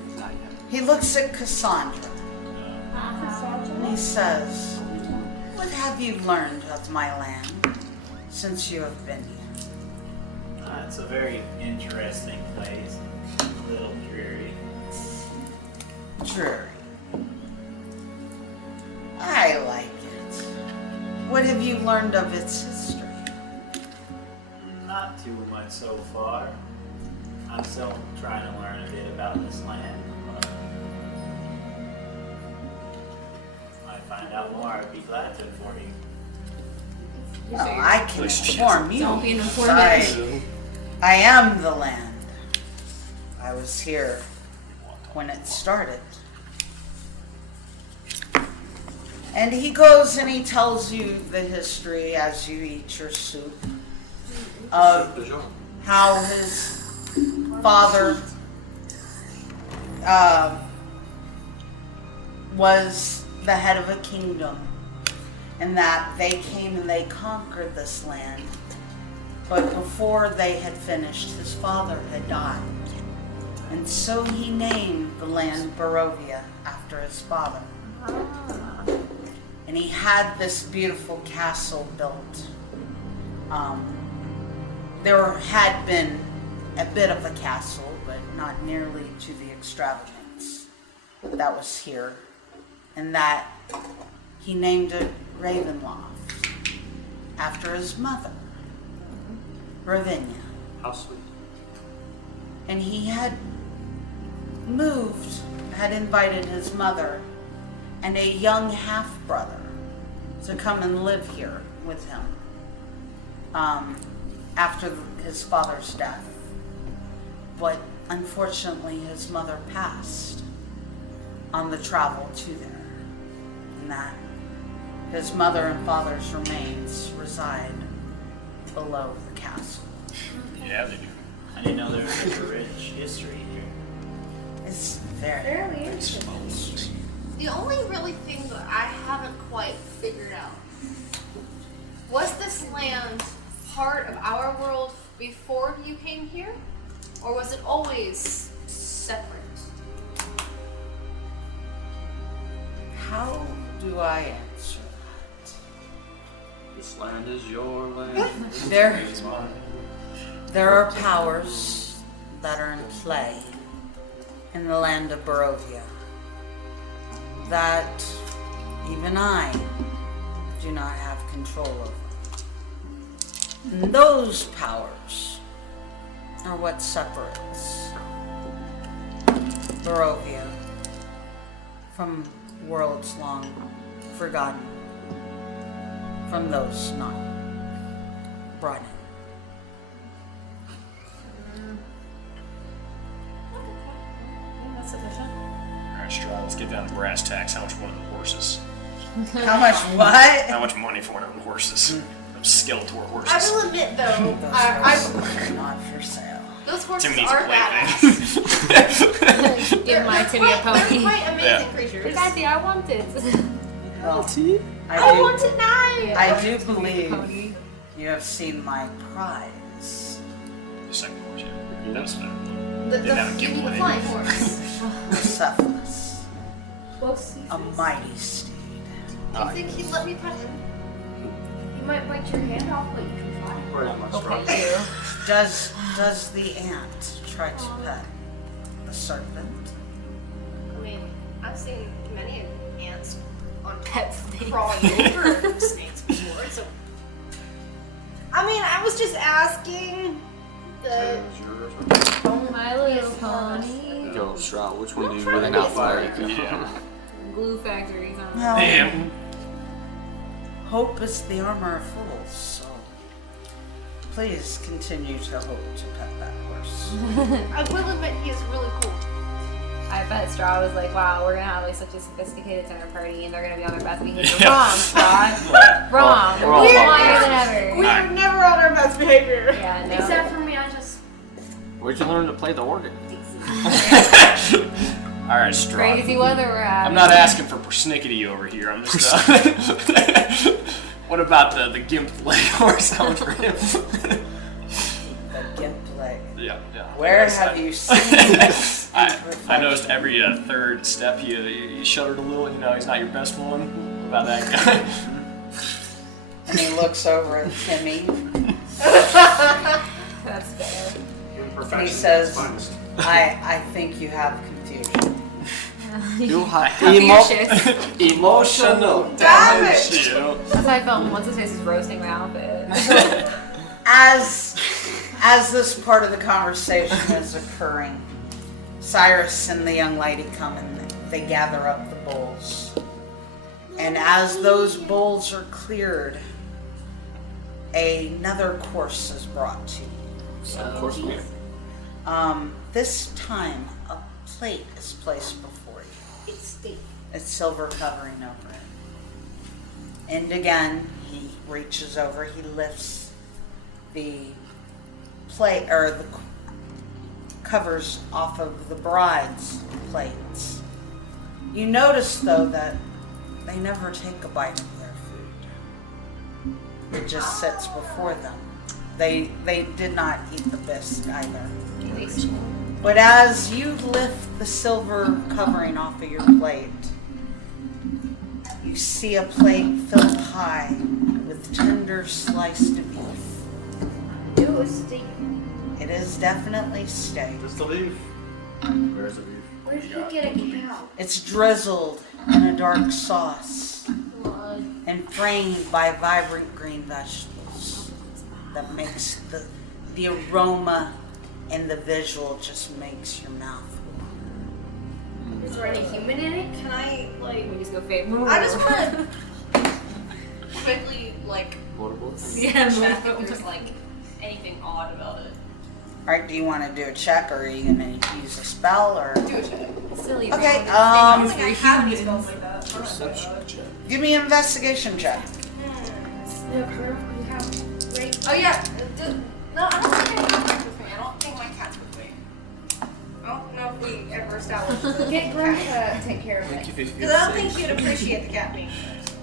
he looks at Cassandra. And he says, what have you learned of my land since you have been here? It's a very interesting place. A little dreary. Dreary. I like it. What have you learned of its history? Not too much so far. I'm still trying to learn a bit about this land. But if I find out more, I'd be glad to inform you. No, I can inform you. Don't be an informant. I am the land. I was here when it started. And he goes and he tells you the history as you eat your soup of how his father was the head of a kingdom, and that they came and they conquered this land. But before they had finished, his father had died. And so he named the land Barovia after his father. And he had this beautiful castle built. There had been a bit of a castle, but not nearly to the extravagance that was here. And that he named it Ravenloft after his mother, Ravinia. How sweet. And he had invited his mother and a young half-brother to come and live here with him after his father's death. But unfortunately, his mother passed on the travel to there, and that his mother and father's remains reside below the castle. Yeah, they do. I didn't know there was such a rich history here. It's very Fairly interesting. The only really thing that I haven't quite figured out, was this land part of our world before you came here? Or was it always separate? How do I answer that? This land is your land. There are powers that are in play in the land of Barovia that even I do not have control over. And those powers are what separates Barovia from worlds long forgotten, from those not brought in. That's sufficient. Alright, Straw, let's get down to brass tacks. How much for one of them horses? How much what? How much money for one of them horses? Them Skeletor I horses. will admit though, Those I, horses are not for sale. those horses Timmy needs are a badass. plaything. Give my Timmy a They're pony. quite amazing Yeah. creatures. Daddy, I want it. Well, I want it now. I do believe you have seen my prize. The second horse, yeah. That was fun. The Didn't have a giveaway. flying horse. Cephalus, Both a mighty steed. Do you think he'd let me pet him? He might bite your hand off, but you can fly. Right on my straw. Okay, you. Does the ant try to pet the serpent? I mean, I've seen many ants on Pet snake. crawling over snakes before, so. I mean, I was just asking. My Little Pony. Yo, Stroud, which one do you really not like? Yeah. Glue factories. Well, Damn. hope is the armor of fools, so please continue to hope to pet that horse. I will admit he is really cool. I bet Straw was like, wow, we're gonna have like such a sophisticated dinner party and they're gonna be on their best behavior. Yeah. Wrong, Straw. Yeah. Wrong. We're all We're about liar than that. ever. We are never on our best behavior. Yeah, no. Except for me, I just. Where'd you learn to play the organ? Alright, Straw. Crazy weather we're having. I'm not asking for persnickety over here. I'm just. What about the gimp leg horse? How much for him? The gimp leg. Yeah. Where have you seen this? I noticed every third step he shuddered a little. You know, he's not your best one. What about that guy? And he looks over at Timmy. That's fair. And he says, I think you have confusion. You have Emotional damage. damage. You know? That's how I felt once his face was roasting my outfit. As this part of the conversation is occurring, Cyrus and the young lady come and they gather up the bowls. And as those bowls are cleared, another course is brought to you. Of course we are. This time, a plate is placed before you. It's steak. It's silver covering over it. And again, he reaches over, he lifts the plate, or the covers off of the bride's plates. You notice, though, that they never take a bite of their food. It just sits before them. They did not eat the bisque either. But as you lift the silver covering off of your plate, you see a plate filled high with tender sliced beef. It was steak. It is definitely steak. Just the beef. Where's the beef? Where did you get a cow? It's drizzled in a dark sauce and framed by vibrant green vegetables that makes the aroma and the visual just makes your mouth water. Is there any human in it? Can I, like... We just go fade. I just want to quickly, like... Yeah, check if there's, like, anything odd about it. Alright, do you want to do a check, or are you going to use a spell, or... Do a check. Silly. Okay, I don't think I have any spells like that. give me an investigation check. Oh yeah, no, I don't think I have Rex with me. I don't think my cat's with me. I don't know if we ever established the Get cat. Grandpa to take care of it. Because I don't think you'd appreciate the cat being first.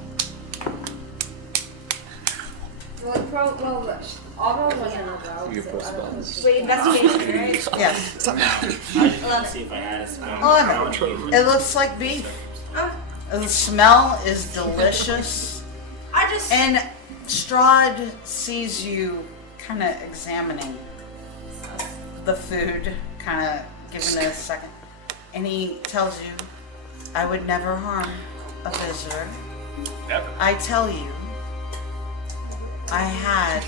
Well, I'll go wasn't a You put spells. Wait, investigation, right? Yes. I just want to see if I had a spell. 11. It looks like beef. The smell is delicious. I just... And Strahd sees you kind of examining the food, kind of giving it a second. And he tells you, I would never harm a visitor. Never. I tell you, I had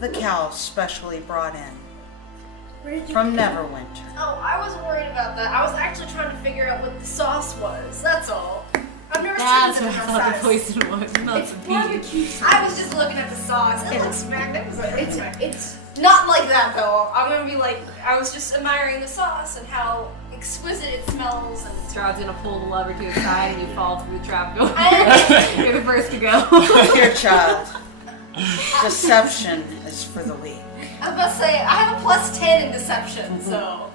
the cow specially brought in from Neverwinter. Oh, I wasn't worried about that. I was actually trying to figure out what the sauce was. That's all. I've never That's seen what it I in thought the size. poison was. Not It's the beef. barbecue. I was just looking at the sauce. It looks magnificent. It's Not like that though. I'm gonna be like, I was just admiring the sauce and how exquisite it smells. And Strahd's gonna pull the lever to his side and you fall through the trap door. I- You're the first to go. Dear child, deception is for the weak. I was about to say, I have a +10 in deception, so.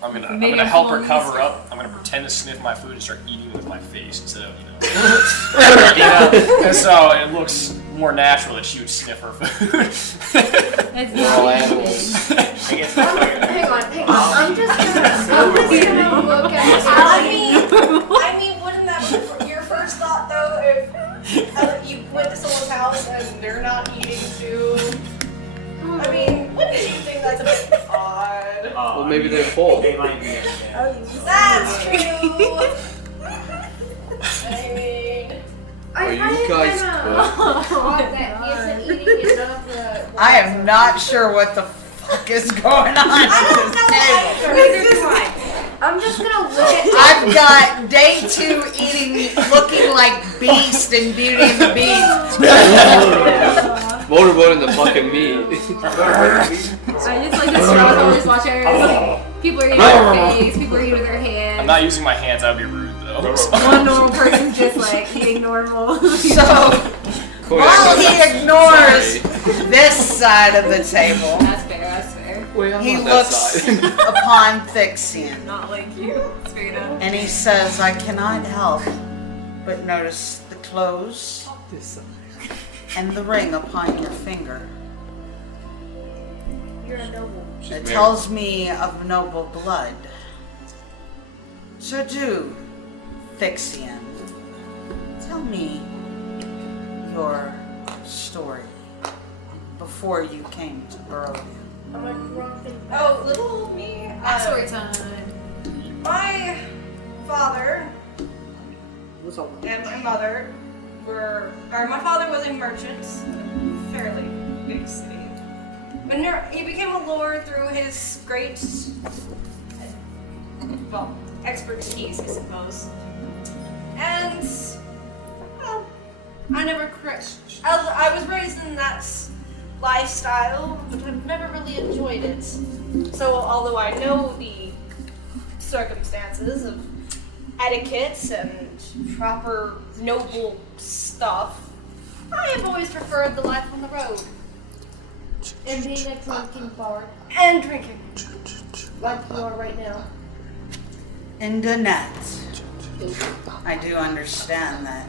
I'm gonna Maybe I'm help her full of cover yeast. up. I'm gonna pretend to sniff my food and start eating it with my face instead of, you know. And so it looks more natural that she would sniff her food. It's We're all not animals. I guess that's fair. hang on. I'm just gonna look at I mean, wouldn't that be your first thought though if you went to someone's house and they're not eating too? I mean, wouldn't you think that's a bit odd? Well, maybe they're full. They might be upset. That's true. I mean, Are you guys good? that he isn't eating enough. I am not sure what the fuck is going on at this table? Neither do I. I'm just gonna look at. I've got day 2 looking like Beast in Beauty and the Beast. Motorboat in the fucking meat. I just like the straws on this watchers. Like, people are eating their face, people are eating with their hands. I'm not using my hands. That would be rude though. So. One normal person's just like eating normal. So, while he ignores this side of the table, That's fair, that's fair. he looks upon Thixian. Not like you. It's fair enough. And he says, I cannot help but notice the clothes and the ring upon your finger. You're a noble. It tells me of noble blood. So do, Thixian, tell me your story before you came to Barovia. I'm a drunken. Oh, little me. Story time. My father and my mother my father was a merchant, fairly big city. But he became a lord through his great, expertise, I suppose. And, well, I was raised in that lifestyle, but I've never really enjoyed it. So, although I know the circumstances of etiquette and proper noble stuff, I have always preferred the life on the road. And being a drunken bard. And drinking. Like you are right now. And Anet, I do understand that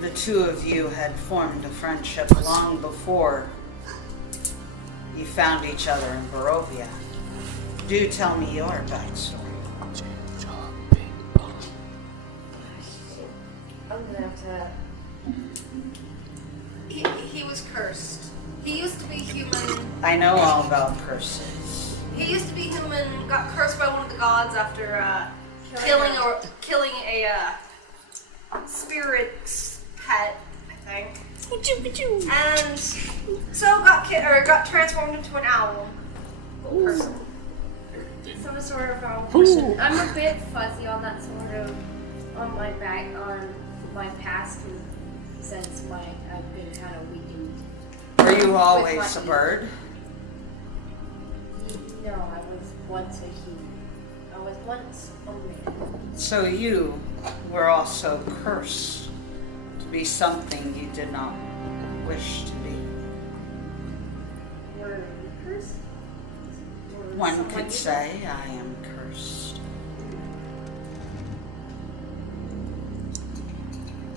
the two of you had formed a friendship long before you found each other in Barovia. Do tell me your backstory. I'm gonna have to. He was cursed. He used to be human. I know all about curses. He used to be human. Got cursed by one of the gods after killing a spirit pet, I think. And so got transformed into an owl person. Some sort of owl person. I'm a bit fuzzy on that sort of on my past since I've been kind of weakened. Were you always a bird? No, I was once a human. I was once a man. So you were also cursed to be something you did not wish to be. Were you cursed? One could say I am cursed.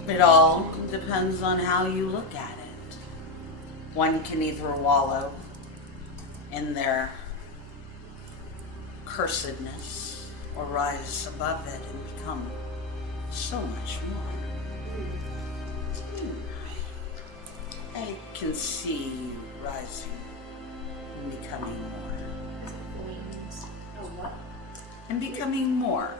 It all depends on how you look at it. One can either wallow in their cursedness or rise above it and become so much more. I can see you rising and becoming more. Oh, what? And becoming more.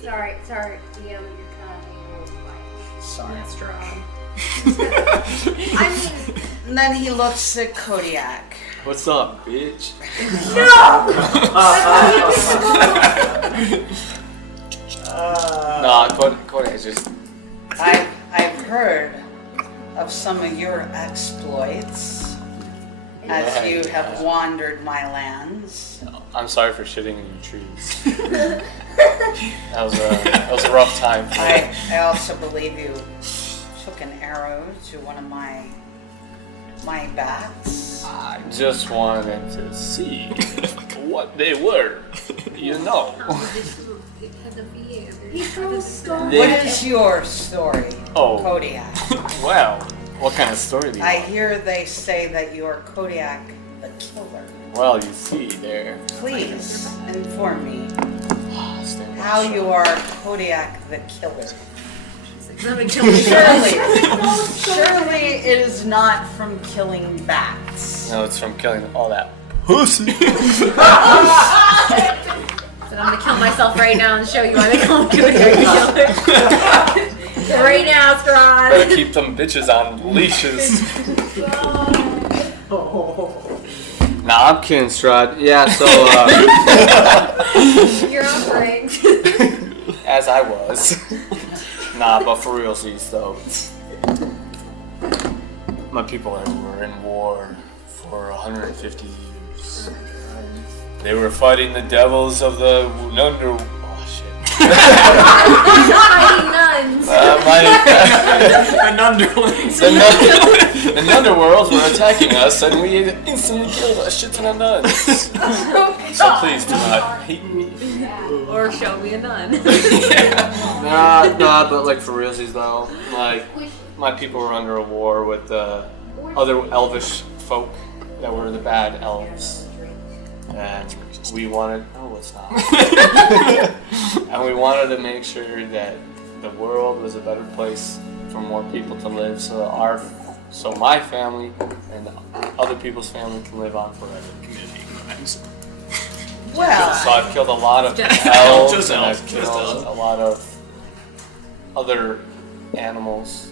Sorry, DM, you're kind of quiet. Sorry. That's strong. I mean, and then he looks at Kodiak. What's up, bitch? Nah, Kodiak is just. I've heard of some of your exploits as you have wandered my lands. I'm sorry for shitting in your trees. that was a rough time for me. I also believe you took an arrow to one of my bats. I just wanted to see what they were, you know. What is your story, Kodiak? Well, what kind of story do you I want? hear they say that you are Kodiak the Killer. Well, you see there. Please inform me how you are Kodiak the Killer. Surely it is not from killing bats. No, it's from killing all that pussy. So I'm gonna kill myself right now and show you why they call me a killer. Right now, Straws. Better keep them bitches on leashes. Nah, I'm kidding, Strahd. Yeah, so, You're on break. as I was. Nah, but for realsies, though. My people were in war for 150 years. They were fighting the devils of the Nunder. Oh, shit. Fighting nuns. The Nunderworlds were attacking us, and we instantly killed a shit ton of nuns. So please do not hate me. Or show me a nun. Nah, but like for realsies though, like my people were under a war with the other elvish folk that were the bad elves, and we wanted. Oh, it's not. And we wanted to make sure that the world was a better place for more people to live, so my family and other people's family can live on forever. Well, So I've killed a lot of elves, and I've killed a lot of other animals,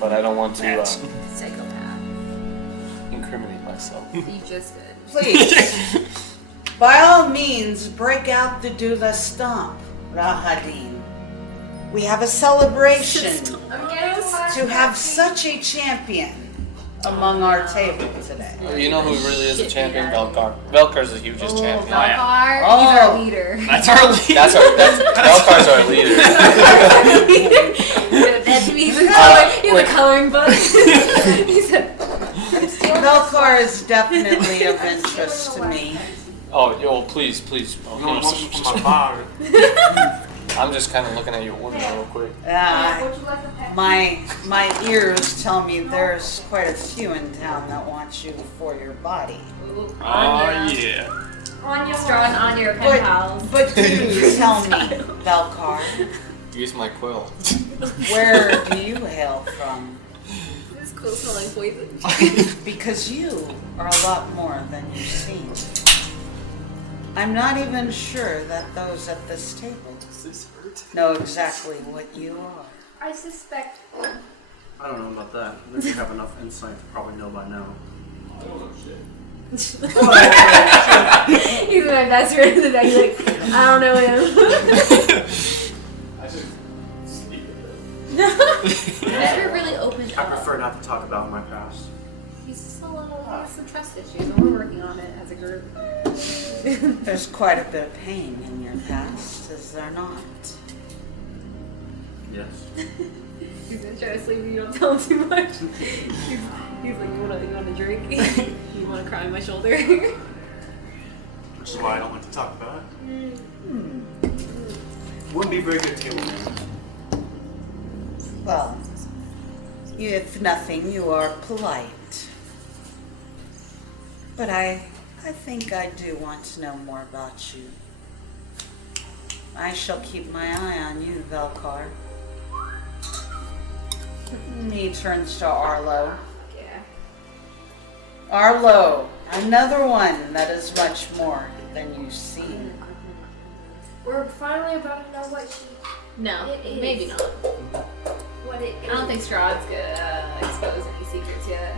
but I don't want to Psychopath. incriminate myself. You just did. please, by all means, break out to do the stomp, Rahadin. We have a celebration to have such a champion among our table today. You know who really is a champion? Velcar. Velcar's the hugest champion. Velcar, Oh. he's our leader. That's our leader. Velcar's our leader. That's me. He's a coloring book. Velcar is definitely of interest to me. Oh, yo, please. You know what's from my bar? I'm just kind of looking at your window real quick. My ears tell me there's quite a few in town that want you for your body. Oh, yeah. Strong on your pen pals. But you tell me, Velcar, Use my quill. where do you hail from? This quill smelling poison. Because you are a lot more than you seem. I'm not even sure that those at this table know exactly what you are. I suspect. I don't know about that. I think you have enough insight to probably know by now. I don't know shit. He's my best friend in the back. He's like, I don't know him. I should sleep Never really opened I up. prefer not to talk about my past. He's still has some trust issues, and we're working on it as a group. There's quite a bit of pain in your past, is there not? Yes. He's gonna try to sleep if you don't tell him too much. He's like, you want a drink? You want to cry on my shoulder? Which is why I don't like to talk about it. Wouldn't be very good table manners. Well, if nothing, you are polite. But I think I do want to know more about you. I shall keep my eye on you, Velcar. He turns to Arlo. Yeah. Arlo, another one that is much more than you seem. We're finally about to know what she. No, It is. maybe not. What it is. I don't think Strahd's gonna expose any secrets yet.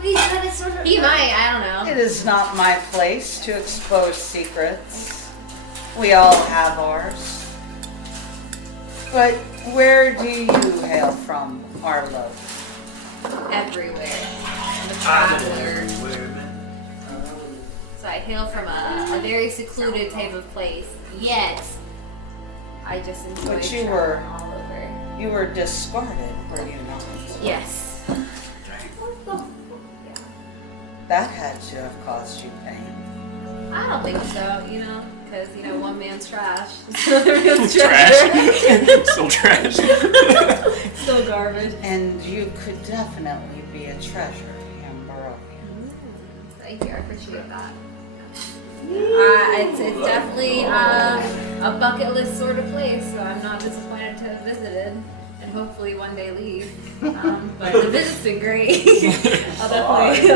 Please let us sort of. He might, I don't know. It is not my place to expose secrets. We all have ours. But where do you hail from, Arlo? Everywhere. I'm a traveler. So I hail from a very secluded type of place. Yet, I just enjoy But you traveling all over. You were discarded, were you not? Yes. That had to have caused you pain. I don't think so, because, one man's trash. Another man's trash. Still trash. Still garbage. And you could definitely be a treasure in Barovia. Thank you, I appreciate that. It's definitely a bucket list sort of place, so I'm not disappointed to have visited. And hopefully one day leave. But the visit's been great. I'll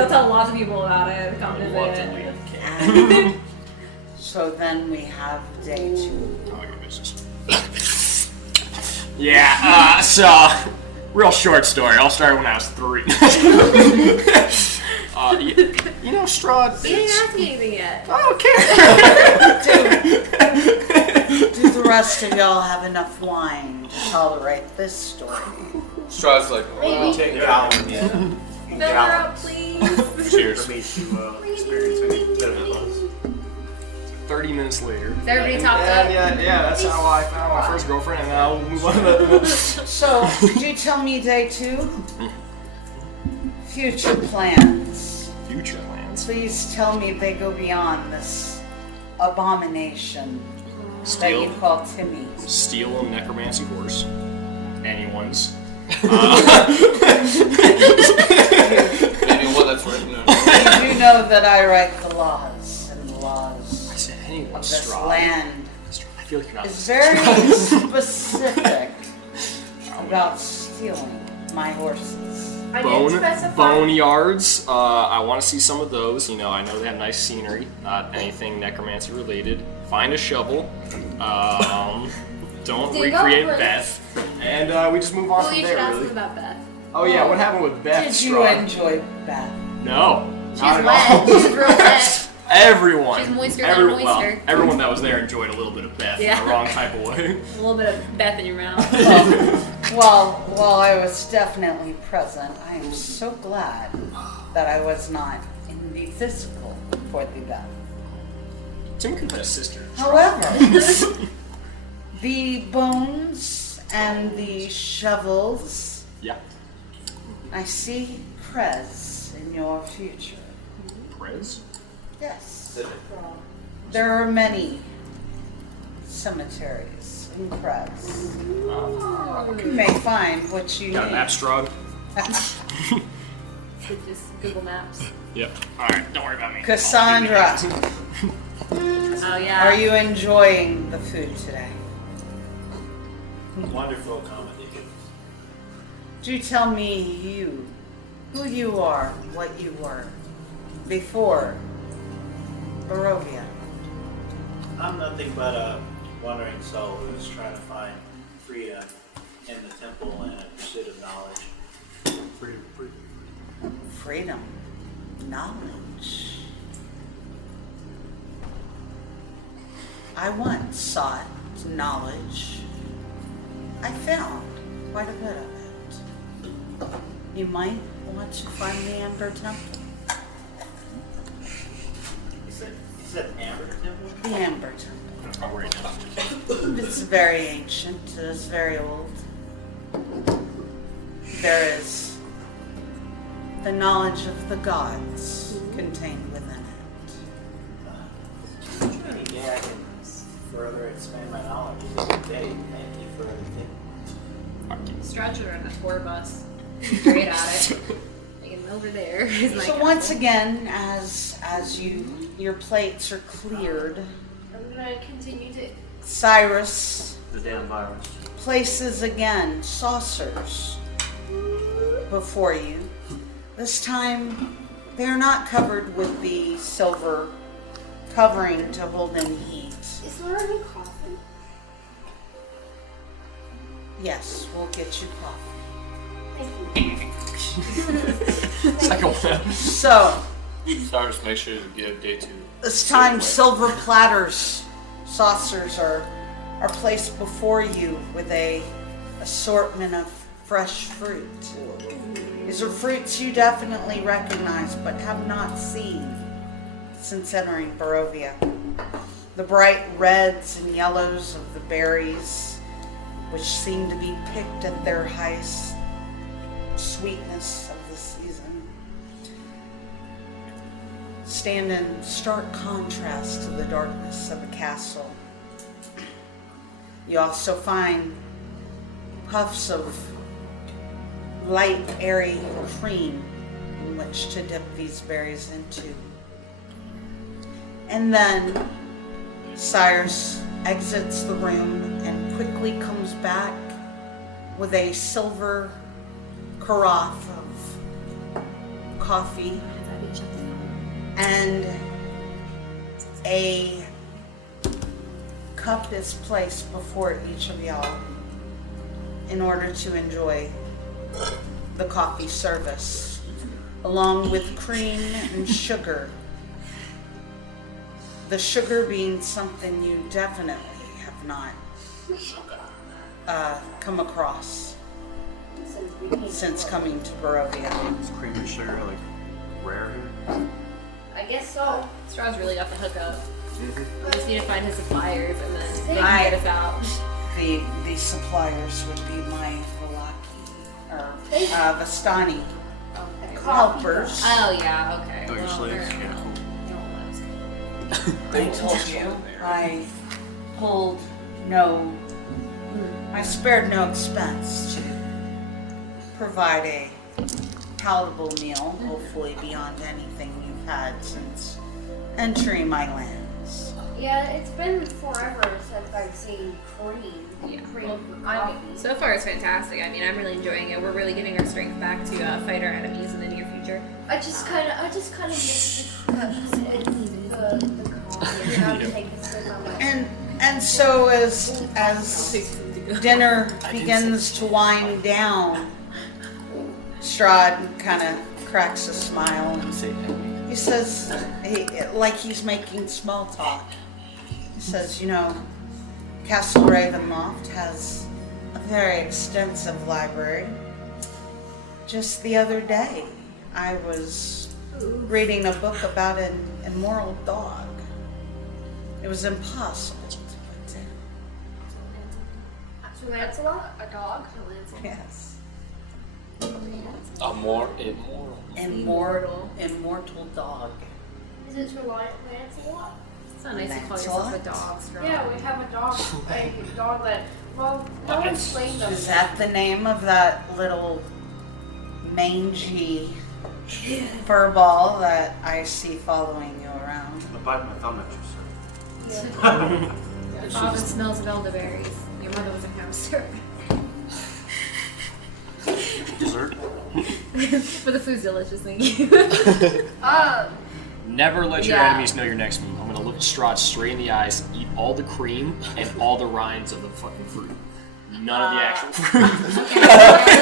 tell lots of people about it. Come visit. So then we have day 2. Yeah, so, real short story. I'll start when I was 3. You know, Strahd. You didn't ask me anything yet. I don't care. Do the rest of y'all have enough wine to tolerate this story? Strahd's like, I'll take a gallon, yeah. Fill her up, please. cheers. For me to experience any benefits. 30 minutes later. Is everybody topped up? Yeah, that's how I found my first girlfriend, and now we'll move on to that. So, did you tell me day 2? Future plans. Future plans. Please tell me they go beyond this abomination that you call Timmy. Steal a necromancy horse. Anyone's. Anyone that's written. You do know that I write the laws, and the laws I said of anyone's this Strahd. land I feel like you're not is very specific about stealing my horses. I didn't specify. Boneyards. I want to see some of those. You know, I know they have nice scenery. Not anything necromancy related. Find a shovel. Don't Dig recreate up, Beth. And we just move on Well, from you there, should ask really. them about Beth. Oh yeah, what happened with Beth? Did you Strahd? enjoy Beth? No, She's not at wet. all. She's real wet. Everyone. She's moister than Well, moister. everyone that was there enjoyed a little bit of Beth Yeah. in the wrong type of way. A little bit of Beth in your mouth. Well, while I was definitely present, I am so glad that I was not in the physical for the Beth. Tim could have been a sister. However, the bones and the shovels, Yeah. I see Prez in your future. Prez? Yes. There are many cemeteries in Prez. You may find what you Got a need. map, Strahd? Just Google Maps. Yep. Alright, don't worry about me. Cassandra, Oh yeah. are you enjoying the food today? Wonderful comedy. Do tell me who you are, what you were before Barovia. I'm nothing but a wandering soul who's trying to find freedom in the temple and a pursuit of knowledge. Freedom, knowledge. I once sought knowledge. I found quite a bit of it. You might want to find the Amber Temple. Is that Amber Temple? The Amber Temple. I'm worried now. It's very ancient. It is very old. There is the knowledge of the gods contained within it. Yeah, I can further expand my knowledge of the day. Thank you for everything. Stretcher and a tour bus. Great at it. Like over there is my So once again, as your plates are cleared, I'm gonna continue to. Cyrus The damn virus. places again saucers before you. This time, they are not covered with the silver covering to hold in heat. Is there any coffee? Yes, we'll get you coffee. Thank you. Second one. So, Cyrus, make sure to give day 2. this time silver platters, saucers are placed before you with a assortment of fresh fruit. These are fruits you definitely recognize but have not seen since entering Barovia. The bright reds and yellows of the berries, which seem to be picked at their highest sweetness of the season, stand in stark contrast to the darkness of the castle. You also find puffs of light, airy cream in which to dip these berries into. And then Cyrus exits the room and quickly comes back with a silver carafe of coffee and a cup is placed before each of y'all in order to enjoy the coffee service. along with cream and sugar. The sugar being something you definitely have not come across since coming to Barovia. Is cream and sugar like rare here? I guess so. Straw's really got the hookup. We just need to find his suppliers and then they can I- get us out. The suppliers would be my Vistani helpers. Oh yeah, okay. Oh, your Well, slaves? they're- Yeah. I told you, I pulled I spared no expense to provide a palatable meal, hopefully beyond anything you've had since entering my lands. Yeah, it's been forever since I've seen cream. Yeah. Cream Well, for I coffee. mean, so far it's fantastic. I mean, I'm really enjoying it. We're really getting our strength back to fight our enemies in the near future. I just kind of miss the coffee. And I'll take this with my life. And so as dinner begins to wind down, Strahd kind of cracks a smile and he says, like he's making small talk. He says, Castle Ravenloft has a very extensive library. Just the other day, I was reading a book about an immoral dog. It was impossible to put down. So Lancelot? A dog? Yes. A more Immortal dog. Is it for Lancelot? It's not nice to call yourself a dog, Straw. Yeah, we have a dog. A dog that, well, no one explained them. Is that the name of that little mangy furball that I see following you around? I'll bite my thumb at you, sir. Your father smells of elderberries. Your mother was a hamster. Dessert? But the food's delicious, thank you. Never let your Yeah. enemies know your next move. I'm gonna look Strahd straight in the eyes, eat all the cream and all the rinds of the fucking fruit. None of the actual fruit.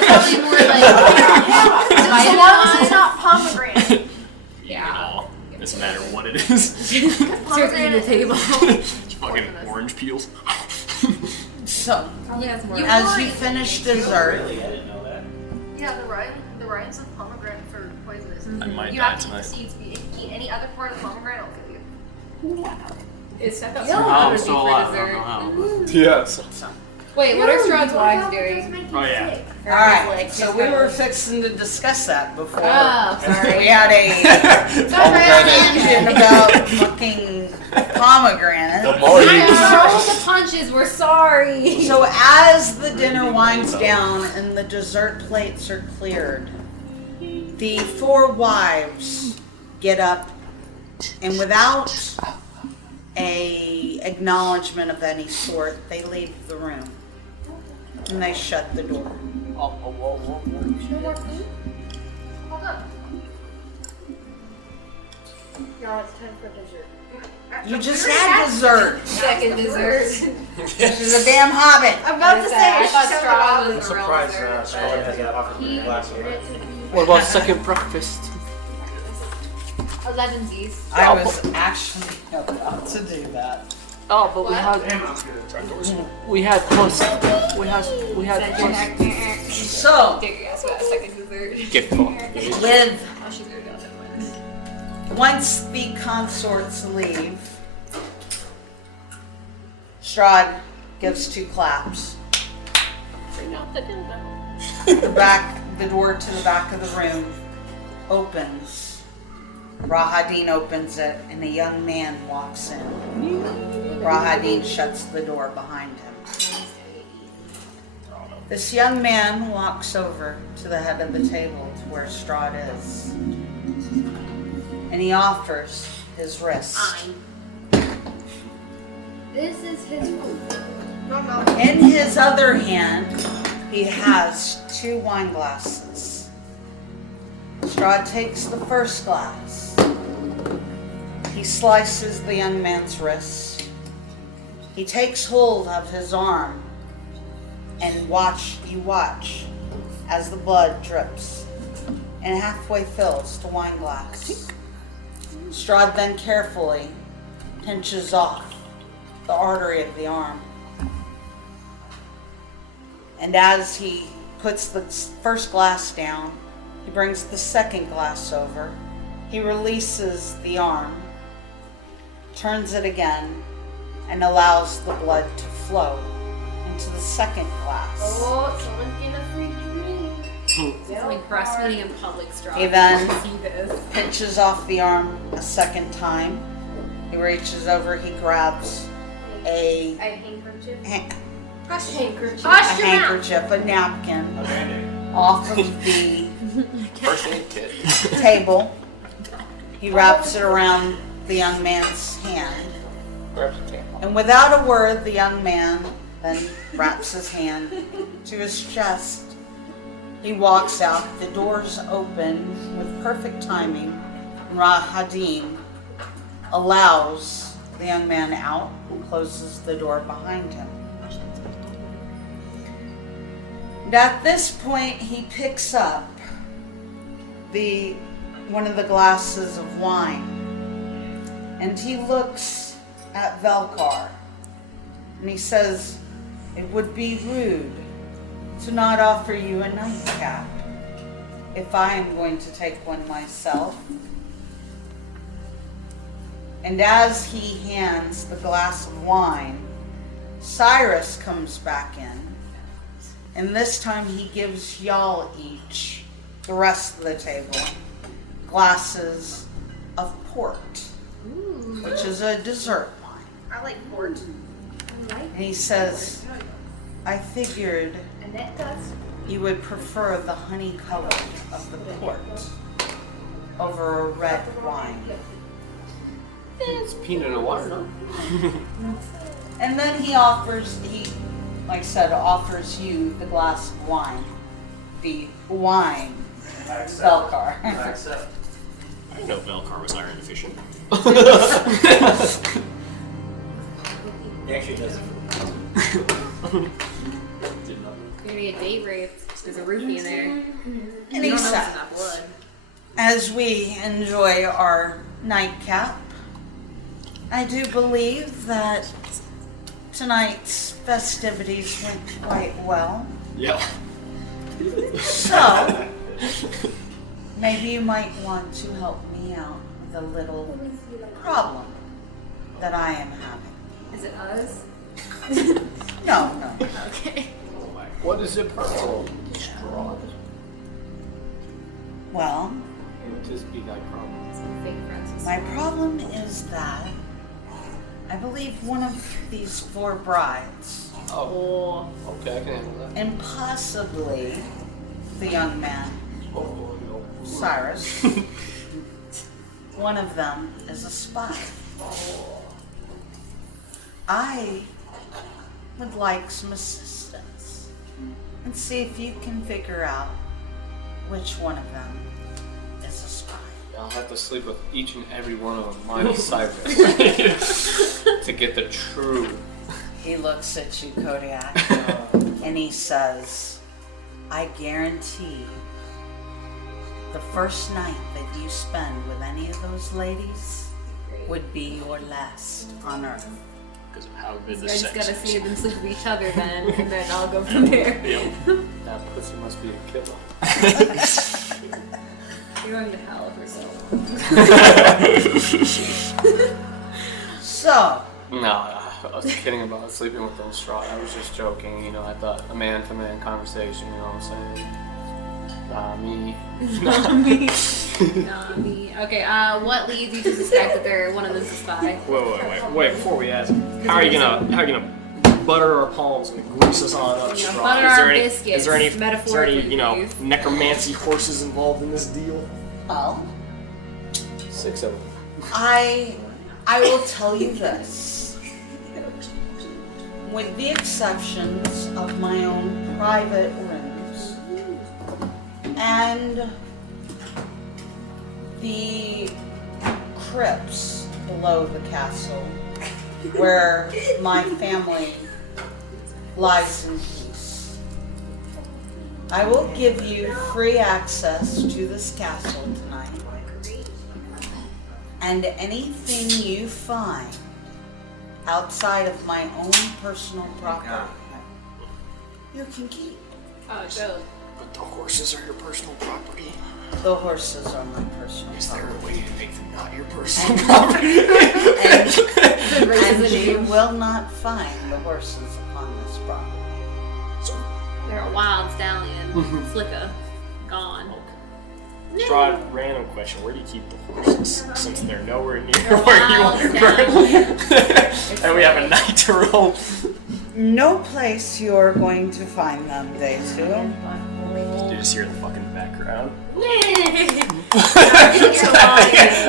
Probably more like As long as it's not pomegranate. Yeah. Doesn't matter what it is. Serving the table. Fucking orange peels. So, Yeah, it's more as you finish dessert, Really? I didn't know that. Yeah, the rinds of pomegranate for poisonous. I might You die have to eat the tonight. seeds. If you eat any other part of the pomegranate, it'll kill you. It's stuck up Oh, I'm still alive. I don't know how. but- Yes. Wait, what are Strahd's wives doing? Oh yeah. alright, so we were fixing to discuss that before. Oh, sorry. We had a tangent about fucking pomegranate. The more you Roll the punches, we're sorry. So as the dinner winds down and the dessert plates are cleared, the four wives get up and without a acknowledgement of any sort, they leave the room. And they shut the door. No more food? Hold up. Now it's time for dessert. You just had dessert. Second dessert. This is a damn hobbit. I'm about to say, I thought shut Straw up. was I'm a surprised real Scarlet hasn't offered me a glass of wine. What about second breakfast? Legendsies. I was actually about to do that. Oh, but we had plus. We had plus. So, Take your ass for that second dessert. get fucked. with Oh, she's gonna go that one. once the consorts leave, Strahd gives two claps. Bring out the dildo. The door to the back of the room opens. Rahadin opens it, and a young man walks in. Rahadin shuts the door behind him. This young man walks over to the head of the table to where Strahd is, and he offers his wrist. This is his food. In his other hand, he has two wine glasses. Strahd takes the first glass. He slices the young man's wrist. He takes hold of his arm, and you watch as the blood drips and halfway fills the wine glass. Strahd then carefully pinches off the artery of the arm. And as he puts the first glass down, he brings the second glass over. He releases the arm, turns it again, and allows the blood to flow into the second glass. Oh, someone's getting a free drink. It's like breastfeeding in public, straw. He then See this. pinches off the arm a second time. He reaches over, he grabs a handkerchief. Handkerchief. handkerchief, a napkin off of the First aid kit. table. He wraps it around the young man's hand. And without a word, the young man then wraps his hand to his chest. He walks out, the doors open with perfect timing, and Rahadim allows the young man out and closes the door behind him. And at this point, he picks up one of the glasses of wine, and he looks at Velcar, and he says, "It would be rude to not offer you a nightcap if I am going to take one myself." And as he hands the glass of wine, Cyrus comes back in, and this time he gives y'all each, the rest of the table, glasses of port, which is a dessert wine. I like port. And he says, "I figured Anet does. you would prefer the honey color of the port over a red wine." It's peanut and water, no? And then he like I said, offers you the glass of wine. The wine. Velcar. I accept. I didn't know Velcar was iron deficient. He actually does it. You're gonna get date raped. There's a roofie in there. And You he don't know said, it's not blood. as we enjoy our nightcap, I do believe that tonight's festivities went quite well. Yeah. So, maybe you might want to help me out with a little problem that I am having. Is it us? No. Okay. What is it purple? Straw. Well, What is big eye problem? Some fake friends. my problem is that I believe one of these 4 brides, Oh, okay, I can handle that. and possibly the young man, Cyrus, one of them is a spy. I would like some assistance and see if you can figure out which one of them is a spy. I'll have to sleep with each and every one of them, minus Cyrus, to get the true. He looks at you, Kodiak, and he says, "I guarantee the first night that you spend with any of those ladies would be your last on Earth." Because of how good the I just sex gotta is. see them sleep with each other then, and then I'll go from there. That pussy must be a killer. You're going to hell for so So, No, I was kidding about sleeping with them straw. I was just joking, you know. I thought a man-to-man conversation, you know what I'm saying? Nah, me. Nah, me. Okay, what leads you to suspect that they're one of them's a spy? Wait, before we ask, how are you gonna butter our palms and grease us on up You know, straw? butter Is there our any, biscuits, is there any, metaphorically, please. necromancy horses involved in this deal? well, 6 of them. I will tell you this. With the exceptions of my own private rooms and the crypts below the castle where my family lies in peace, I will give you free access to this castle tonight. And anything you find outside of my own personal property, you can keep. Oh, dope. But the horses are your personal property. The horses are my personal property. Is there a way to make them not your personal property? And you will not find the horses upon this property. They're a wild stallion. Flicka. Gone. Strahd, random question. Where do you keep the horses? Since they're nowhere near They're where you wild are currently. And we have a night to roll. No place you're going to find them, Day 2. You just hear the fucking background. I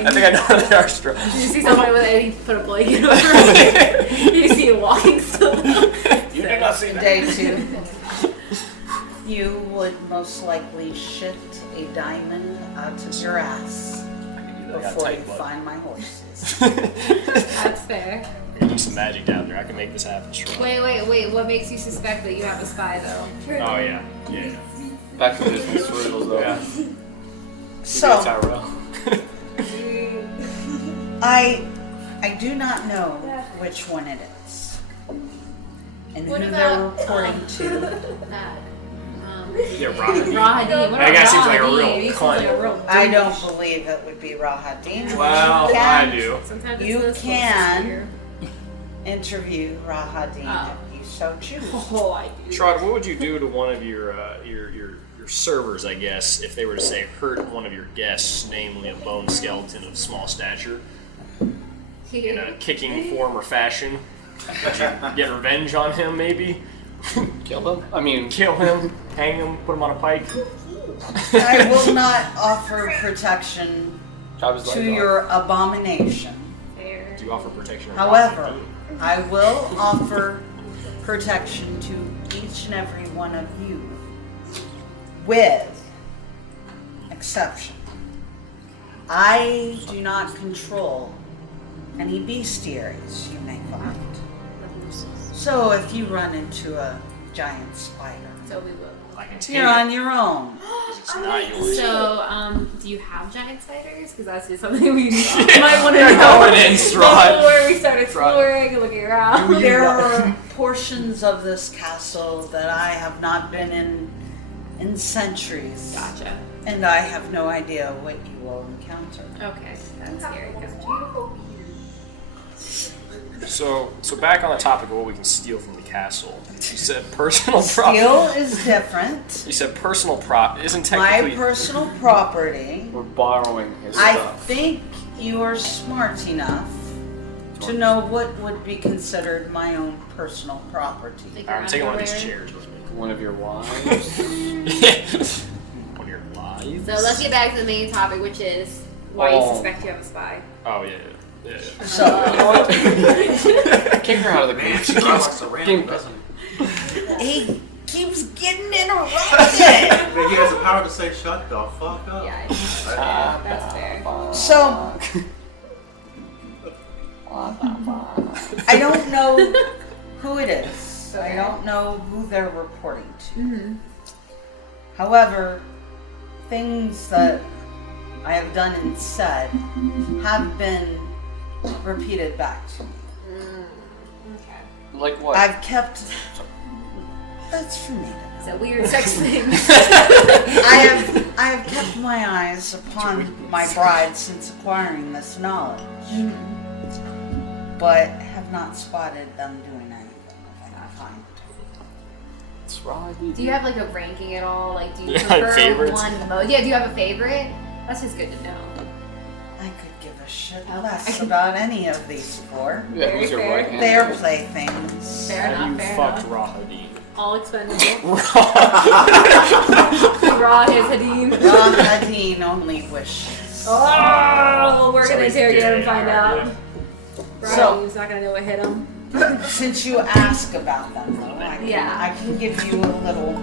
I think I know where they are, Strahd. You see somebody with it, he put a blanket over it. You see it walking still. You did not see that. Day 2. You would most likely shit a diamond out of your ass before you find my horses. That's fair. I can do some magic down there. I can make this happen, Strahd. Wait. What makes you suspect that you have a spy, though? Oh, yeah. Yeah. Back to the business riddles, though. Yeah. So, Tyrell. I do not know which one it is. And What who about, they're reporting to. Yeah, Rahadin. Rahadin. That guy seems like a real cunt. I don't believe it would be Rahadin. Well, I do. Sometimes You it's can interview Rahadin if you so choose. Oh, I do. Strahd, what would you do to one of your servers, I guess, if they were to say hurt one of your guests, namely a bone skeleton of small stature, in a kicking form or fashion? Would you get revenge on him, maybe? Kill him? I mean, kill him, hang him, put him on a pike. I will not offer protection Travis to like your abomination. Do you offer protection? However, I will offer protection to each and every one of you, with exception. I do not control any bestiaries you may find. So if you run into a giant spider, So we will. you're on your own. It's not yours. So, do you have giant spiders? Because that's just something we might want to know Going in, Strahd. before we start exploring and looking around. There are portions of this castle that I have not been in centuries. Gotcha. And I have no idea what you will encounter. Okay, that's scary. So back on the topic of what we can steal from the castle. You said personal property. Steal is different. You said personal prop isn't My technically. personal property. We're borrowing his I stuff. think you are smart enough to know what would be considered my own personal property. I'm taking one of these chairs. One of your wives? One of your wives? So let's get back to the main topic, which is why you suspect you have a spy. Oh yeah. So, Kick her out of the game. She keeps he keeps getting interrupted. He has the power to say shut the fuck up. Yeah, that's fair. So, I don't know who it is. I don't know who they're reporting to. However, things that I have done and said have been repeated back to me. Okay. Like what? I've kept. That's for me. It's a weird sex thing. I have kept my eyes upon my bride since acquiring this knowledge, but have not spotted them doing anything of any kind. That's right. Do you have like a ranking at all? Like, do you Yeah, prefer favorites. one the most? Yeah, do you have a favorite? That's just good to know. I could give a shit less about any of these four. Yeah, who's your right hand? They're playthings. Fair Have enough, you fair fucked enough. Rahadin? All expendable. Raw his Hadeen. Rahadin only wishes. Oh, we're So gonna he's interrogate him gay, and find alright, out. So- He's not gonna know what hit him. Since you ask about them, though, I can give you a little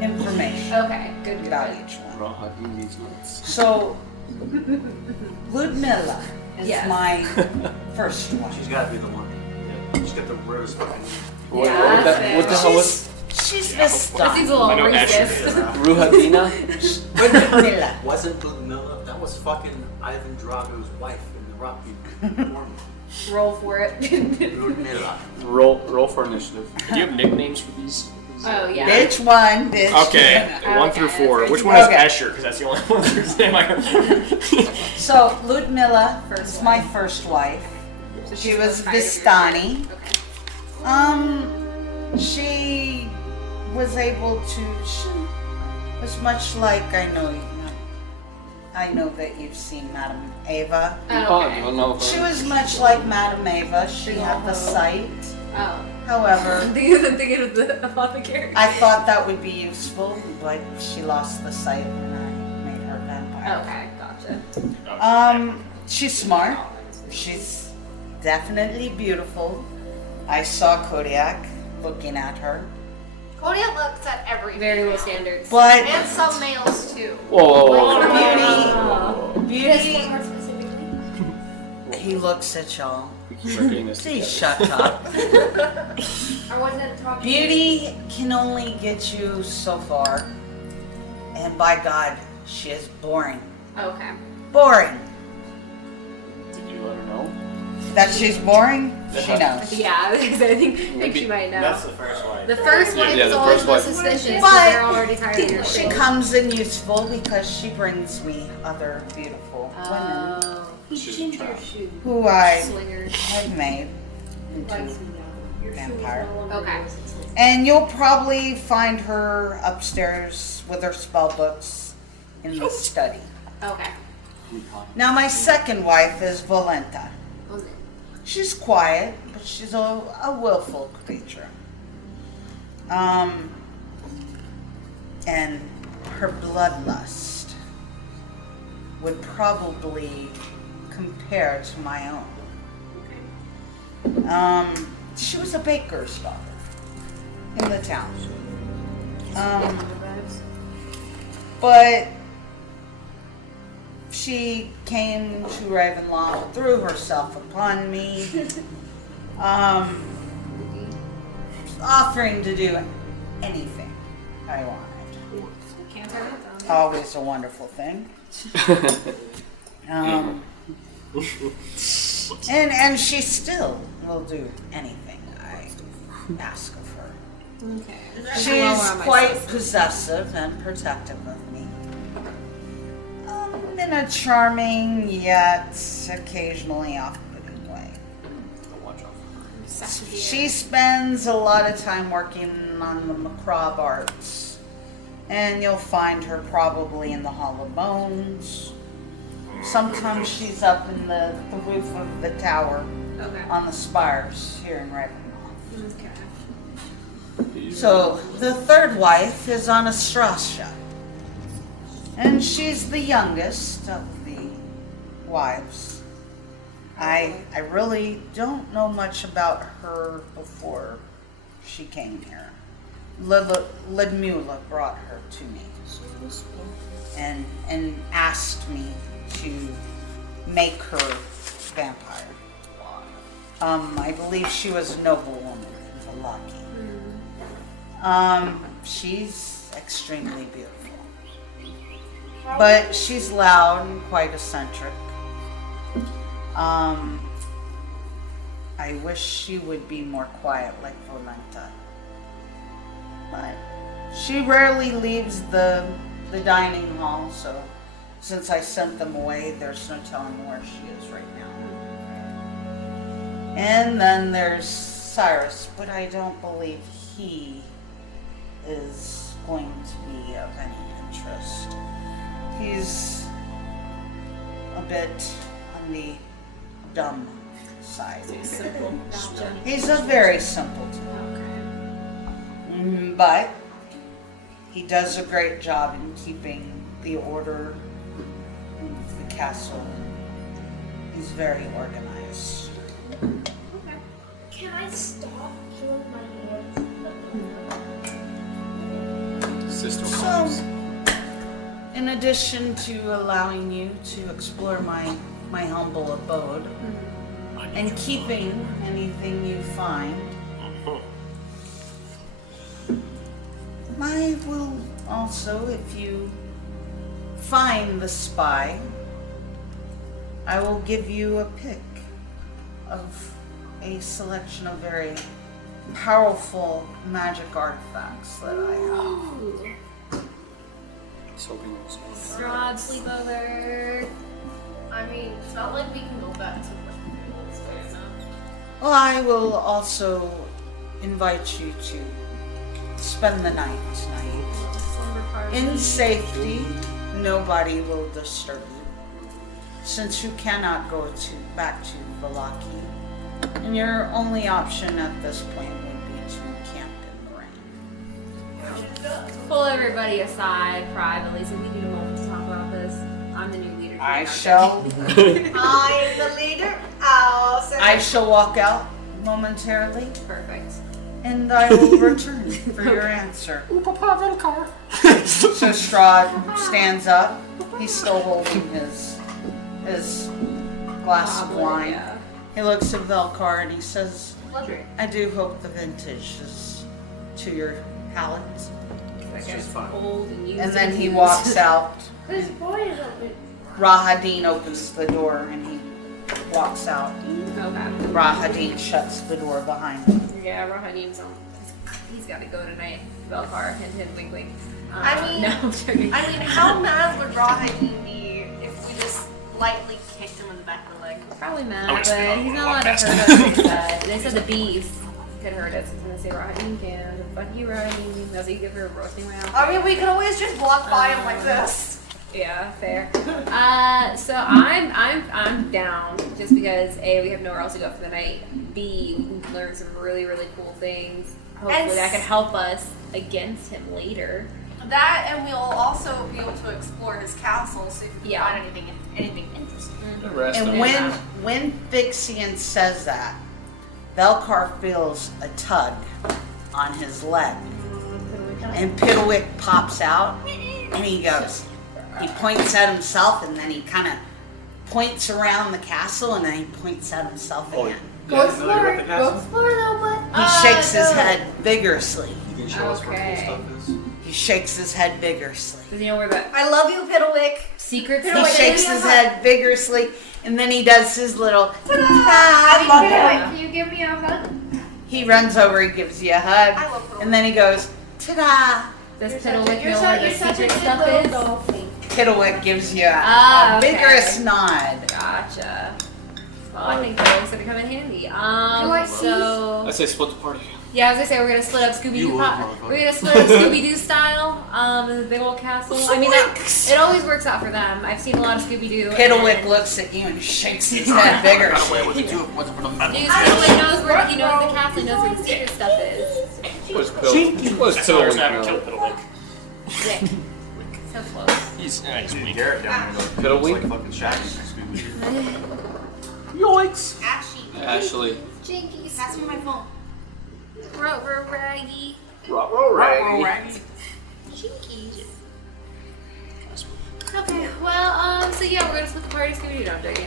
information Okay, good. about each one. Rahadin needs nuts. So, Ludmilla is Yes. my first one. She's gotta be the one. She's got the weirdest fucking. What, Yeah, what, that's what the hell was? She's Yeah, That seems a Vistani. I know little Asher racist. Ruhadina? Ludmilla. Wasn't Ludmilla? That was fucking Ivan Drago's wife in the Rocky movie. Roll for it. Ludmilla. Roll for initiative. Do you have nicknames for these? Oh yeah. Bitch 1, bitch Okay, Okay, 1 through that's 4. right. Which one is Okay. Asher? Because that's the only one whose name I heard. 2. So Ludmilla First is my wife. first wife. So She she's was the fighter. Vistani. Okay. She was able to. She was much like I know that you've seen Madame Ava. Oh, okay. Oh, no. She was much like Madame Ava. She had the sight. Oh. However, I'm thinking of the apothecary. I thought that would be useful, but she lost the sight when I made her vampire. Okay, gotcha. She's smart. She's definitely beautiful. I saw Kodiak looking at her. Kodiak looks at every Very low female. standards. But And some males too. Whoa. beauty, More specifically. he looks at y'all. We're getting this Please together. shut up. I wasn't talking. Beauty can only get you so far. And by God, she is boring. Okay. Boring. Did you let her know? That she's boring? She knows. Yeah, because I think she might know. That's the first wife. The first one Yeah, is the always first most one. suspicious, But but they're already tired of your She shit. comes in useful because she brings me other beautiful women Oh. She's a trap. who I Swingers. have made into vampire. Okay. And you'll probably find her upstairs with her spell books in the study. Okay. Now my second wife is Volenta. She's quiet, but she's a willful creature. And her bloodlust would probably compare to my own. She was a baker's daughter in the town. But she came to Ravenloft, threw herself upon me, offering to do anything I wanted. Can't turn it down. Always a wonderful thing. And she still will do anything I ask of her. Okay. She's quite possessive and protective of me. In a charming yet occasionally off-putting way. She spends a lot of time working on the macabre arts, and you'll find her probably in the Hall of Bones. Sometimes she's up in the roof of the tower on the spires here in Ravenloft. Okay. So the third wife is Anastasia, and she's the youngest of the wives. I really don't know much about her before she came here. Ludmilla brought her to me and asked me to make her vampire. I believe she was a noblewoman in Velcar. She's extremely beautiful. But she's loud and quite eccentric. I wish she would be more quiet like Volenta. But she rarely leaves the dining hall, so since I sent them away, there's no telling where she is right now. And then there's Cyrus, but I don't believe he is going to be of any interest. He's a bit on the dumb side. Simple. He's a very simpleton. But he does a great job in keeping the order in the castle. He's very organized. Can I stop doing my hands? Sister So, Moms. in addition to allowing you to explore my humble abode and keeping anything you find, will also, if you find the spy, I will give you a pick of a selection of very powerful magic artifacts that I have. Strahd sleepover. I mean, it's not like we can go back to what's fair enough. Well, I will also invite you to spend the night tonight. In safety, nobody will disturb you. Since you cannot go back to Velaki, and your only option at this point would be to camp in the rain. Pull everybody aside privately so we need a moment to talk about this. I'm the new leader. I shall. I'm the leader. I shall walk out momentarily. Perfect. And I will return for your answer. So Strahd stands up. He's still holding his glass of wine. Yeah. He looks at Velcar and he says, Pleasure. I do hope the vintage is to your palate. That guy's just fine. old and used. And then he walks out. This boy is open. Rahadin opens the door and he walks out. Okay. Rahadin shuts the door behind him. Yeah, Rahadin's on. He's got to go tonight. Velcar, hint, hint, wink, wink. I mean, no, I'm joking. I mean, how mad would Rahadin be if we just lightly kicked him in the back of the leg? Probably I'm mad, gonna but spin he's off not and allowed to walk hurt us. They said the bees could hurt us. He's gonna say Rahadin can. Fuck you, Rahadin. That's what you give her a roasting round. I mean, we could always just walk by him like this. Yeah, fair. So I'm down just because A, we have nowhere else to go for the night. B, we can learn some really, really cool things. Hopefully that can help us against him later. That, and we'll also be able to explore his castle, see if we can Yeah. find anything interesting. The rest And of when Thixian says that, Velcar feels a tug on his leg. And Piddlewick pops out and he goes, he points at himself and then he kind of points around the castle and then he points at himself again. Go explore, little bud. He shakes his head vigorously. You can show us where Okay. cool stuff is. He shakes his head vigorously. Does he know where the I love you, Piddlewick. secrets He are? shakes his head vigorously and then he does his little Can you give me a hug? He runs over, he gives you a hug, I love Piddlewick. and then he goes, ta-da! Does You're Piddlewick know where the such a secret good stuff little is? dolphin. Piddlewick gives you a Okay. vigorous nod. Gotcha. Well, I think Piddlewick's gonna come in handy. like So I say split the party. yeah, I was gonna say we're gonna split up Scooby You Doo. would, motherfucker. We're gonna split up Scooby Doo style. In the big old castle. I mean, it always works out for them. I've seen a lot of Scooby Doo. Piddlewick looks at you and shakes his head vigorously. Piddlewick knows where he knows the castle. He knows where the secret stuff is. What's Pillars haven't killed Piddlewick. Sick. So close. He's weak. Garrett down there. Piddlewick? It's like fucking Shaggy from Scooby-Doo. Yoinks! Ashley. Ashley. Jinkies. Pass me my phone. Raggy. Raggy. Jinkies. Okay, well, so yeah, we're gonna split the party Scooby Doo. No, I'm joking.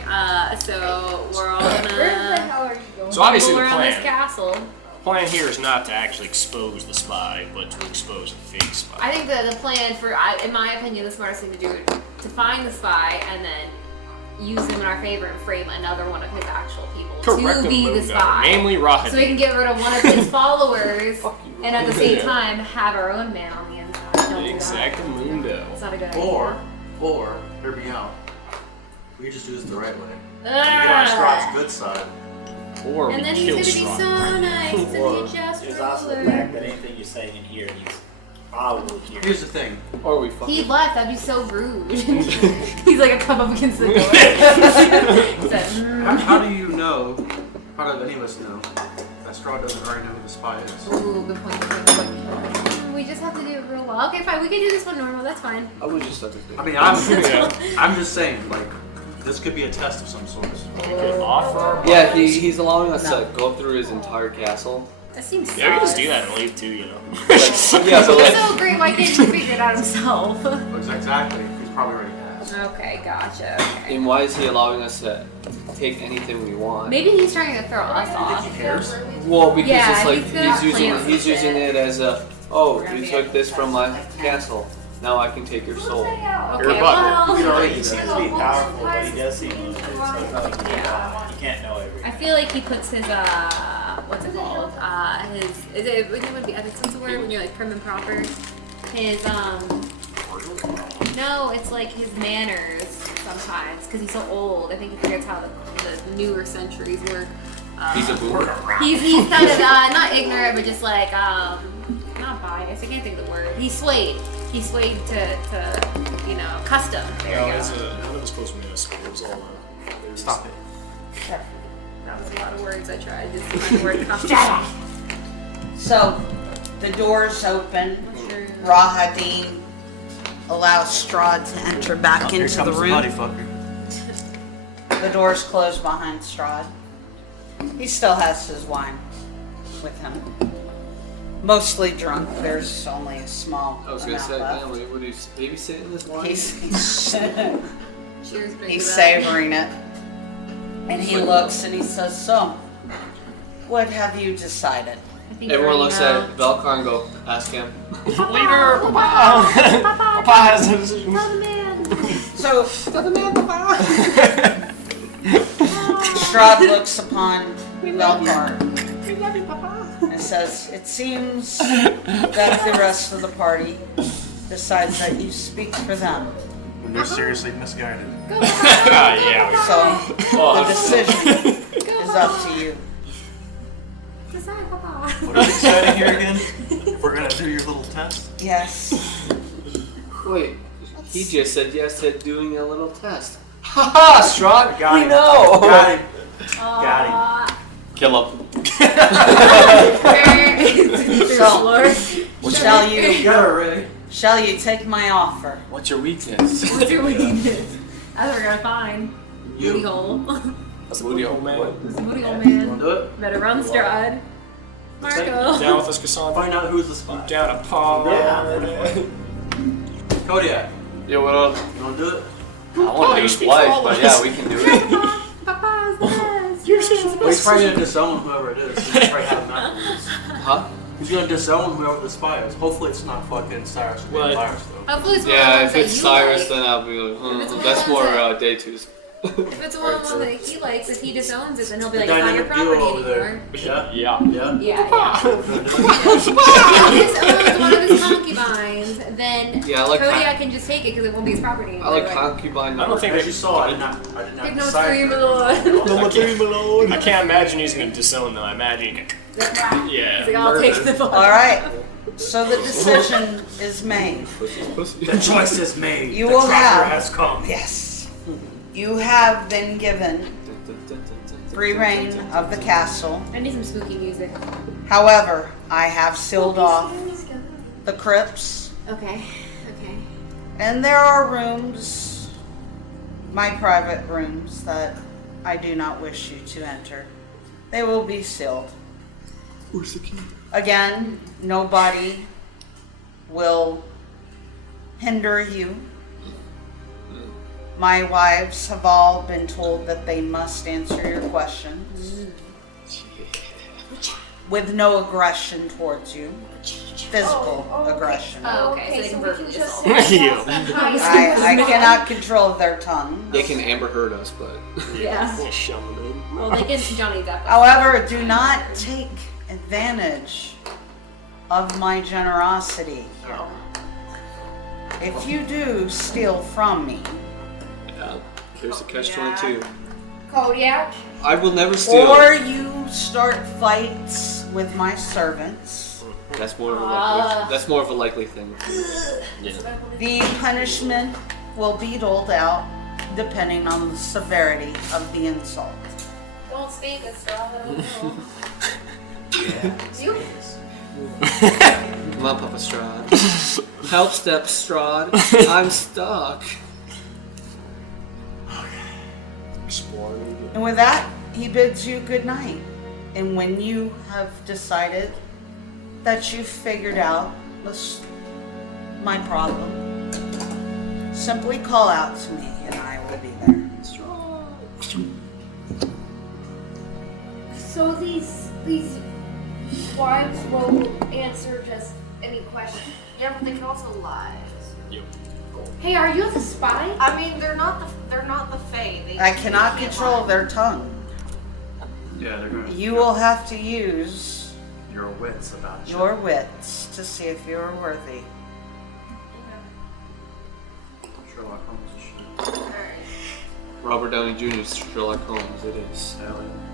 So we're all Where the gonna hell are you going? So obviously go the around this plan castle. plan here is not to actually expose the spy, but to expose a fake spy. I think the plan for, in my opinion, the smartest thing to do is to find the spy and then use him in our favor and frame another one of his actual people to be the spy. Namely Rahadin. So we can get rid of one of his followers and at the same time have our own man on the inside. Don't do that. Exactamundo. It's not a good idea. Or, hear me out. We just do this the right way. We Ah. get on Strahd's good side. Or And we then kill he's gonna be Strahd. so nice to Or be just there's also the ruler. fact that anything you're saying in here, he's probably here. Here's the thing. Or we fucking. He left, that'd be so rude. He's like a come up against the door. He said, How do you know, how do any of us know, that Strahd doesn't already know who the spy is? Ooh, good point, good point. We just have to do it real well. Okay, fine, we can do this one normal, that's fine. I would just let this I mean, I'm just saying, like, this could be a test of some sort. We could offer our Yeah, bodies. he's allowing us to go through his entire castle. That seems Yeah, we can just sus. do that and leave too, you know. Yeah, so He's like, so great, why can't he figure it out himself? Exactly. He's probably already has. Okay, gotcha. Okay. And why is he allowing us to take anything we want? Maybe he's trying to throw us off. Well, because Yeah, it's like he's got plans he's and using shit. it as a, oh, you took this from my castle. Now I can take your soul. Okay, You're a well, You know, he seems to be powerful, but he does seem limited, so you can't know everything. I feel like he puts his what's it called? It would be ethics is the word when you're like prim and proper. His no, it's like his manners sometimes because he's so old. I think he forgets how the newer centuries work. He's a boomer. He's kind of not ignorant, but just like not biased. I can't think of the word. He's swayed. He's swayed to custom. There you go. I was close to municipal. It was all Stop it. That was a lot of words I tried. Just find the word custom. So, the doors open. Rahadim allows Strahd to enter back into the room. Here comes the motherfucker. The doors close behind Strahd. He still has his wine with him. Mostly drunk. There's only a small I was gonna amount say, left. man, what he's babysitting this wine? Cheers, baby. He's savoring it. And he looks and he says, so, what have you decided? Everyone looks at Velcar and go, ask him. Leader, Papa! Papa has a decision. So, Strahd looks upon Velcar and says, it seems that the rest of the party decides that you speak for them. When they're seriously misguided. Yeah. So, the decision is up to you. What are we deciding here again? We're gonna do your little test? Yes. Wait, he just said yes to doing a little test. Haha, Strahd, we know! Got him. Got him. Kill him. Shall you take my offer? What's your weakness? What's your weakness? That's what we're gonna find. Booty hole. That's a booty hole, man. This booty hole man. Wanna do it? Better run, Strahd. Marco. Down with us, Cassandra. Find out who's the spy. Down a paw. Kodiak, Yo, what up? you wanna do it? I want to do life, but yeah, we can do it. Papa's the best. You're Well, he's probably gonna disown whoever it is. He's probably have him afterwards. Huh? He's gonna disown whoever the spy is. Hopefully it's not fucking Cyrus or What? Virus though. Hopefully it's one Yeah, of if the ones it's that you Cyrus, like. then I'll be like, it's one that's of more those day twos. If it's one of the ones that he likes, if he disowns it, then he'll be The like, it's not your dynamic duo property over there. anymore. Yeah? Yeah. Yeah? Yeah. We're gonna do it. If he disowns one of his concubines, then Yeah, I like Kodiak can just take it because it won't be his property I anymore. like concubine. I don't think As you saw, I did not Take no decide. three, my lord. I can't imagine he's going to disown them. I imagine he can. Yeah. He's like, I'll take the ball. All right. So the decision is made. The choice is made. You the will tracker have- has come. Yes. You have been given free reign of the castle. I need some spooky music. However, I have sealed off the crypts, Okay. and there are rooms, my private rooms, that I do not wish you to enter. They will be sealed. Where's the key? Again, nobody will hinder you. My wives have all been told that they must answer your questions with no aggression towards you. Physical aggression. Oh, okay. So they so can we burn can this just all. I cannot control their tongue. They can Amber Heard us, but Yeah. Shaman. Well, they can Johnny Depp. However, do not take advantage of my generosity. If you do steal from me, yeah, here's the catch-22. Kodiak. I will never steal. or you start fights with my servants, That's more of a likely. That's more of a likely thing. Yeah. the punishment will be doled out depending on the severity of the insult. Don't speak, Estrada. You? Come on, Papa Strahd. Help, Step Strahd. I'm stuck. Exploring. And with that, he bids you good night. And when you have decided that you've figured out my problem, simply call out to me and I will be there. So these wives will answer just any question. Yeah, but they can also lie. Yep. Hey, are you the spy? I mean, they're not the Fae. I cannot control their tongue. Yeah, they're going to. You will have to use Your wits about you. your wits to see if you are worthy. Sherlock Holmes is shit. Robert Downey Jr.'s Sherlock Holmes. It is. Hell yeah.